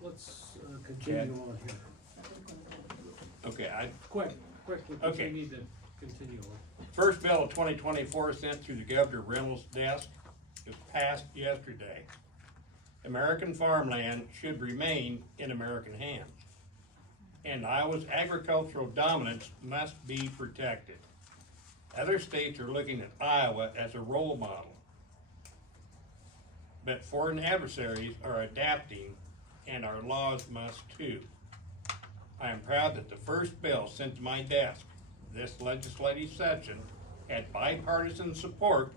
Let's continue on here. Okay, Quick, because Okay. we need to continue on. first bill of 2024 sent through the Governor Reynolds' desk was passed yesterday. American farmland should remain in American hands, and Iowa's agricultural dominance must be protected. Other states are looking at Iowa as a role model, but foreign adversaries are adapting, and our laws must too. I am proud that the first bill sent to my desk this legislative session had bipartisan support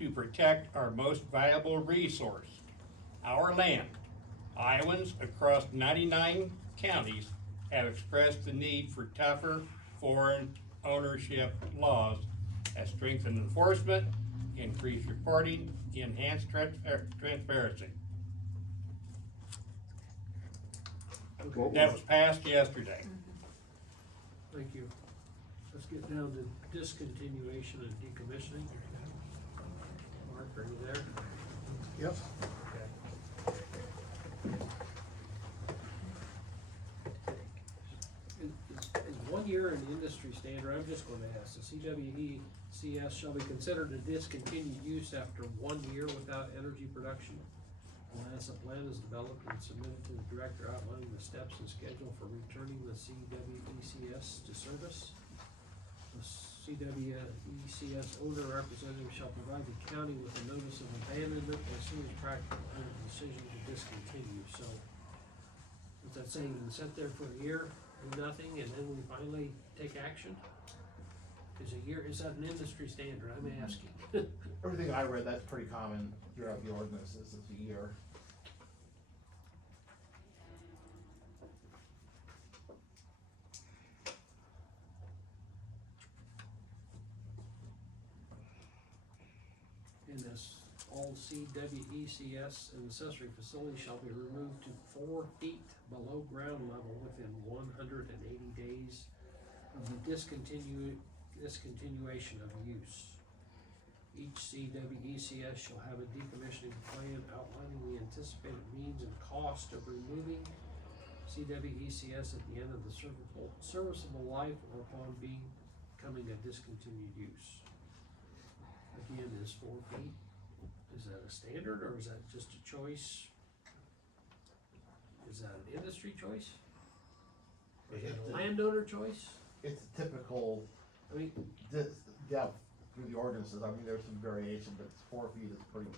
to protect our most valuable resource, our land. Iowans across 99 counties have expressed the need for tougher foreign ownership laws that strengthen enforcement, increase reporting, enhance transparency. Okay, That was passed yesterday. thank you. Let's get down to discontinuation and decommissioning. Mark, are you there? Yep. Is 1 year an industry standard? I'm just gonna ask, the CWECS shall be considered a discontinued use after 1 year without energy production, unless a plan is developed and submitted to the director outlining the steps and schedule for returning the CWECS to service. The CWECS owner representative shall provide the county with a notice of abandonment as soon as practical and a decision to discontinue, so. What's that saying, you can sit there for a year, do nothing, and then we finally take action? Is a year, is that an industry standard, I'm asking? Everything I read, that's pretty common throughout the ordinances, it's a year. In this, all CWECS and accessory facilities shall be removed to 4 feet below ground level within 180 days of the discontinuation of use. Each CWECS shall have a decommissioning plan outlining the anticipated means and cost of removing CWECS at the end of the serviceable life or upon becoming a discontinued use. Again, is 4 feet, is that a standard or is that just a choice? Is that an industry choice? Or is it a landowner choice? It's typical, I mean, yeah, through the ordinances, I mean, there's some variation, but 4 feet is pretty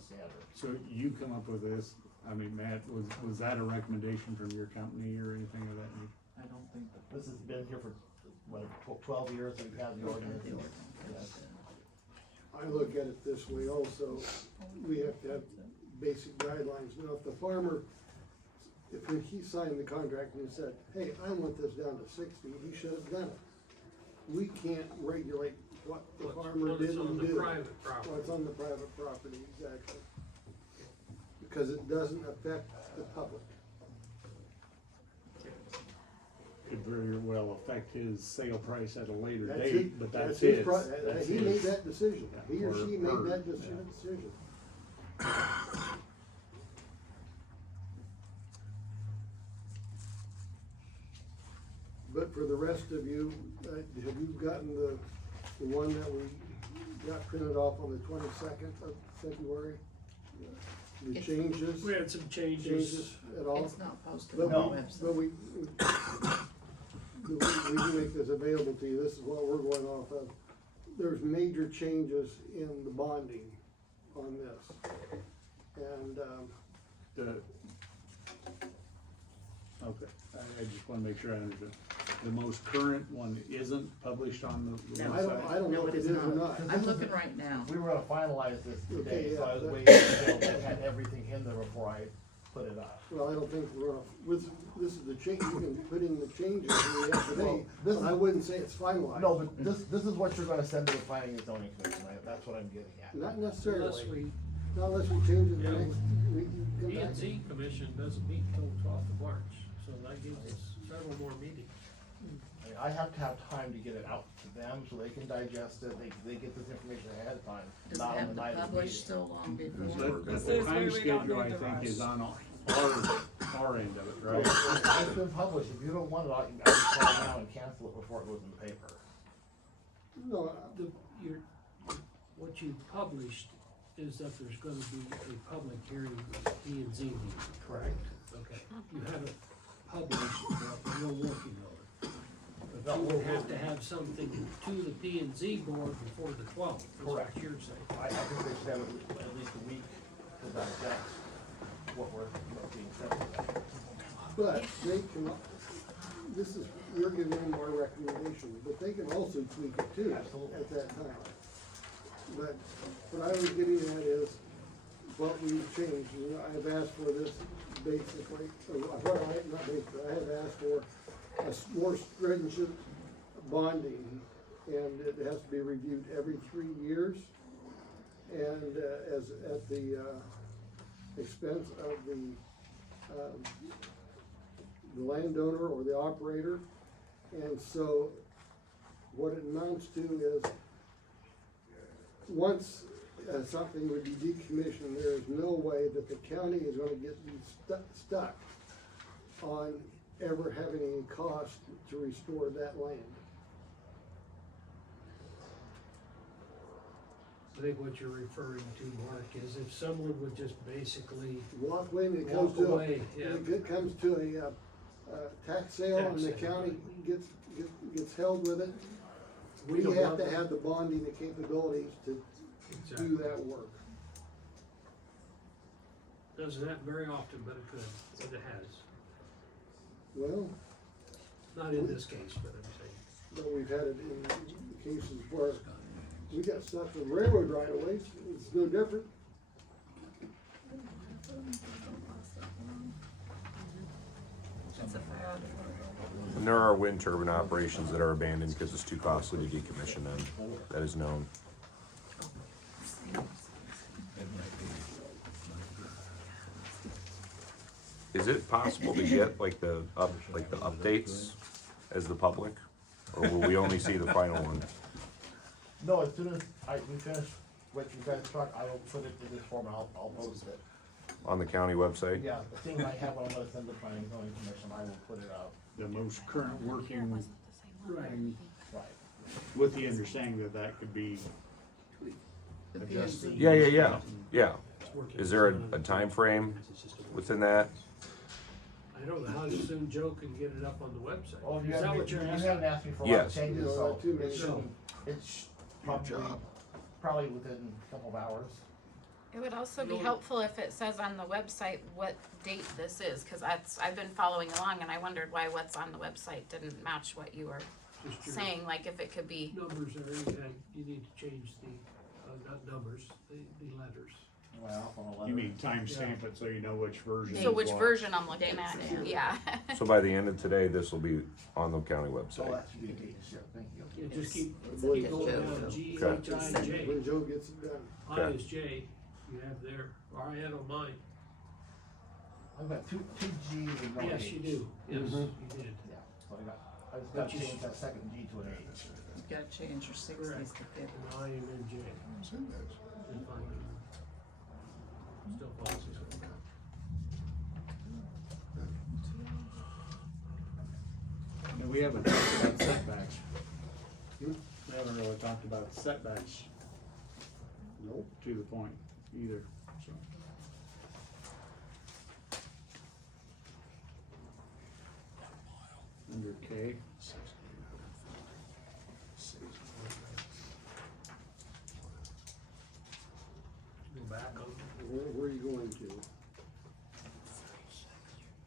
standard. So you come up with this, I mean, Matt, was that a recommendation from your company or anything of that nature? I don't think that, this has been here for, what, 12 years that we've had the ordinance. Yes. I look at it this way also, we have to have basic guidelines. Now, if the farmer, if he signed the contract and he said, hey, I want this down to 60, he should have done it. We can't regulate what the farmer What's didn't on the do. private property. What's on the private property, exactly. Because it doesn't affect the public. Could very well affect his sale price at a later That's date, it. but that's his his. pri- That's He his. made that decision, he or Or she her, made that yeah. decision. But for the rest of you, have you gotten the one that we got printed off on the 22nd of February? The It's- changes? We had some changes. Changes at all? It's not posted But on we, the website. but we can make this available to you, this is what we're going off of. There's major changes in the bonding on this. And, Okay, I just wanna make sure I understand. The most current one isn't published on the No. website? I don't know No, if it it is is or not. not. I'm looking right now. We were gonna finalize this today, Okay, so I yeah, was that- waiting until we had everything in there before I put it up. Well, I don't think we're gonna, this is the change, you can put in the changes we have today, Well, this but is- I wouldn't say it's finalized. No, but this is what you're gonna send to the planning and zoning commission, right? That's what I'm getting at. Not Unless necessarily, we, not unless we change it the Yeah, next week. come P and back. Z commission doesn't meet till 12th of March, so that gives us several more meetings. I mean, I have to have time to get it out to them so they can digest it, they get this information ahead of time, Does it not on have the to night of the publish meeting. so long before? But This the is where time we don't schedule, I need to think, is rush. on our end of it, right? It's been published, if you don't want it, I can call it now and cancel it before it goes in the paper. No, What you published is that there's gonna be a public hearing at P and Z meeting. Correct. Okay, you haven't published what you're working on. No, But you would we'll- have to have something to the P and Z board before the 12th, is what Correct. you're saying. I think they should have at least a week to digest what's being said today. but they can, this is, we're giving them our recommendation, but they can also tweak it too Absolutely. at that time. But what I was getting at is what we've changed, you know, I've asked for this basically, not basically, I have asked for more stringent bonding, and it has to be reviewed every 3 years. And, as, at the, expense of the landowner or the operator. And so what it amounts to is, once something would be decommissioned, there is no way that the county is gonna get stuck on ever having any cost to restore that land. I think what you're referring to, Mark, is if someone would just basically Walk away and it walk comes to, away, yeah. if it comes to a tax sale and the Tax sale. county gets held with it, we don't have want to that. have the bonding, the capabilities to Exactly. do that work. Doesn't happen very often, but it could, but it has. Well, Not in this case, but I'm saying. but we've had it in cases where we got stuff in railroad right of ways, it's no different. And there are wind turbine operations that are abandoned because it's too costly to decommission them. That is known. Is it possible to get like the updates as the public? Or will we only see the final one? No, as soon as we finish what you guys talk, I will put it in this form, I'll post it. On the county website? Yeah, the thing I have, I'm gonna send to planning and zoning commission, I will put it out. The most current working, Right. Right. with the understanding that that could be The adjusted. PNC. Yeah. It's working. Is there a time frame within that? I don't know how soon Joe can get it up on the website. Oh, you Is that haven't, what you're you asking? haven't asked me for a lot of Yes. changes, No, so not too many. it shouldn't, it's probably within a couple of hours. It would also be helpful if it says on the website what date this is, cause I've been following along and I wondered why what's on the website didn't match what you were Just your saying, like if it could be, numbers there, you need to change the, not numbers, the letters. Well, on a letter. You mean timestamp it so you know which version is so which what. version I'm looking at, yeah. So by the end of today, this will be on the county So website. that should be a date, sure, thank you. Yeah, just keep It's going a down, Joe. G, Okay. H, I, J. When Joe gets it done. I Okay. is J, you have there, or I had on mine. I've got two G's and no H. Yes, you do, yes, Mhm. you did. Yeah, so I just But gotta you change that second G to an H. You gotta change your sixties Correct. to fifties. And I and then J. And find it. Still follows this one. And we haven't talked about setbacks. We haven't really talked about setbacks. Nope. To the point either, so. Under K. Go back on. Where are you going to?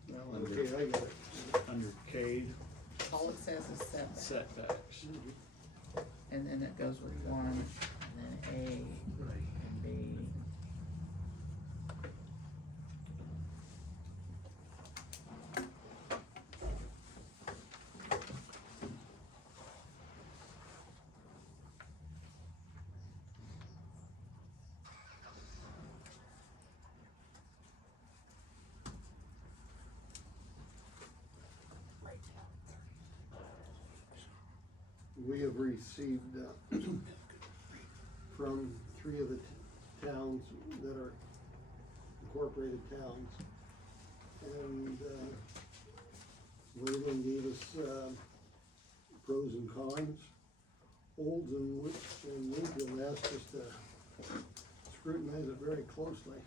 Well, Okay, I got it. under K, All it says is setback, setbacks. and then it goes with one, and then A, Right. and B. We have received, from three of the towns that are incorporated towns. And, Wayland gave us, pros and cons. Olds and Winfield asked us to scrutinize it very closely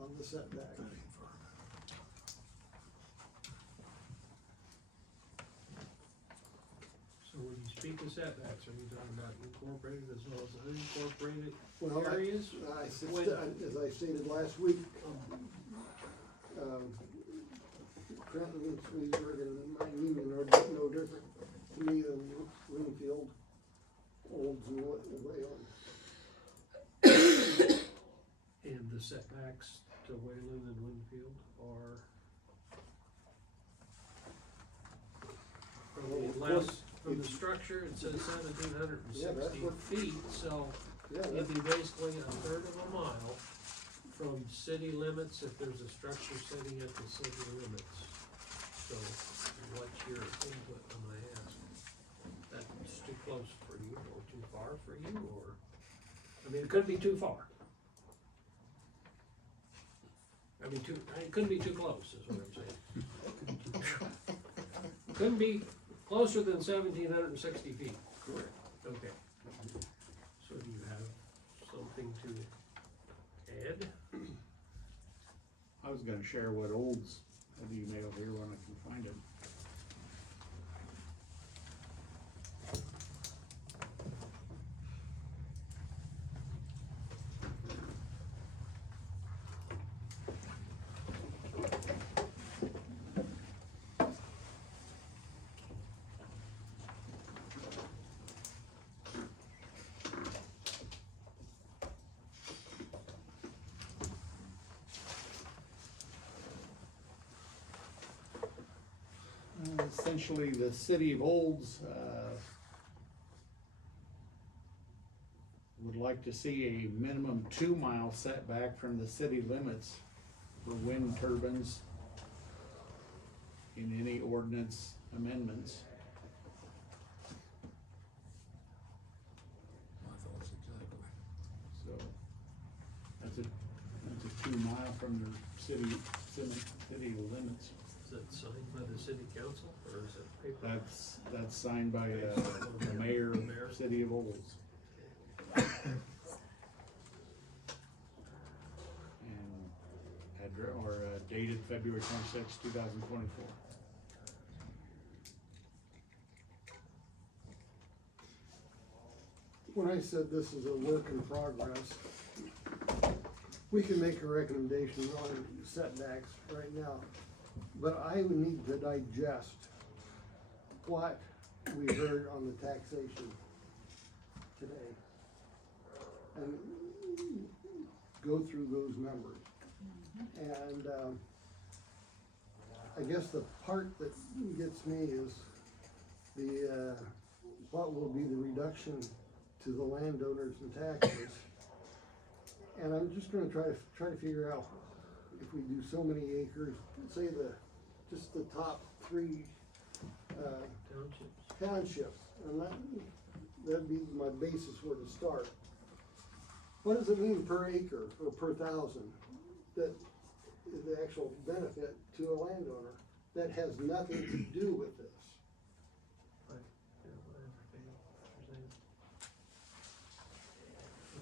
on the setback. So when you speak of setbacks, are you talking about incorporated as well as unincorporated Well, areas? as I stated last week, Trenton and Swedesburg and Mount Union are no different to me than Winfield, Olds and Wayland. And the setbacks to Wayland and Winfield are Well, of less, course, from the it's- structure, it says 1,760 Yeah, that's what- feet, so Yeah, it'd be basically a third of a mile from city limits if there's a structure sitting at the city limits. So what's your input on my ask? That's too close for you or too far for you, or, I mean, it couldn't be too far. I mean, it couldn't be too close, is what I'm saying. Couldn't be closer than 1,760 feet. Correct. Okay. So do you have something to add? I was gonna share what Olds had emailed here when I can find it. Essentially, the city of Olds, would like to see a minimum 2-mile setback from the city limits for wind turbines in any ordinance amendments. So, that's a 2-mile from the city limits. Is that signed by the city council, or is it paper? That's signed by, the mayor of the city of Olds. And dated February 26, 2024. When I said this is a work in progress, we can make a recommendation on setbacks right now, but I would need to digest what we heard on the taxation today. And go through those numbers. And, I guess the part that gets me is the, what will be the reduction to the landowners and taxes. And I'm just gonna try to figure out if we do so many acres, say just the top three, townships, and that'd be my basis where to start. What does it mean per acre or per thousand? That is the actual benefit to a landowner that has nothing to do with this.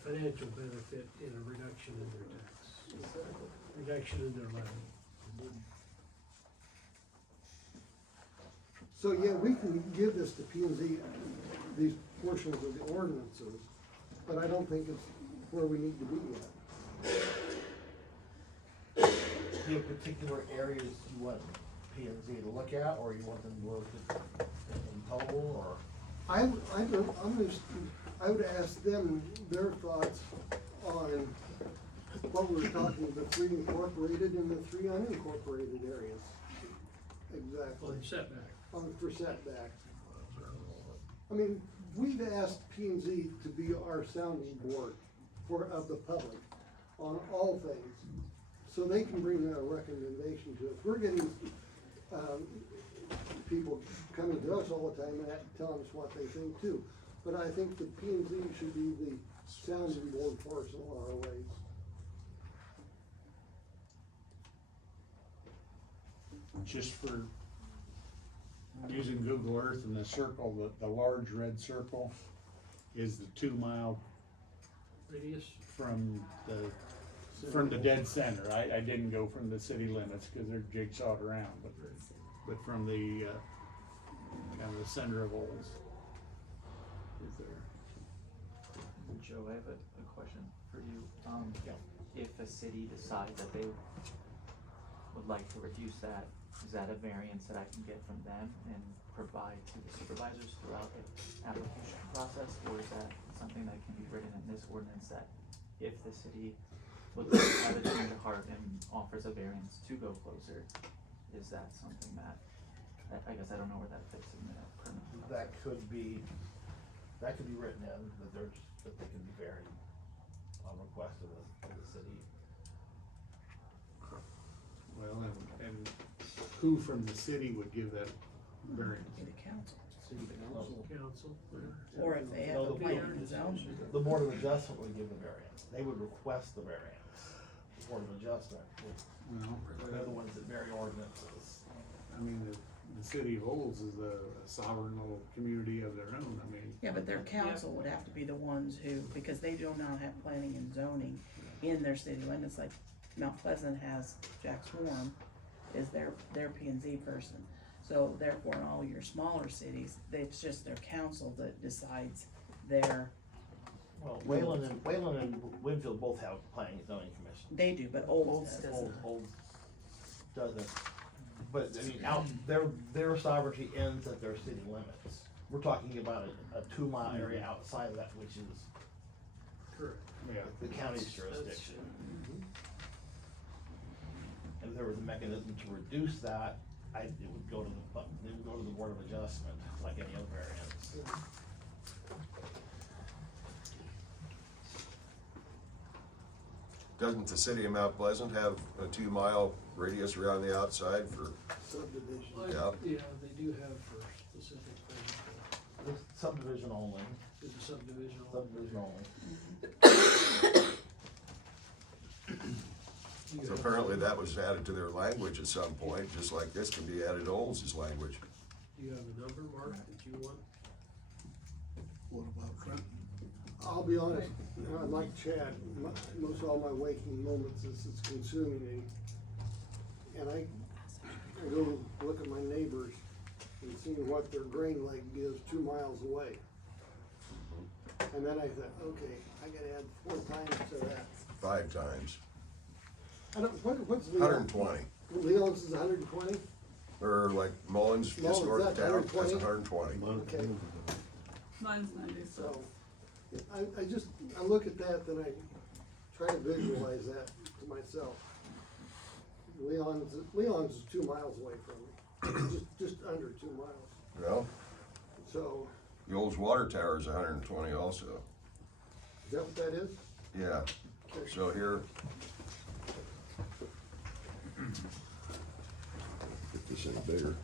The financial benefit in a reduction in their tax, reduction in their levy. So yeah, we can give this to P and Z, these portions of the ordinances, but I don't think it's where we need to be yet. Do you have particular areas you want P and Z to look at, or you want them to look at in total, or? I would ask them their thoughts on what we were talking, the 3 incorporated and the 3 unincorporated areas. Exactly. On setback. For setback. I mean, we've asked P and Z to be our sounding board of the public on all things, so they can bring a recommendation to us. We're getting, people coming to us all the time and telling us what they think too. But I think the P and Z should be the sounding board for us in a lot of ways. Just for using Google Earth and the circle, the large red circle is the 2 mile Radius? from the dead center. I didn't go from the city limits because they're jigsawed around, but from the, kind of the center of Olds is there. Joe, I have a question for you. If a city decides that they would like to reduce that, is that a variance that I can get from them and provide to the supervisors throughout the application process? Or is that something that can be written in this ordinance that if the city would like to have a change of heart and offers a variance to go closer, is that something that, I guess I don't know where that fits in the permit process. That could be written in, that they can be varied on request of the city. Well, and who from the city would give that variance? Be the council. City Council. Or if they have No, the the plan board- and zone. The Board of Adjustment would give the variance. They would request the variance. The Board of Adjustment, Well, they're the ones that vary ordinances. I mean, the city of Olds is a sovereign little community of their own. I mean, Yeah, but their council would have to be the ones who, because they do not have planning and zoning in their city limits, like Mount Pleasant has, Jack Swarm is their P and Z person. So therefore, in all your smaller cities, it's just their council that decides their, Well, Wayland and Winfield both have planning and zoning commission. they do, but Olds does. Old doesn't, but I mean, their sovereignty ends at their city limits. We're talking about a 2 mile area outside of that, which is Correct. yeah. the county's jurisdiction. And if there was a mechanism to reduce that, it would go to the Board of Adjustment, like any other variance. Doesn't the city of Mount Pleasant have a 2 mile radius around the outside for, Subdivision. Yeah. Yeah, they do have for specific things, This subdivision only, it's a subdivision. subdivision only. You so have- apparently that was added to their language at some point, just like this can be added to Olds' language. Do you have a number, Mark, that you want? What about Trenton? I'll be honest, I'm like Chad, most all my waking moments, this is consuming me. And I go look at my neighbors and see what their grain leg is 2 miles away. And then I thought, okay, I gotta add 4 times to that. 5 times. I don't, what's Leon? 120, Leon's is 120? or like Mullins, just Mullins, north of that's town, that's 120? 120. Okay, Mine's 96. so, I look at that, then I try to visualize that to myself. Leon's is 2 miles away from me, just under 2 miles, Well, so, the old water tower is 120 also, is that what that is? yeah. So here. Get this any bigger.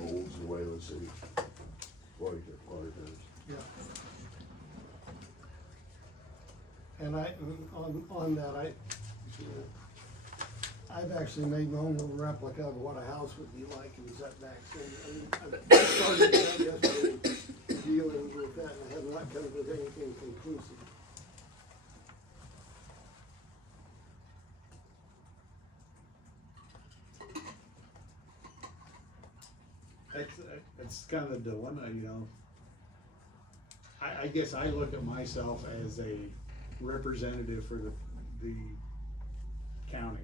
Old's the way, let's see. Water towers. Yeah. And on that, I've actually made my own little replica of what a house would be like in setbacks, and I started that yesterday, dealing with that, and I have not come with anything conclusive. It's kind of a dilemma, you know. I guess I look at myself as a representative for the county.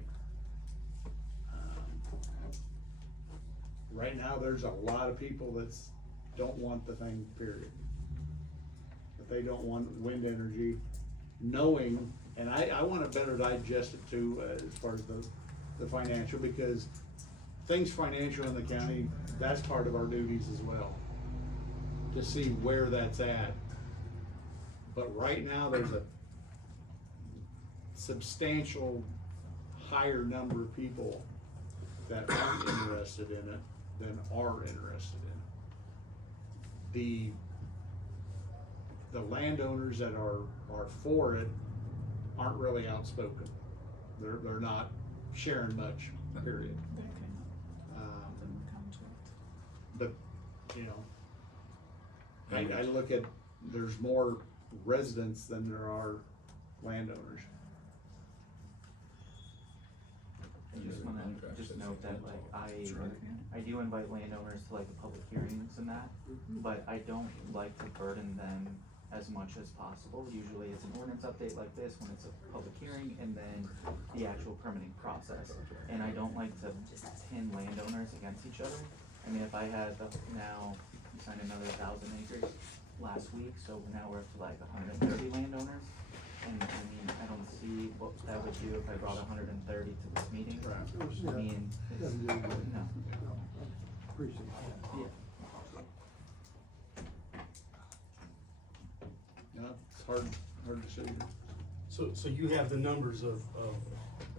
Right now, there's a lot of people that don't want the thing, period. That they don't want wind energy, knowing, and I wanna better digest it too, as far as the financial, because things financial in the county, that's part of our duties as well, to see where that's at. But right now, there's a substantial higher number of people that aren't interested in it than are interested in it. The landowners that are for it aren't really outspoken. They're not sharing much, period. But, you know, I look at, there's more residents than there are landowners. I just wanna just note that like I do invite landowners to like the public hearings and that, but I don't like to burden them as much as possible. Usually it's an ordinance update like this when it's a public hearing, and then the actual permitting process. And I don't like to pin landowners against each other. I mean, if I had now signed another 1,000 acres last week, so now we're up to like 130 landowners. And I mean, I don't see what that would do if I brought 130 to this meeting. I mean, it's, no. Appreciate that. Yeah. You know, it's hard to see. So you have the numbers of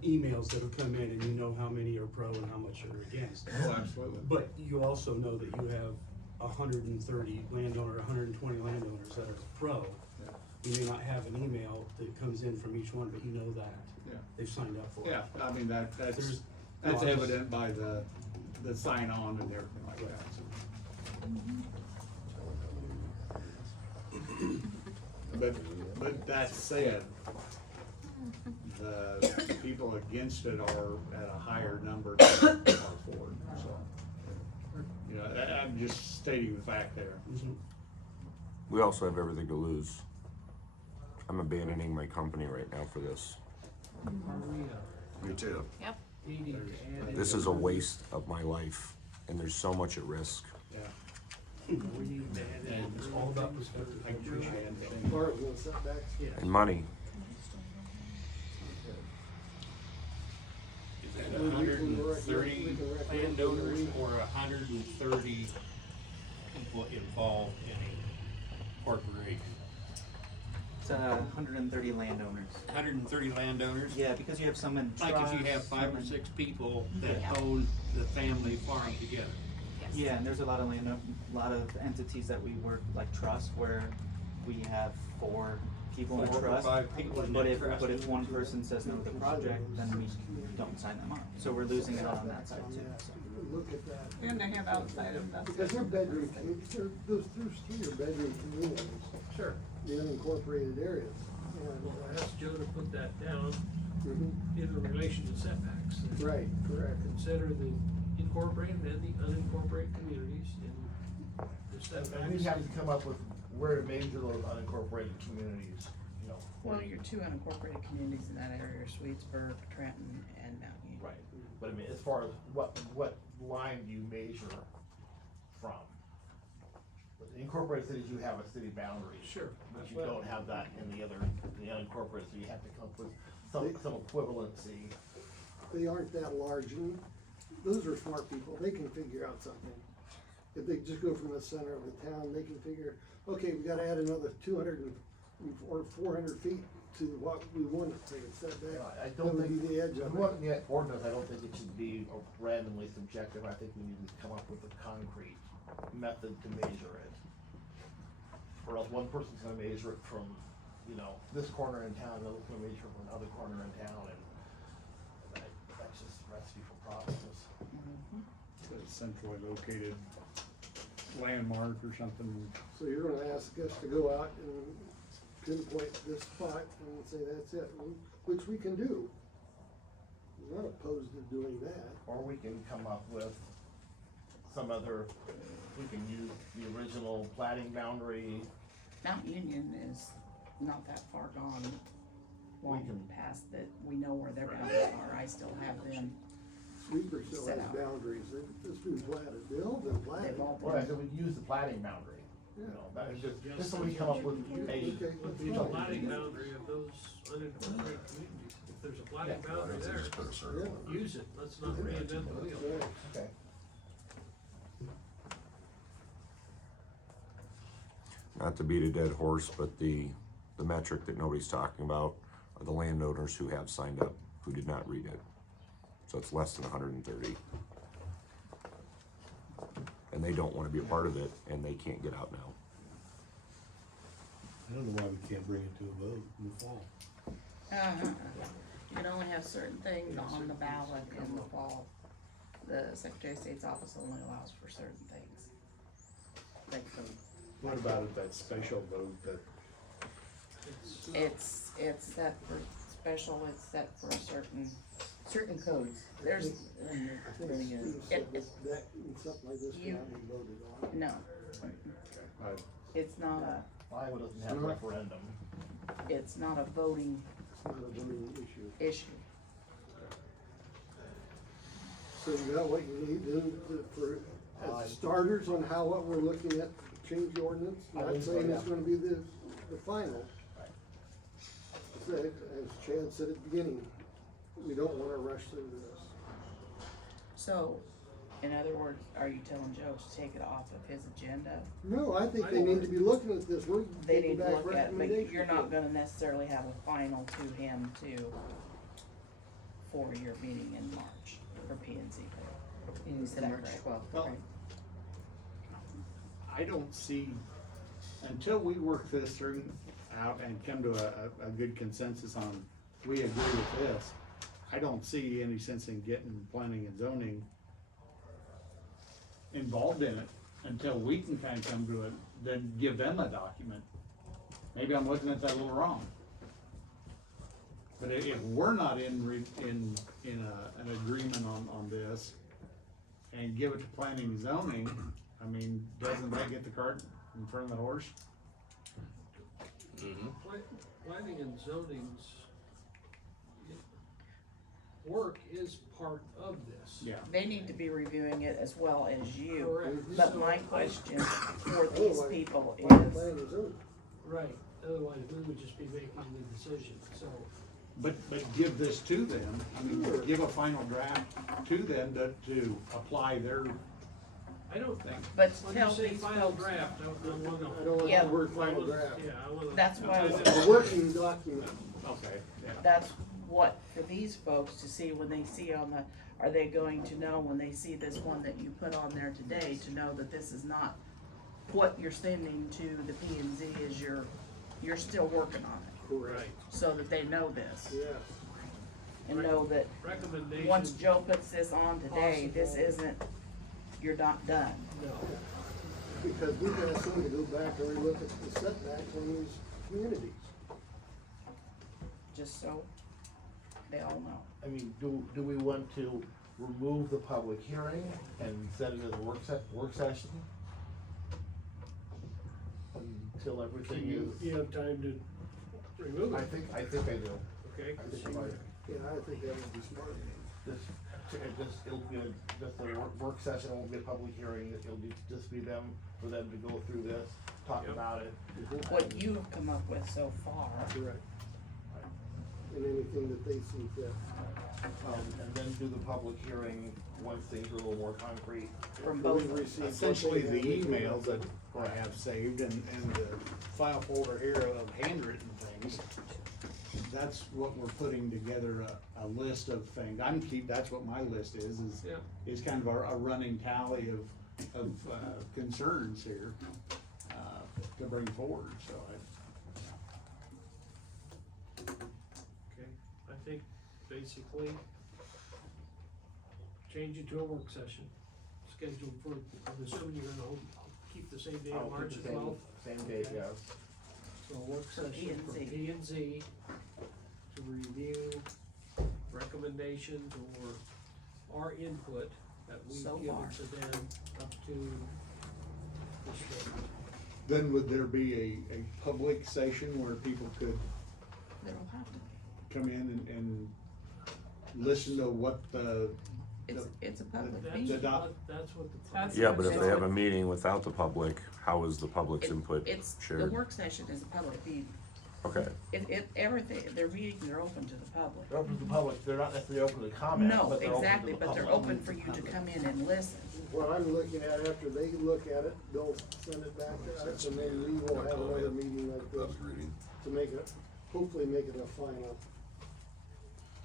emails that have come in, and you know how many are pro and how much are against. Oh, absolutely. But you also know that you have 130 landowner, 120 landowners that are pro. Yeah. You may not have an email that comes in from each one, but you know that. Yeah. They've signed up for it. Yeah, I mean, that's There's- no, I'm just- evident by the sign on and everything like that, so. But that said, the people against it are at a higher number than are for it, so. You know, I'm just stating the fact there. Mhm. We also have everything to lose. I'm abandoning my company right now for this. Me too. Yep. This is a waste of my life, and there's so much at risk. Yeah. And it's all about perspective. I appreciate it. As far as the setbacks, And money. Is that 130 landowners or 130 people involved in a corporation? It's 130 landowners. 130 landowners? Yeah, because you have some in Like if you have trust, 5 some or in- 6 people that Yeah. own the family farm together. Yes. Yeah, and there's a lot of lot of entities that we work like trust where we have 4 people in 4 or trust. 5 people in But that if trust. one person says no to the project, then we don't sign them up. So we're losing it on that side too. So. look at that. And they have outside Because they're investors. bedroom, those 3 are bedroom communities. Sure. The unincorporated areas. Well, I asked Joe to put that down Mhm. in relation to setbacks. and Right, correct. Consider the incorporated and the unincorporated communities in the setbacks. And we'd have to come up with where to major those unincorporated communities, you know, Well, your two unincorporated communities in that area are Sweetsburg, Trenton, and Mount Union. Right, but I mean, as far as what line do you measure from? With the incorporated cities, you have a city boundary. Sure. But you don't have that in the unincorporated, so you have to come up with some equivalency. They aren't that large, and those are smart people, they can figure out something. If they just go from the center of the town, they can figure, okay, we gotta add another 200 or 400 feet to what we want to set back. I don't That would think, be the edge of what, it. yeah, ordinance, I don't think it should be randomly subjective, I think we need to come up with a concrete method to measure it. Or else one person's gonna measure it from, this corner in town, another's gonna measure it from another corner in town, and that's just a recipe for problems. A centrally located landmark or something. So you're gonna ask us to go out and pinpoint this spot and say that's it, which we can do. I'm not opposed to doing that. Or we can come up with some other, we can use the original plating boundary. Mount Union is not that far gone, long past that, we know where their boundaries are, I still have them. Sweeper still Set has out. boundaries, it's been platted, they all been platted. They've all Right, been, so we use the plating boundary. Yeah. That is just so we come up with a. Okay. But the plating boundary of those unincorporated communities, if there's a plating Yeah. boundary there, Just put a circle. use it, let's not reinvent the wheel. Right. Okay. Not to beat a dead horse, but the metric that nobody's talking about are the landowners who have signed up, who did not read it. So it's less than 130. And they don't wanna be a part of it, and they can't get out now. I don't know why we can't bring it to a vote in the fall. you can only have certain things on the ballot in the fall. The Secretary of State's office only allows for certain things. Like What about if that special vote that, it's set for special, it's set for certain codes. There's, I think Steve said that something like this You- cannot be voted on. no, it's not Iowa doesn't have a referendum. it's not a voting It's not a voting issue. issue. So you got what you need for, as starters on what we're looking at, change the ordinance, I not think so, saying it's yeah. gonna be the final. As Chad said at the beginning, we don't wanna rush through this. So, in other words, are you telling Joe to take it off of his agenda? No, I think they need to be looking at this, we're They taking need to back look at it, but recommendations. you're not gonna necessarily have a final to him for your meeting in March for P and Z. You said March 12th, well, right? I don't see, until we work this through out and come to a good consensus on, we agree with this, I don't see any sense in getting planning and zoning involved in it until we can kind of come to it, then give them a document. Maybe I'm looking at that a little wrong. But if we're not in an agreement on this and give it to planning and zoning, I mean, doesn't that get the cart in front of the horse? Planning and zoning's work is part of this. Yeah. They need to be reviewing it as well as you. Correct. But my question for these people is, Planning and zoning. Right, otherwise we would just be making the decision, so. But give this to them, I mean, give a final draft to them to apply their, I don't think. but When tell you say these final folks, draft, I don't I don't Yeah. like the word final draft. Yeah, I wanna. That's why I was- A working document. okay, yeah. that's what, for these folks to see when they see on the, are they going to know when they see this one that you put on there today, to know that this is not what you're sending to the P and Z is you're still working on it, Correct. so that they know this. Yes. And know that Recommendation. once Joe puts this on today, this Possible. isn't, you're not done. No. Because we can assume to go back and relook at the setbacks on these communities. Just so they all know. I mean, do we want to remove the public hearing and set it as a work session? Until everything is, You have time to remove I it, think I do. okay? I think I might. Yeah, I think that would be smart. It'll be just a work session, it won't be a public hearing, it'll just be them, for them to go through this, talk Yep. about it. What you have come up with so far. Correct. And anything that they see fit. And then do the public hearing once things are a little more concrete. From But both. we've received what Essentially, they the have. emails that I have saved and the file folder here of handwritten things, that's what we're putting together, a list of things. That's what my list is Yeah. is kind of a running tally of concerns here, to bring forward, so Okay, I think basically change it to a work session, scheduled for, I'm assuming you're gonna keep the same day I'll of March keep the the same- 12th? Same date, Okay. yes. So a work For session for P&Z. P&Z to review recommendations or our input that we've So given far. to them up to this date. then would there be a public session where people could They don't have to. come in and listen to what It's a public That's meeting. that's what the. That's Yeah, what but if Joe- they have a meeting without the public, how is the public's input It's, the shared? work session is a public meeting. Okay, Everything, their meetings are open to the public. They're open to the public, they're not necessarily open to comment, No, but they're open to exactly, the but they're public. open for you to come in and listen. What I'm looking at, after they look at it, they'll send it back to us, and then we will have another meeting like this to make it, hopefully make it a final.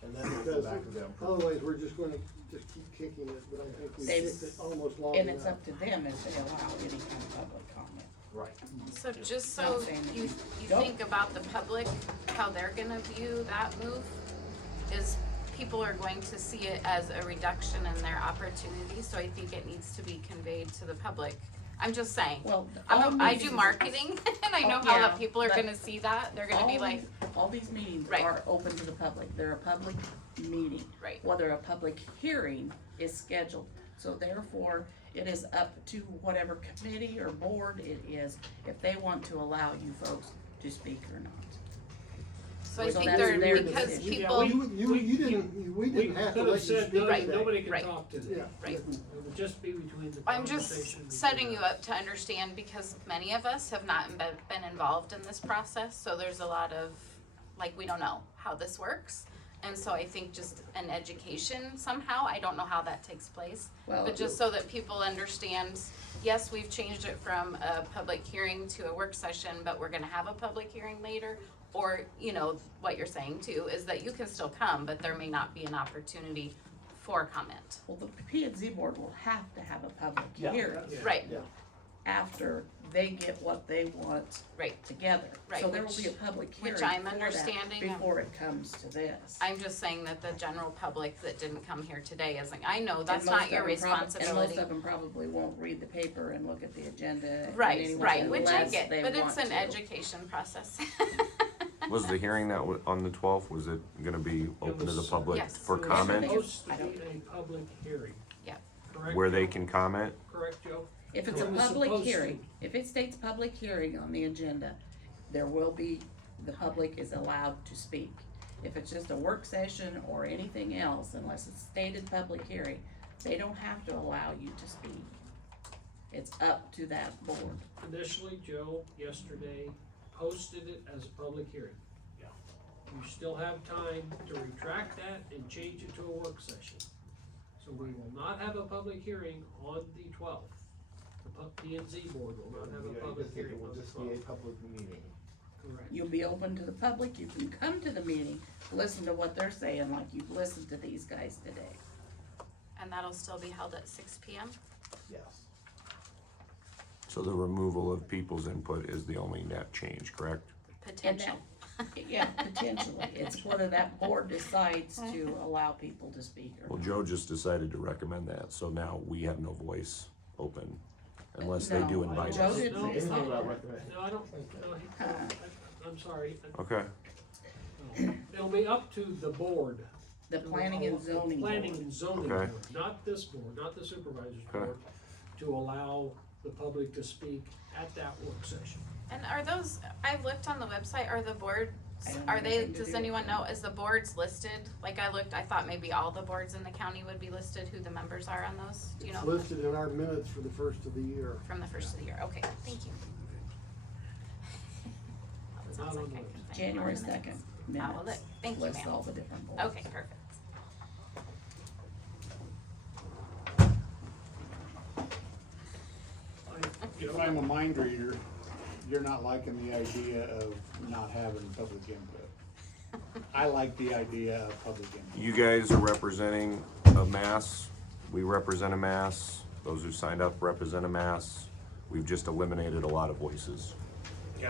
And then we'll go Because back to them. otherwise, we're just gonna just keep kicking it, but I think we They've- kicked it almost long And it's enough. up to them if they allow any kind of public comment. Right. So just Not so saying that you you- think about the public, how they're gonna view that move, is people are going to see it as a reduction in their opportunity, so I think it needs to be conveyed to the public. I'm just saying, Well, I all do meetings- marketing, and I know Oh, how yeah, that people are but gonna see that, they're gonna be like, all these meetings Right. are open to the public, they're a public meeting. Right. Whether a public hearing is scheduled, so therefore, it is up to whatever committee or board it is, if they want to allow you folks to speak or not. so I So think that's they're, their because decision. people, You didn't, we didn't have to could let you said speak nobody, today. nobody can Right. talk to Yeah. them. right. It would just be between the I'm conversation. just between setting you them. up to understand, because many of us have not been involved in this process, so there's a lot of, like, we don't know how this works. And so I think just an education somehow, I don't know how that takes place, Well, but just so that people understand, yes, we've changed it from a public hearing to a work session, but we're gonna have a public hearing later. Or, you know, what you're saying too, is that you can still come, but there may not be an opportunity for comment. Well, the P&Z board will have to have a public Yeah. hearing Yeah. Right, Yeah. after they get what they want right. together. Right, So there will which- be a public which hearing I'm for that understanding of. before it comes to this. I'm just saying that the general public that didn't come here today isn't, I know And that's most not your of them And responsibility. most of them probably won't read the paper and look at the agenda. in Right, any way right, which I unless get, they but it's want an to. education process. was the hearing that on the 12th, was it gonna be open to the was- public Yes. for It was comment? Supposed to I don't- be a public hearing. Yep. Correct? Where they Joe? can comment? Correct, Joe? If it's a It was public supposed to. hearing, if it states public hearing on the agenda, there will be, the public is allowed to speak. If it's just a work session or anything else, unless it's stated public hearing, they don't have to allow you to speak. It's up to that board. Initially, Joe, yesterday, posted it as a public hearing. Yeah. You still have time to retract that and change it to a work session. So we will not have a public hearing on the 12th. The P&Z board will not have a Yeah, public it hearing will on the just be a 12th. public meeting. Correct. You'll be open to the public, you can come to the meeting, listen to what they're saying like you've listened to these guys today. And that'll still be held at 6 p.m. Yes. So the removal of people's input is the only net change, correct? Potential. Yeah, potentially, it's whether that board decides to allow people to speak or Well, not. Joe just decided to recommend that, so now we have no voice open unless they do No, invite Joe us. didn't No, say Anything without that. recommending. No, I don't, no, I'm sorry. Okay, It'll be up to the board. The planning and zoning Planning board. and zoning Okay. board, not this board, not the supervisor's Okay. board, to allow the public to speak at that work session. And are those, I've looked on the website, are the board I don't Are have they, anything to does do with anyone it. know, is the boards listed? Like I looked, I thought maybe all the boards in the county would be listed, who the members are on those, do you know? It's listed in our minutes for the first of the year. From the first of the year, okay, thank you. Well, it sounds like I can find January more than 2nd that. Oh, well, minutes. look, thank you, Lists ma'am. all the different boards. Okay, perfect. If I'm a mind reader, you're not liking the idea of not having public input. I like the idea of public input. You guys are representing a mass, we represent a mass, those who signed up represent a mass. We've just eliminated a lot of voices.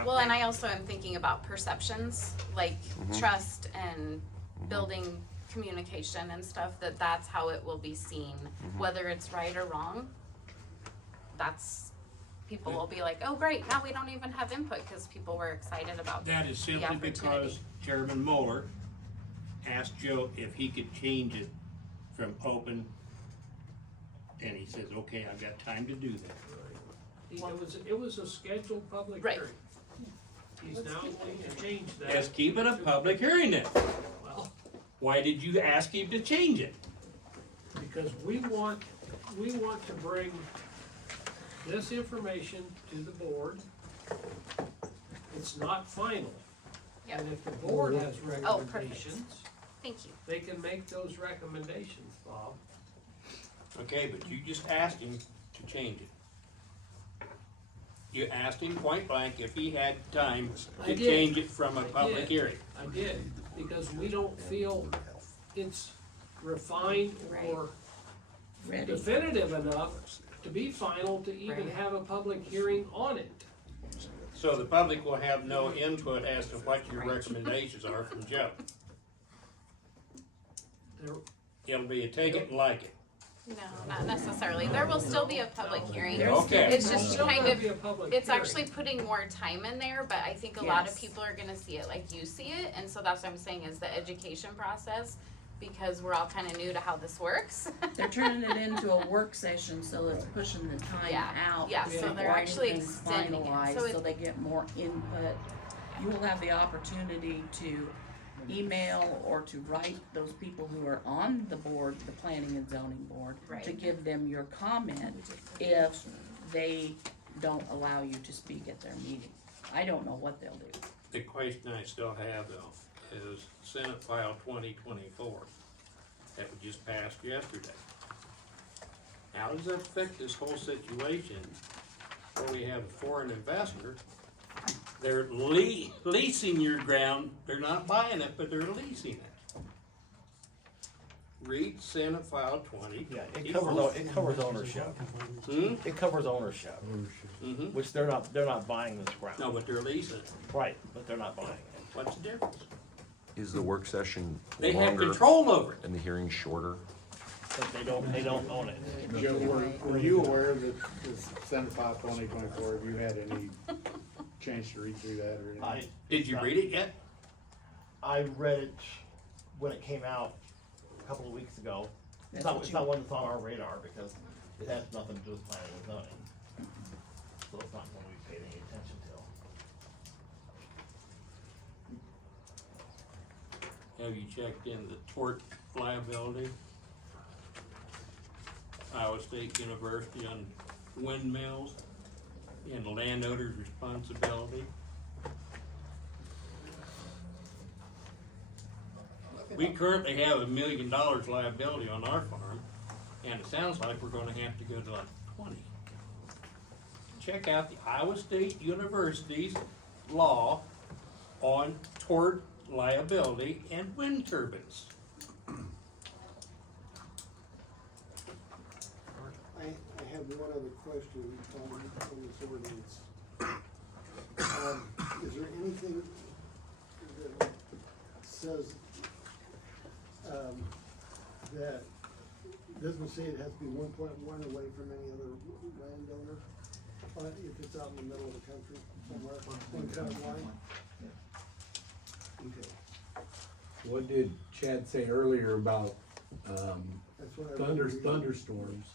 Well, and I also am thinking about perceptions, like trust and building communication and stuff, that's how it will be seen, whether it's right or wrong. That's, people will be like, oh, great, now we don't even have input, cause people were excited about That is the simply opportunity. because Chairman Mueller asked Joe if he could change it from open, and he says, okay, I've got time to do that. It was a scheduled public Right. hearing. He's now going to change that. Let's keep it a public hearing then. Well, Why did you ask him to change it? because we want to bring this information to the board. It's not final. Yep. And if the board has Oh, perfect. recommendations, Thank you. they can make those recommendations, Bob. Okay, but you just asked him to change it. You asked him point blank if he had time I to did. change it from a I public did. hearing. I did, because we don't feel it's refined or Ready. definitive enough to be final to even Right. have a public hearing on it. So the public will have no input as to what your recommendations are from Joe. There, It'll be a take it and like it. No, not necessarily. There will still be a public hearing. Okay. It's just Still kind gonna of, be a public it's hearing. actually putting more time in there, but I think a lot of Yes. people are gonna see it like you see it, and so that's what I'm saying is the education process, because we're all kinda new to how this works. They're turning it into a work session, so it's pushing the time Yeah, out. yeah, so before they're actually anything's extending it, finalized, so so they get more input. You will have the opportunity to email or to write those people who are on the board, the planning and zoning board, to Right. give them your comment if they don't allow you to speak at their meeting. I don't know what they'll do. The question I still have though is Senate File 2024 that we just passed yesterday. How does that affect this whole situation where we have a foreign investor? They're leasing your ground, they're not buying it, but they're leasing it. Read Senate File 20. Yeah, it covers ownership. Hmm? It covers ownership, Mm-hmm. which they're not buying this ground. No, but they're leasing it. Right, but they're not buying it. What's the difference? Is the work session They have longer control over it. and the hearing shorter? But they don't own it. Joe, were you aware that this Senate File 2024, have you had any chance to read through that or anything? Did you read it yet? I read it when it came out a couple of weeks ago. It's That's not, what it's you- not one that's on our radar because it has nothing to do with planning and zoning. So it's not one we paid any attention to. Have you checked in the tort liability? Iowa State University on windmills and landowner's responsibility? We currently have $1 million liability on our farm, and it sounds like we're gonna have to go to like 20. Check out the Iowa State University's law on tort liability and wind turbines. I have one other question on this ordinance. Is there anything that says, that doesn't say it has to be 1.1 away from any other landowner? If it's out in the middle of the country somewhere, one kind of line? Okay, What did Chad say earlier about, that's what I. thunderstorms?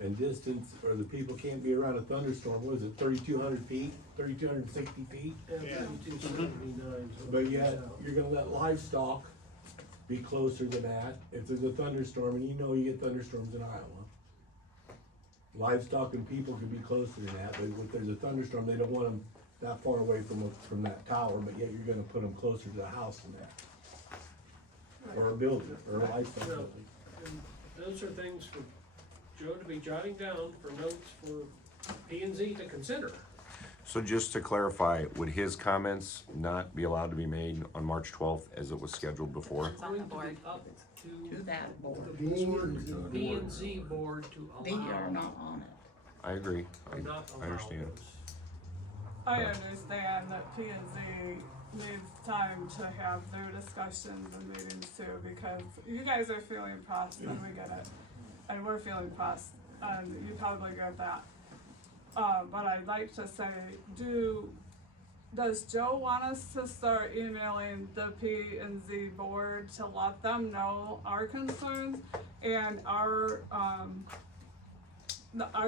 and distance, or the people can't be around a thunderstorm, what is it, 3,200 feet, 3,260 feet? Yeah, 3279. so But it yet, comes out. you're gonna let livestock be closer than that, if there's a thunderstorm, and you know you get thunderstorms in Iowa. Livestock and people can be closer than that, but if there's a thunderstorm, they don't want them that far away from that tower, but yet you're gonna put them closer to the house than that. Or a building, or a livestock Well, building. and those are things for Joe to be jotting down for notes for P and Z to consider. So just to clarify, would his comments not be allowed to be made on March 12th as it was scheduled before? It's on the board. Up To to that board. the board, P and Z board to They are allow, not on it. I agree, or not I allow understand. those. I understand that P and Z needs time to have their discussions and meetings too, because you guys are feeling pressed and we get it. And we're feeling pressed, and you probably get that. But I'd like to say, does Joe want us to start emailing the P and Z board to let them know our concerns and our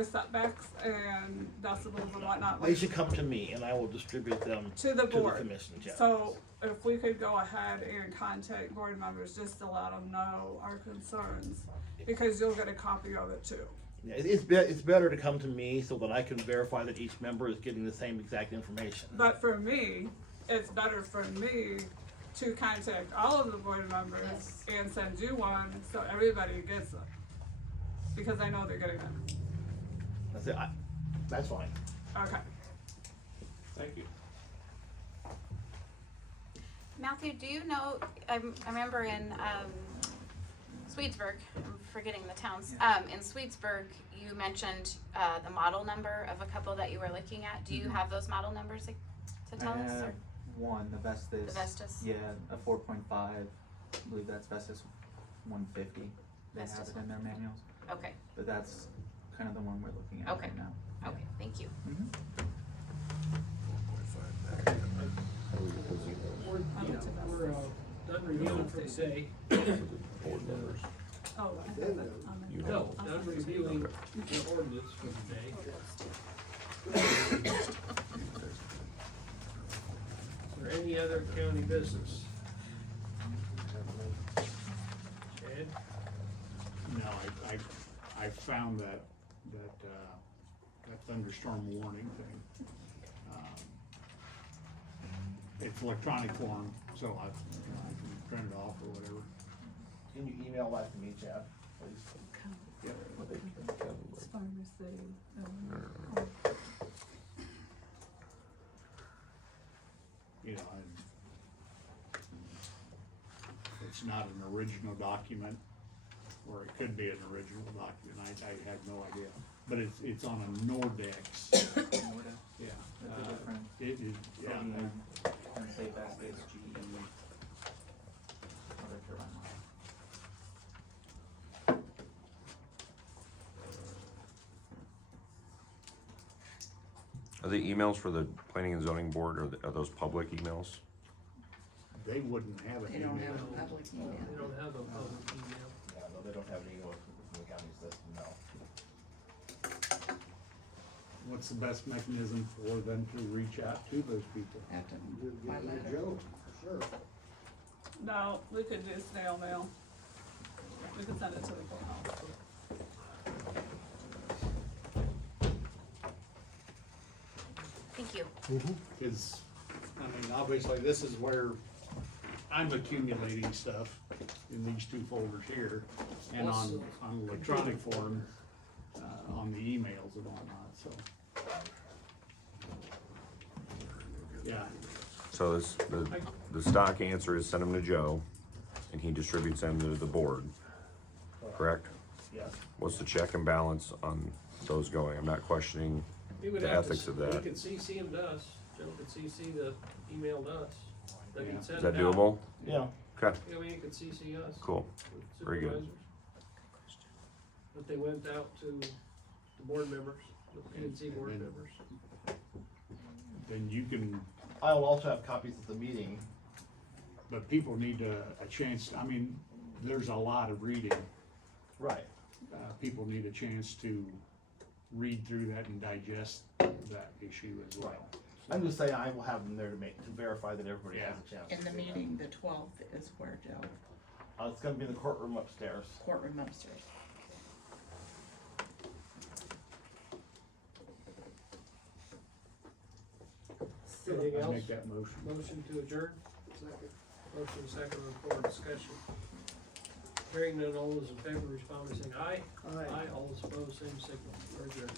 setbacks and decibels and whatnot? They should come to me and I will distribute them To the to the board. commissions, yeah. So if we could go ahead and contact board members just to let them know our concerns, because you'll get a copy of it too. Yeah, it's better to come to me so that I can verify that each member is getting the same exact information. But for me, it's better for me to contact all of the board members Yes. and send you one so everybody gets it. Because I know they're getting it. That's it, that's fine. Okay. Thank you. Matthew, do you know, I remember in, Swedesburg, I'm forgetting the towns, in Swedesburg, you mentioned, the model number of a couple that you were looking at. Do you have those model numbers to tell I us, or? have one, the Vestas. The Vestas. Yeah, a 4.5, I believe that's Vestas 150. They have Vestas it in their manuals, Okay, but that's kind of the one we're looking at Okay. right now. okay, thank you. We're done reviewing for today. Oh, I have it on the. No, done reviewing the ordinance for today. Is there any other county business? Ed? No, I found that thunderstorm warning thing. It's electronic form, so I can print it off or whatever. Can you email that to me, Chad, please? As far as You know, it's not an original document, or it could be an original document, I had no idea. But it's on a Nordex, Nordic, yeah. that's a different, It is, yeah, OEM, and say Vestas, GE, other turbine model. Are the emails for the planning and zoning board, are those public emails? they wouldn't have an They don't email. have a public email. They don't have a public email. Yeah, no, they don't have any from the county system, no. What's the best mechanism for them to reach out to those people? Have to, Give by it to letter. Joe, sure. No, we could do snail mail. We could send it to the courthouse. Thank you. Cause, I mean, obviously, this is where I'm accumulating stuff in these two folders here, and on electronic form, on the emails and whatnot, so. Yeah, So this, the stock answer is send them to Joe, and he distributes them to the board, correct? Yes. What's the check and balance on those going? I'm not questioning We would the have to, ethics of we that. could CC him to us, Joe could CC the email to us. Then he'd send Is that it out. doable? Yeah. Okay, Yeah, I mean, you could CC us. cool. with Very good. supervisors. But they went out to the board members, the P and Z board And- members. then you can, I will also have copies of the meeting. but people need a chance, I mean, there's a lot of reading. Right. people need a chance to read through that and digest that issue as well. I'm just saying I will have them there to verify that everybody has a chance. And to the do that. meeting, the 12th, is where, Joe? It's gonna be in the courtroom upstairs. Courtroom upstairs. Anything I else? make that motion. Motion to adjourn? Second. Motion second on floor discussion. Hearing none, all those in favor respond by saying aye. Aye. All those opposed, same signal. We're adjourned.